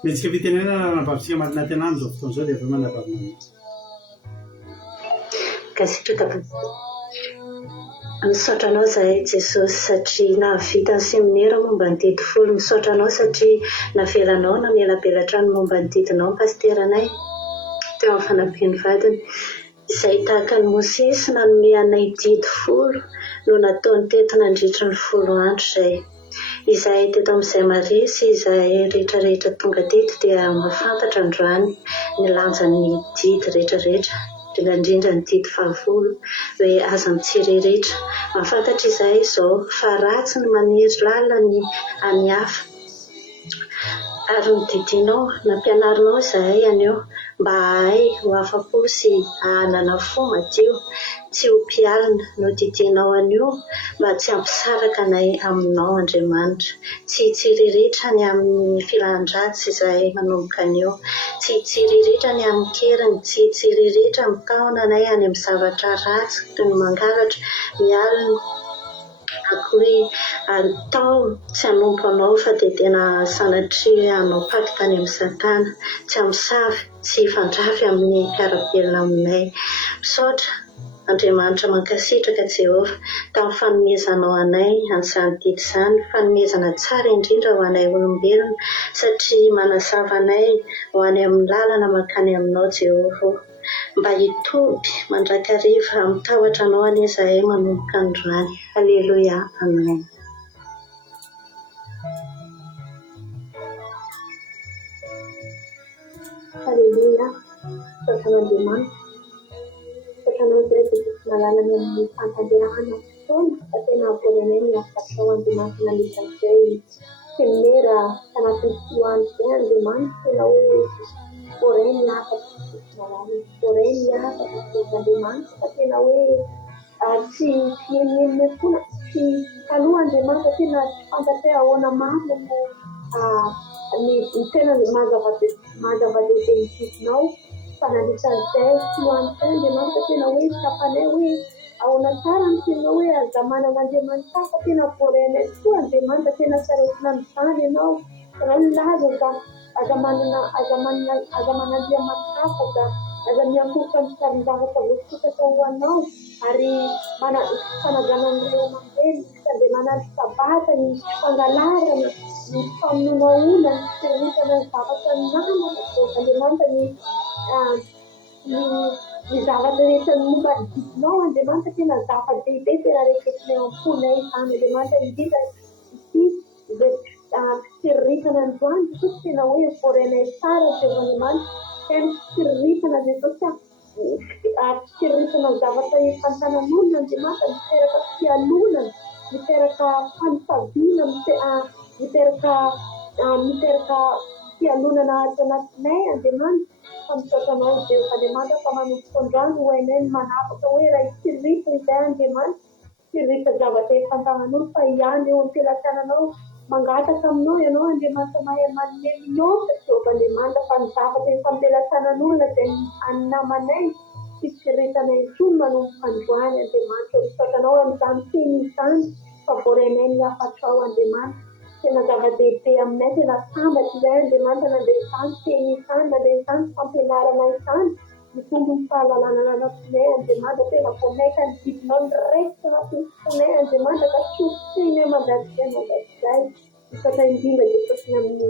Metsika fitenenana anabavitsika matinatena any zao fotoana zao dia efa manabavina Kasitraka misaotra anao zahay Jesosy satria nahavita ny seminera momba ny didy folo. Misaotra anao satria navelanao namelabelatra ny momba ny didinao ny pasteranay teo amin'ny fanampiany vadiny izay tahaka ny Mosesy nanome anay didy folo no nataony teto nandritra ny 10 andro izay. Izahay teto amin'izay mare sy izahay rehetrarehetra tonga teto dia mahafantatra androany ny lanjan'ny didy rehetrarehetra, indrindra ny didy 10 hoe aza mitsireretra. Mahafantatra izahay izao fa ratsy ny maniry lalany any hafa ary nodidinao nampianarinao izahay anio mba hahay ho afa-po sy hanana fo madio, tsy ho mpialina. Nodidinao anio mba tsy hampisaraka anay aminao Andriamanitra, tsy hitsiriretra ny amin'ny filan-dratsy izahay manomboka anio, tsy hitsiriretra ny amin'ny keriny, tsy hitsiriretra mitaona anay any amin'ny zavatra ratsy toy ny mangalatra, mialina akory atao tsy hanompo anao fa dia tena sanatria anao paty tany amin'ny Satana, tsy hamosavy, tsy hifandrafy amin'ny mpiara-belona aminay. Misaotra Andriamanitra mankasitraka Jehovah tamin'ny fanomezanao anay an'izany didy izany, fanomezana tsara indrindra ho anay olombelona satria manazava anay ho any amin'ny lalana mankany aminao Jehovah, mba hitoby mandrakariva mitahotra anao anie izahay manomboka androany. Alleluia, amen. Alleluia, Satan'Andriamanitra, Satanao izay dia malalany amin'ny fantanterahana fotoana fa tena vorenay ny afatrao Andriamanitra nanisan'izay seminera tanatin'ny 10 andro izay Andriamanitra tena hoe vorenay ny afatra malalany, vorenay ny afatra Andriamanitra fa tena hoe tsy fienenina foana, tsy taloha Andriamanitra tena fantatray ahoana marina ny tena mazava-dehibe ny didinao fa nandritran'izay 10 andro izay Andriamanitra tena hoe tapanay hoe ahoana tsara ny tena hoe aza manan'Andriamanitra fa tena vorenay tokoa Andriamanitra tena sarosina n'izany ianao sanao nilaza aza man'Andriamanitra hafa aza miantoka ny sarin-javatra voatokatra ho anao ary fanagana ny ray aman-dreny dia manandry sabata ny fangalarana ny famonoana olona ny firehetana ny zavatra ny namana Andriamanitra ny zavatra rehetra ny momba ny didinao Andriamanitra tena zava-dehibe tena rehetrarehetra am-ponay izany Andriamanitra indrindra ity izay fitsiriritana androany Jesosy tena hoe vorenay tsara Andriamanitra tena fitsiriritana Jesosy fitsiriritana zavatra fantanan'olona Andriamanitra miteraka fialonana, miteraka fanosaviana, miteraka fialonana ato anatinay Andriamanitra. Fampisaotranao Jehovah Andriamanitra fa manomboka androany ho hainay ny manapaka hoe raha hitsiritra izay Andriamanitra, hitsiritra zavatra fantanan'olona fa ihany eo amin'ny filatananao mangataka aminao ianao Andriamanitra mahay manome minoatra Jehovah Andriamanitra fa ny zavatra ny fampilatsanan'olona dia anamanay fitseretanay intsony manomboka androany Andriamanitra misotranao amin'izany teny izany fa voarenay ny hafatrao Andriamanitra tena zava-dehibe aminay tena sambatra izay Andriamanitra nandeha izany teny izany nandeha izany fampianarana izany mitombo ny fahalalana anatinay Andriamanitra tena voamaika ny didinao ny raisitra anatin'ny Andriamanitra ka tsotsiny mandrakizay misotra indrindra Jesosy ny amin'ny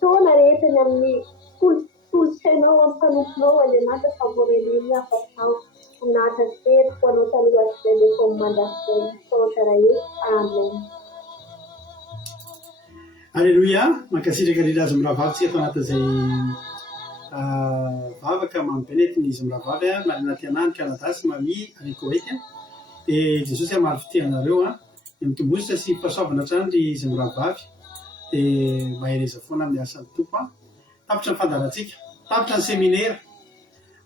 taona rehetra ny amin'ny tolosainao amin'ny mpanomponao Andriamanitra fa voarenay ny hafatrao nahatra sery ho anao taloha izay dia fomba mandrakizay saotra raha amen. Alléluia, mankasitraka lilazy miravavy ato anatin'izay vavaka mampianetiny izy miravavy anaty anany Kanada sy mami any Koweït dia Jesosy amary fitehanareo mitombositra sy fahasoavana hatrany ry izy miravavy dia mahereza foana amin'ny asan'ny tompo tapitra ny fandarantsika tapitra ny seminaire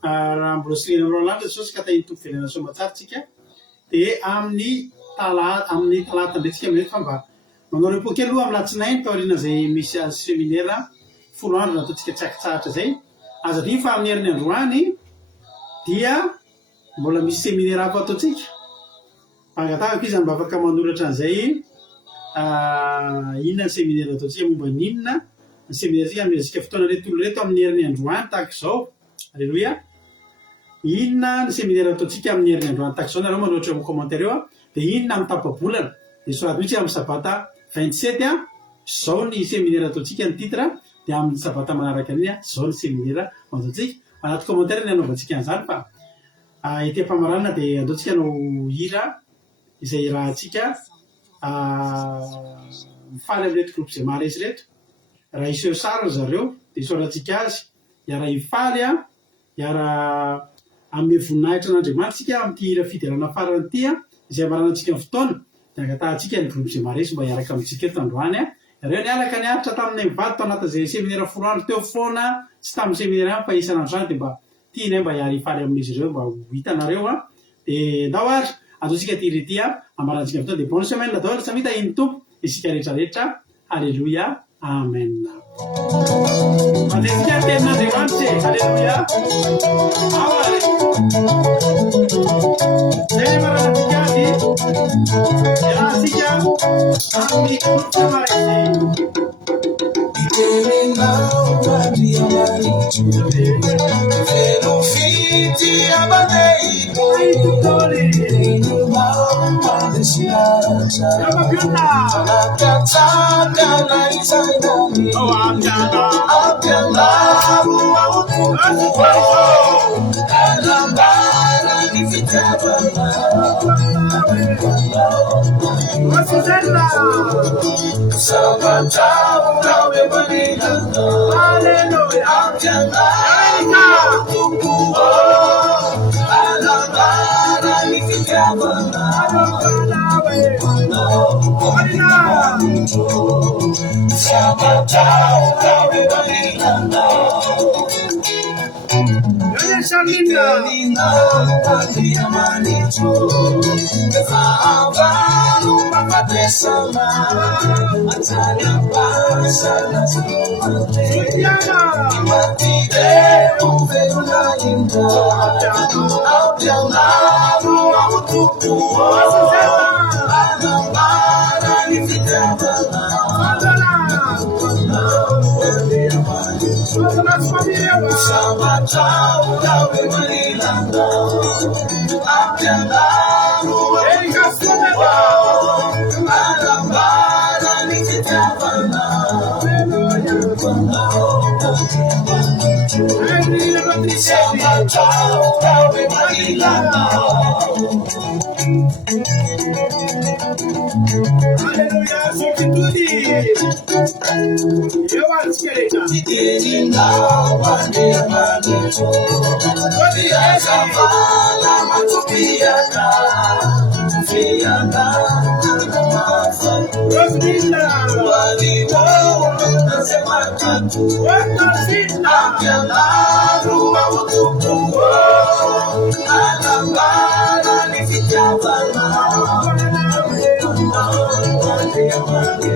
raha mbola sirena amin'ireo landra Jesosy ka tahiny tompo velana soamantsaritsika dia amin'ny talata ndraitsika amin'ety fa mba manao repo kely aloha amin'ny latsinainy taoriana izay misy seminaire 10 andro nataontsika tsakitsahatra zay azadia fa amin'ny herin'ny androany dia mbola misy seminaire hafa ataontsika mangatahaka izy mba afaka manoratra an'izay inona ny seminaire ataontsika momba ninona ny seminaire tsika amezika fotoana reto olo reto amin'ny herin'ny androany tahaka izao alleloia inona ny seminaire ataontsika amin'ny herin'ny androany tahaka izao nareo manoatra amin'ny commentaire eo dia inona amin'ny tapabolana dia soratra mihitsy amin'ny sabata 27 zao ny seminaire ataontsika ny titre dia amin'ny sabata manaraka an'iny zao ny seminaire ataontsika anaty commentaire ny anaovantsika an'izany fa ety am-pamaranana dia andaontsika no hira izay rahantsika mifaly amin'reto groupe izay maharesy reto raha iseho sara zareo dia isorantsika azy iara hifaly iara amin'ny voninahitra an'Andriamanitra tsika amin'ity hira fiderana farany ity izay amaranantsika ny fotoana dia angatahantsika ny groupe izay maharesy mba hiaraka amintsika eto androany ireo niaraka niaritra taminay mivady tao anatin'izay seminaire 10 andro teo foana tsy tamin'ny seminaire fa isan'androany dia mba tianay mba hiara hifaly amin'izy ireo mba ho hitanareo dia ndao ary ataontsika ty ry ity amarantsika fotoana dia bonne semaine dao ary samita iny tompo isika rehetrarehetra alleluia amen mandesika tenin'Andriamanitra alleluia awary zay ny maranantsika azy iarahantsika amin'ny groupe maresy Alleluia, solitude. Eu acho que ele Samba